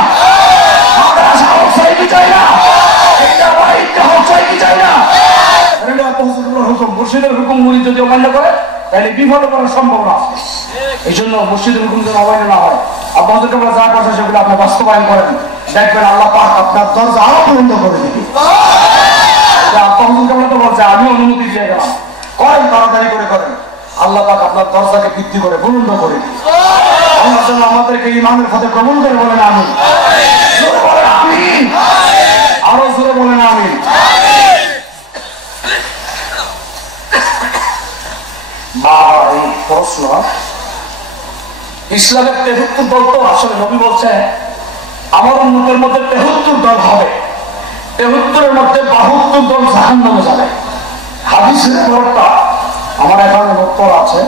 মাদ্রাসা হোক চাই কি চাই না? এটা বাড়িতে হোক চাই কি চাই না? হুকুম মুর্শিদের হুকুম মুরিদ যদি অমান্য করে তাহলে বিফল করার সম্ভাবনা আছে। এই জন্য মসজিদের হুকুম যেন অমান্য না হয়। আপনাদেরকে আমরা যা কথা সেগুলো আপনি বাস্তবায়ন করেন, দেখবেন আল্লাহ পাক আপনার দরজা আরো বন্ধ করে দিবে। আপনাদেরকে আমরা তো বলছে আমি অনুমতি দিয়ে গেলাম, করেন তাড়াতাড়ি করে করেন, আল্লাহ পাক আপনার দরজাকে বৃদ্ধি করে বুলন্দ করে দিবে। আল্লাহ যেন আমাদেরকে ইমানের পথে কবুল করে বলেন আমিন। জোরে বলেন আমিন, আরো জোরে বলেন আমিন। প্রশ্ন, ইসলামের 73 দল তো আসলে নবী বলছে আমার উম্মতের মধ্যে 73 দল হবে, 73-এর মধ্যে 72 দল জাহান্নামে যাবে। হাদিসের পরটা আমার এখানে উত্তর আছে,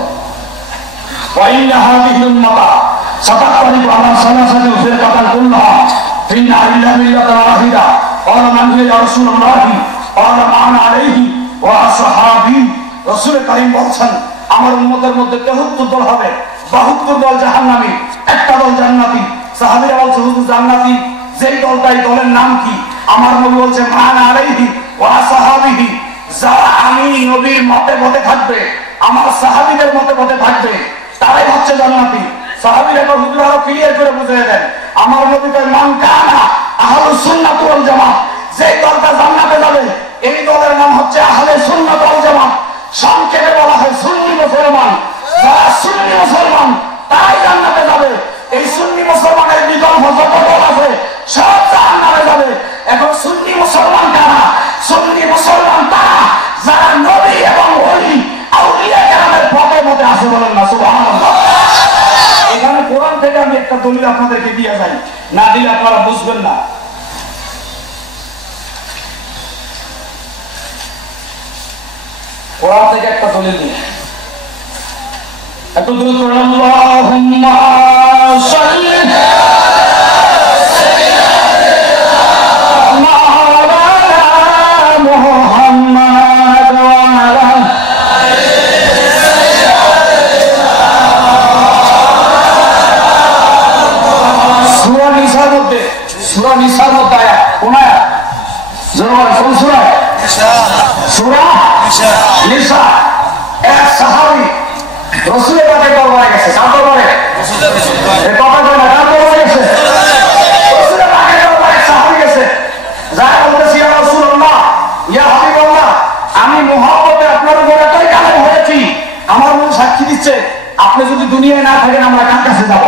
ওয়াইনা হাদিহিল উম্মাতা সাতাতারিফু আলা সালাসাতি ফিরকাতান কুল্লাহা ফিন্না ইল্লা মিল্লাতান ওয়াহিদা ক্বালা মান হিয়া ইয়া রাসূলুল্লাহ ক্বালা মা আনা আলাইহি ওয়া আসহাবি। রাসূল কারীম বলছেন আমার উম্মতের মধ্যে 73 দল হবে, 72 দল জাহান্নামী, একটা দল জান্নাতি। সাহাবীরা বলছে হুজুর জান্নাতি যেই দলটাই, দলের নাম কি? আমার নবী বলছে মা আনা আলাইহি ওয়া আসহাবিহি, যারা আমি নবীর মতে মতে থাকবে, আমার সাহাবীদের মতে মতে থাকবে, তারাই হচ্ছে জান্নাতি। সাহাবীরা হুজুর আরো ক্লিয়ার করে বুঝিয়ে দেন, আমার নবী কয় মান কানা আহলুস সুন্নাত ওয়াল জামাত, যেই দলটা জান্নাতে যাবে এই দলের নাম হচ্ছে আহলে সুন্নাত ওয়াল জামাত। সংক্ষেপে বলা হয় সুন্নি মুসলমান। যারা সুন্নি মুসলমান তারাই জান্নাতে যাবে। এই সুন্নি মুসলমানের বিকল্প যত দল আছে সব জাহান্নামে যাবে। এখন সুন্নি মুসলমান কারা? সুন্নি মুসলমান তারা যারা নবী এবং ওলি আউলিয়া কেরামের পথে মতে আছে, বলেন না সুবহানাল্লাহ। এখানে কোরআন থেকে আমি একটা দলিল আপনাদেরকে দিয়ে যাই, না দিলে আপনারা বুঝবেন না। কোরআন থেকে একটা দলিল দিই, এত দূর করে আল্লাহুম্মা সাল্লি সূরা নিসার মধ্যে আয়াত, কোন আয়াত? জোরে কোন সূরা? সূরা নিসা। এক সাহাবী রাসূলের কাছে দরবারে গেছে, কার দরবারে? এই কথা বলে না, কার দরবারে গেছে? রাসূলের কাছে দরবারে সাহাবী গেছে, যারা বলতেছে ইয়া রাসূলুল্লাহ, ইয়া হাবিবাল্লাহ, আমি মুহাম্মদে আপনার উপর এতই কালেম হয়েছি, আমার মন সাক্ষী দিচ্ছে আপনি যদি দুনিয়ায় না থাকেন আমরা কার কাছে যাব?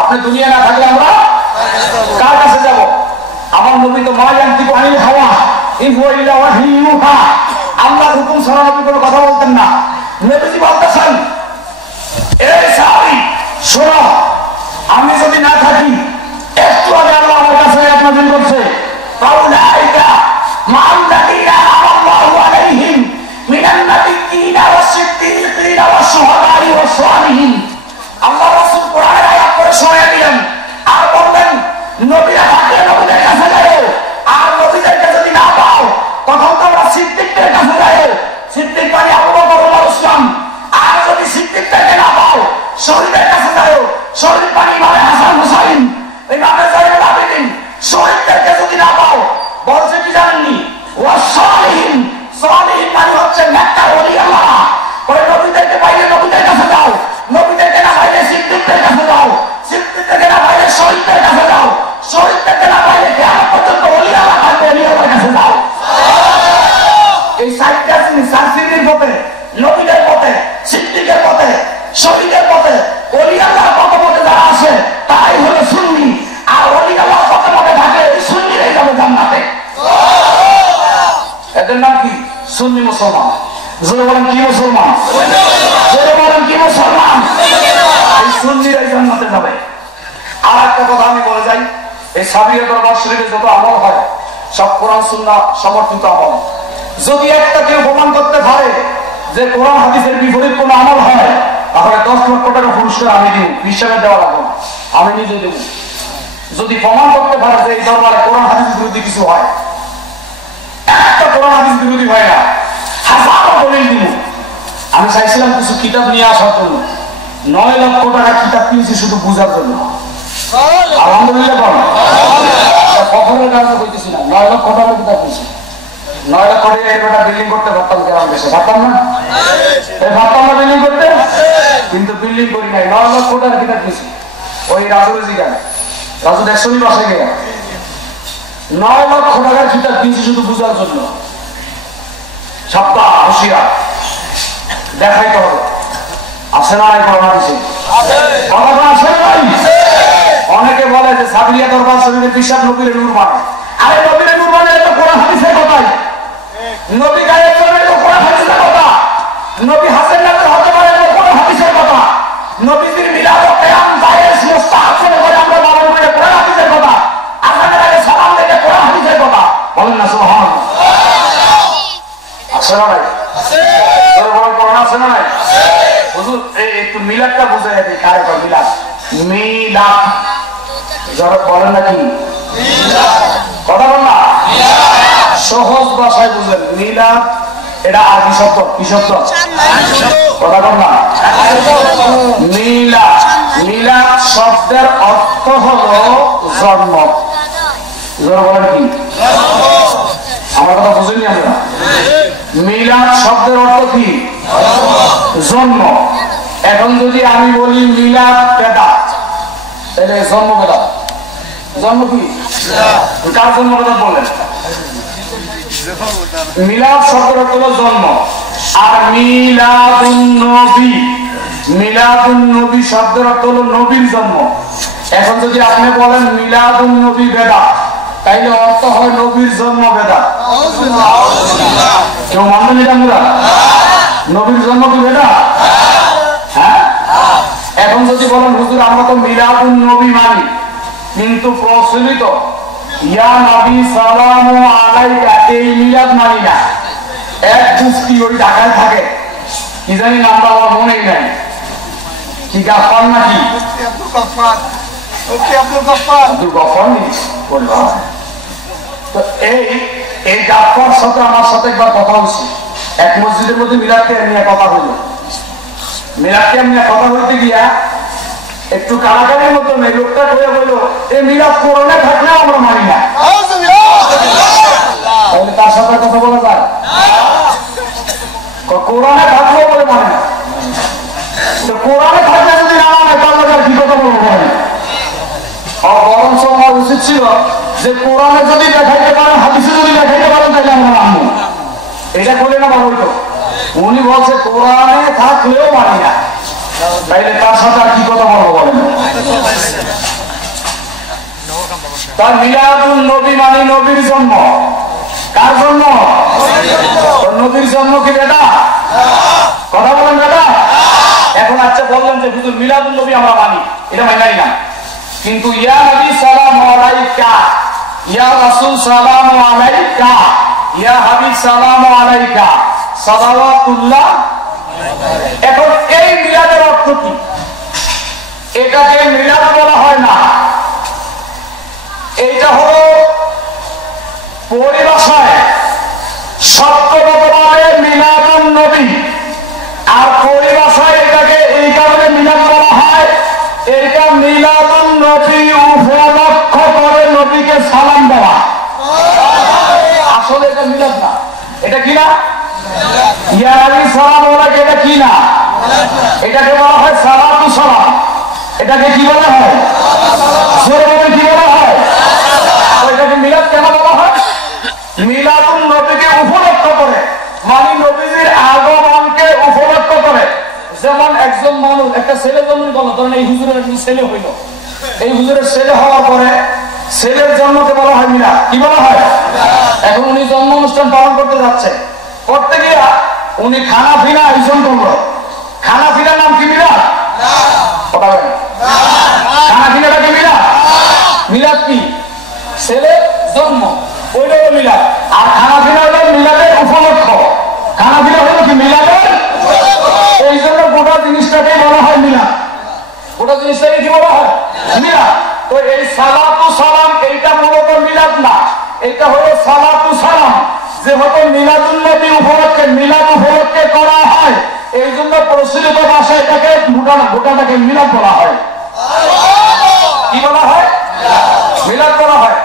আপনি দুনিয়ায় না থাকলে আমরা কার কাছে যাব? আমার নবী তো মা ইয়ান্তিকু আনিল হাওয়া ইন হুয়া ইল্লা ওয়াহয়ুন ইউহা, আল্লাহর হুকুম ছাড়া নবী কোনো কথা বলতেন না। নবীজি বলতেছেন এই সাহাবী শোনো, আমি যদি না থাকি, একটু আগে আল্লাহ আমার কাছে আয়াত নাযিল করছে, ফাউলাইকা মা'আল্লাযীনা আনাল্লাহু আলাইহিম মিনান নাবিয়্যিনা ওয়াস-সিদ্দীকিনা ওয়াশ-শুহাদা'i ওয়াস-সালিহিন। আল্লাহ রাসূল কোরআনের আয়াত পড়ে শোনায় দিলেন আর বললেন নবীরা থাকলে নবীদের কাছে যাও, আর নবীদেরকে যদি না পাও তখন তোমরা সিদ্দিকদের কাছে যাও, সিদ্দিক মানে আবু বকর ওমর উসমান। আর যদি সিদ্দিকদেরকে না পাও শহীদের কাছে যাও, শহীদ মানে ইমাম হাসান হুসাইন। মুসলমান। জোরে বলেন কি মুসলমান? জোরে বলেন কি মুসলমান? এই সুন্নিরাই জান্নাতে যাবে। আর একটা কথা আমি বলে যাই, এই সাবিয়া দরবার শরীফে যত আমল হয় সব কোরআন সুন্নাহ সমর্থিত আমল। যদি একটা কেউ প্রমাণ করতে পারে যে কোরআন হাদিসের বিপরীত কোন আমল হয়, তাহলে 10 লক্ষ টাকা পুরস্কার আমি দিব, হিসাবে দেওয়া লাগবে না, আমি নিজে দেব। যদি প্রমাণ করতে পারে যে এই দরবারে কোরআন হাদিস বিরোধী কিছু হয়, একটা কোরআন হাদিস বিরোধী হয় না, হাজারো দলিল দিব। আমি চাইছিলাম কিছু কিতাব নিয়ে আসার জন্য, 9 লক্ষ টাকা কিতাব কিনছি শুধু বুঝার জন্য। আলহামদুলিল্লাহ বল, কখনোর কারণে বলতেছি না, 9 লক্ষ টাকা কিতাব কিনছি। 9 লক্ষ টাকা একটা বিল্ডিং করতে পারতাম গ্রাম দেশে, পারতাম না? পারতাম না বিল্ডিং করতে, কিন্তু বিল্ডিং করি নাই। 9 লক্ষ টাকা কিতাব কিনছি। ওই রাজুর জিগানে, রাজু 100 বাসায় গেলাম, 9 লক্ষ টাকার কিতাব কিনছি শুধু বুঝার জন্য। সপ্তাহ হুশিয়ার দেখাইতে হবে, আছে না নাই কোরআন হাদিসে? আছে নাই? অনেকে বলে যে সাবিয়া দরবার শরীফের পিসাব নবীর নূর মানে। আরে নবীর নূর মানে তো কোরআন হাদিসের কথাই। নবী গায়েব করবে তো কোরআন হাদিসের কথা। নবী হাসেন না তো হতে পারে তো কোরআন হাদিসের কথা। নবীজির মিলাদ ও কিয়াম বাইরে মুস্তাহাব করে আমরা পালন করে কোরআন হাদিসের কথা। আজানের আগে সালাম দিতে কোরআন হাদিসের কথা। বলেন না সুবহানাল্লাহ। আছে না নাই? আছে। তোর বড় কোরআন আছে না নাই? হুজুর এই একটু মিলাদটা বুঝাই দেই, কারে কয় মিলাদ? মিলাদ যারা বলেন নাকি কথা বল না, সহজ ভাষায় বুঝেন। মিলাদ এটা আরবি শব্দ, কি শব্দ? কথা বল না। মিলাদ, মিলাদ শব্দের অর্থ হলো জন্ম। যারা বলেন কি আমার কথা বুঝেনি আমরা? মিলাদ শব্দের অর্থ কি? জন্ম। এখন যদি আমি বলি মিলাদ বেদাত, তাহলে জন্ম বেদাত। জন্ম কি? কার জন্ম বেদাত বলেন? মিলাদ শব্দের অর্থ হলো জন্ম। আর মিলাদুন নবী, মিলাদুন নবী শব্দের অর্থ হলো নবীর জন্ম। এখন যদি আপনি বলেন মিলাদুন নবী বেদাত, তাইলে অর্থ হয় নবীর জন্ম বেদাত। কেউ মানবেন এটা? আমরা নবীর জন্ম কি বেদাত? হ্যাঁ। এখন যদি বলেন হুজুর আমরা তো মিলাদুন নবী মানি, কিন্তু প্রচলিত ইয়া নবী সালামু আলাইকা এই মিলাদ মানি না। এক মুফতি ওই ঢাকায় থাকে, কি জানি নামটা আমার মনেই নাই, কি গাফফার নাকি? আব্দুল গফফার নেই। তো এই গাফফার সাথে আমার সাথে একবার কথা হয়েছে, এক মসজিদের মধ্যে মিলাদকে নিয়ে কথা হইল। মিলাদকে নিয়ে কথা হইতে গিয়া একটু কারাগারের মতো নেই, লোকটা কইয়া বলল এই মিলাদ কোরআনে থাকলে আমরা মানি না। তাহলে তার সাথে কথা বলা যায়? কোরআনে থাকলেও বলে মানে না। কোরআনে থাকলে যদি না মানে তাহলে কি কথা বলবো? বরঞ্চ আমার উচিত ছিল যে কোরআনে যদি দেখাইতে পারেন, হাদিসে যদি দেখাইতে পারেন, তাহলে আমরা মানবো। এটা বলে না ভালো হইতো। উনি বলছে কোরআনে থাকলেও মানি না, তাইলে তার সাথে আর কি কথা বলবো বলেন? তার মিলাদুন নবী মানে নবীর জন্ম। কার জন্ম? নবীর জন্ম কি বেটা? কথা বলেন বেটা। এখন আচ্ছা বললেন যে হুজুর মিলাদুন নবী আমরা মানি, এটা মানি না, কিন্তু ইয়া নবী সালামু আলাইকা, ইয়া রাসূল সালামু আলাইকা, ইয়া হাবিব সালামু আলাইকা, সালাওয়াতুল্লাহ। এখন এই মিলাদের অর্থ কি? এটাকে মিলাদ বলা হয় না, এইটা হলো পরিভাষায় শব্দগতভাবে মিলাদুন নবী, আর পরিভাষায় এটাকে এই কারণে মিলাদ বলা হয়, এটা মিলাদুন নবী উপলক্ষ করে নবীকে সালাম দেওয়া। আসলে এটা মিলাদ না, এটা কি না? ইয়া নবী সালাম আলাইকা, এটা কি না? এটাকে বলা হয় সালাতু সালাম। এটাকে কি বলা হয়? কি বলা হয়? এটাকে মিলাদ কেন বলা হয়? মিলাদুন নবীকে উপলক্ষ করে, মানে নবীজির আগমনকে উপলক্ষ করে। যেমন একজন মানুষ একটা ছেলে জন্ম করলো, ধরেন এই হুজুরের একজন ছেলে হইল, এই হুজুরের ছেলে হওয়ার পরে ছেলের জন্মকে বলা হয় মিলাদ। কি বলা হয়? এখন উনি জন্ম অনুষ্ঠান পালন করতে যাচ্ছে, করতে গিয়া উনি খানা ফিনা আয়োজন করলো। খানা ফিনার নাম কি মিলাদ? খানা ফিনাটা কি মিলাদ? মিলাদ কি? ছেলে জন্ম, ওইটা হলো মিলাদ। আর খানা ফিনা হলো মিলাদের উপলক্ষ। খানা ফিনা হলো কি? মিলাদের। এই জন্য গোটা জিনিসটাকেই বলা হয় মিলাদ। গোটা জিনিসটাকে কি বলা হয়? মিলাদ। তো এই সালাতু সালাম এইটা মূলত মিলাদ না, এটা হলো সালাতু সালাম, যেহেতু মিলাদুন নবী উপলক্ষে, মিলাদ উপলক্ষে করা হয়, এই জন্য প্রচলিত ভাষায় এটাকে গোটাটাকে মিলাদ বলা হয়। কি বলা হয়? মিলাদ বলা হয়।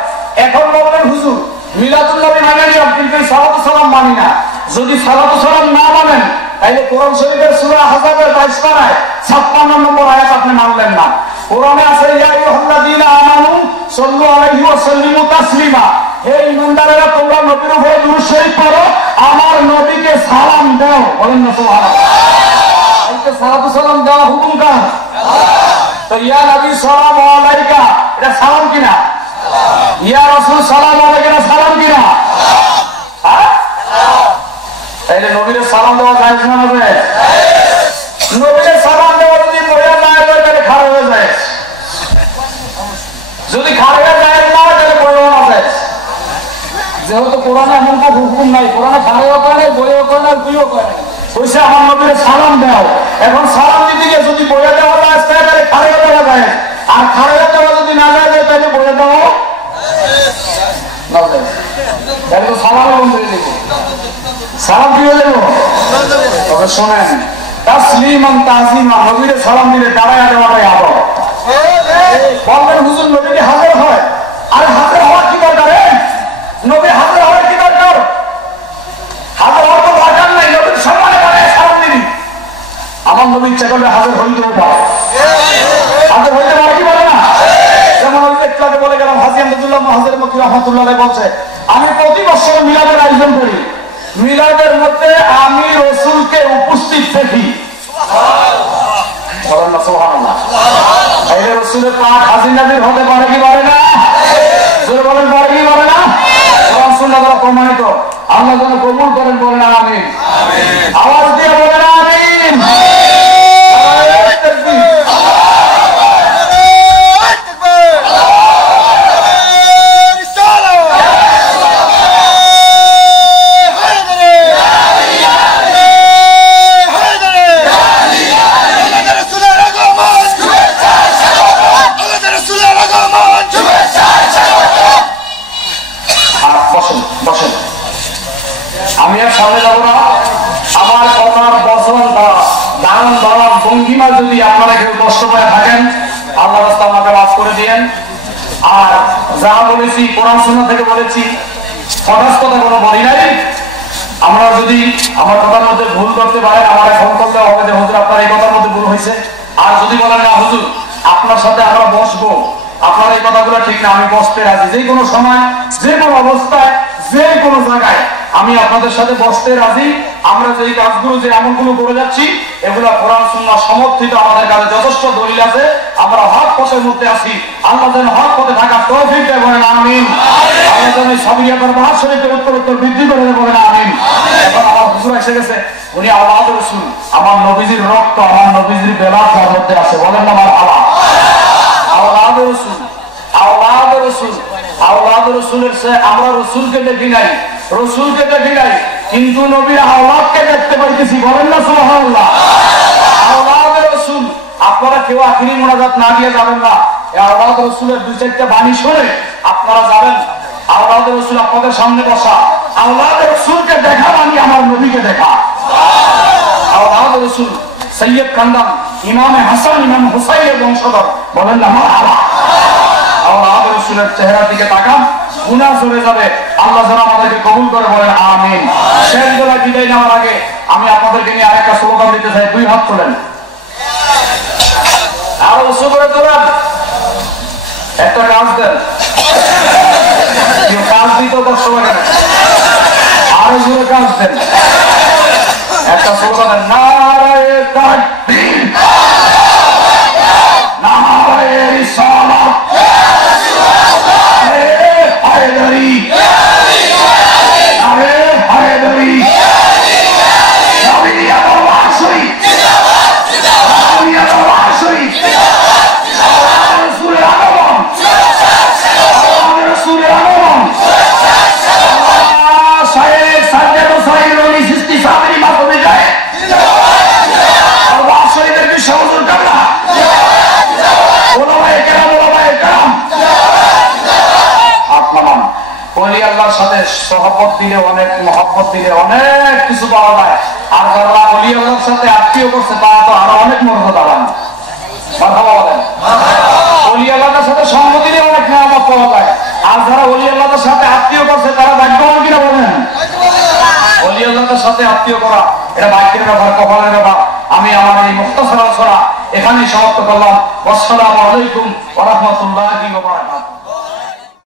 এখন বলবেন হুজুর মিলাদুন নবী মানে নিলাম, কিন্তু সালাতু সালাম মানি না। যদি সালাতু সালাম না মানেন তাইলে কোরআন শরীফের সূরা আহজাবের 22 পারায় 56 নম্বর আয়াত আপনি মানলেন না। কোরআনে আছে ইয়া আইয়ুহাল্লাযীনা আমানু সাল্লু আলাইহি ওয়া সাল্লিমু তাসলিমা, হে ঈমানদারেরা তোমরা নবীর উপরে দুরূদ শরীফ পড়ো, আমার নবীকে সালাম দাও। বলেন না সুবহানাল্লাহ। এইটা সালাতু সালাম দেওয়া হুকুম কার? তো ইয়া নবী সালামু আলাইকা এটা সালাম কিনা? ইয়া রাসূল সালামু আলাইকা সালাম কিনা? হ্যাঁ, তাইলে নবীর সালাম দেওয়া জায়েজ না হবে? নবীর সালাম দেওয়া যদি পড়া যায় তাহলে খারাপ হয়ে যায়, যদি খারাপ হয়ে যায় না তাহলে পড়া না যায়। যেহেতু কোরআনে এমন কোনো হুকুম নাই, কোরআনে খারাপ করে নাই, বইও করে নাই, দুইও করে নাই, বলছে আমার নবীর সালাম দাও। এখন সালাম দিতে গিয়ে যদি বইয়া দেওয়া যায় তাহলে খারাপ দেওয়া যায়, আর খারাপ দেওয়া যদি না যায় তাহলে বইয়া দেওয়া না যায়। তাহলে তো সালাম বন্ধ হয়ে যাবে। সালাম কি হয়ে যাবো? তবে শোনেন, তাসলিমান তাজিমা, নবীর সালাম দিলে দাঁড়ায় দেওয়াটাই আদব। বলবেন হুজুর নবী কি হাজির হয়? আরে হাজির হওয়ার কি দরকার? নবী হাজির হওয়ার কি দরকার? হাজির হওয়ার তো দরকার নাই, নবীর সম্মানে দাঁড়ায় সালাম দিবি। আমার নবী ইচ্ছা করলে হাজির হইতেও পারে, হাজির হইতে পারে কি বলে না? যেমন ওই একটু বলে গেলাম হাজী আহমদুল্লাহ মুহাজির মক্কি রাহমাতুল্লাহ আলাইহি বলছে, আমি প্রতি বছর মিলাদের আয়োজন করি, মিলাদের মধ্যে আমি রাসূলকে উপস্থিত দেখি। বলেন না সুবহানাল্লাহ। এই রাসূলের পাক হাজির নাজির হতে পারে কি পারে না? জোরে বলেন পারে কি পারে না? কোরআন সুন্নাহ দ্বারা প্রমাণিত। আল্লাহ যেন কবুল করেন, বলেন আমিন। আওয়াজ দিয়ে বলেন আমিন। আমি আর সামনে যাবো না। আমার কথার বচন বা দারুণ দারুণ ভঙ্গিমা যদি আপনারা কেউ কষ্ট পায় থাকেন, আল্লাহ রাস্তা আমাকে মাফ করে দিয়েন। আর যা বলেছি কোরআন সুন্নাহ থেকে বলেছি, হঠাৎ কথা কোনো বলি নাই। আমরা যদি আমার কথার মধ্যে ভুল করতে পারেন, আমার ফোন করলে হবে যে হুজুর আপনার এই কথার মধ্যে ভুল হয়েছে। আর যদি বলেন না হুজুর আপনার সাথে আমরা বসবো, আপনার এই কথাগুলো ঠিক না, আমি বসতে রাজি, যে কোনো সময় যে কোনো অবস্থায় যে কোনো জায়গায় আমি আপনাদের সাথে বসতে রাজি। আমরা যে কাজগুলো যে আমলগুলো করে যাচ্ছি এগুলো কোরআন সুন্নাহ সমর্থিত, আমাদের কাছে যথেষ্ট দলিল আছে, আমরা হক পথের মধ্যে আছি। আল্লাহ যেন হক পথে থাকার তৌফিক দেন, বলেন আমিন। আল্লাহ যেন সাবিয়াতের মহাজ শরীফের উত্তর বৃদ্ধি করে দেন, বলেন আমিন। এখন আমার হুজুর এসে গেছে, উনি আওলাদুর রাসূল, আমার নবীজির রক্ত, আমার নবীজির বেলাত তার মধ্যে আছে, বলেন না মারহাবা। আওলাদুর রাসূল, আওলাদুর রাসূল, আওলাদুর রাসূলের সে আমরা রাসূলকে দেখি নাই, রাসূলকে দেখি নাই, কিন্তু নবীর আওলাদকে দেখতে পাইতেছি, বলেন না সুবহানাল্লাহ। আওলাদুর রাসূল, আপনারা কেউ আখিরি মুনাজাত না দিয়ে যাবেন না। এই আওলাদুর রাসূলের দুই চারটা বাণী শুনে আপনারা যাবেন। আওলাদুর রাসূল আপনাদের সামনে বসা, আওলাদুর রাসূলকে দেখা মানে আমার নবীকে দেখা। আওলাদুর রাসূল সৈয়দ কান্দাম, ইমামে হাসান, ইমাম হুসাইনের বংশধর, বলেন না মারহাবা। আওলাদুর রাসূলের চেহারার দিকে তাকান, গুনাহ চলে যাবে। আল্লাহ যেন আমাদেরকে কবুল করে, বলেন আমিন। শেষ বেলায় বিদায় নেওয়ার আগে আমি আপনাদেরকে নিয়ে আরেকটা স্লোগান দিতে চাই, দুই হাত তোলেন, আরো উঁচু করে তোলেন, একটা কাজ দেন, কাজ দিতে কষ্ট লাগে না, আরো জোরে কাজ দেন, একটা স্লোগান, নারায়ে তাকবীর, নারায়ে রিসালাত, হায়দারি, হায়দারি, ওলি আল্লাহর সাথে সহবত দিলে অনেক, মহব্বত দিলে অনেক কিছু পাওয়া যায়। আর যারা ওলি আল্লাহর সাথে আত্মীয় করছে তারা তো আরো অনেক মর্যাদা পান। কথা বলেন, ওলি আল্লাহর সাথে সঙ্গ দিলে অনেক নিয়ামত পাওয়া যায়। আর যারা ওলি আল্লাহর সাথে আত্মীয় করছে তারা ভাগ্যবান কিনা বলেন? ওলি আল্লাহর সাথে আত্মীয় করা এটা ভাগ্যের ব্যাপার, কপালের ব্যাপার। আমি আমার এই মুক্তাসর আলোচনা এখানেই সমাপ্ত করলাম। আসসালামু আলাইকুম ওয়া রাহমাতুল্লাহি ওয়া বারাকাতুহু।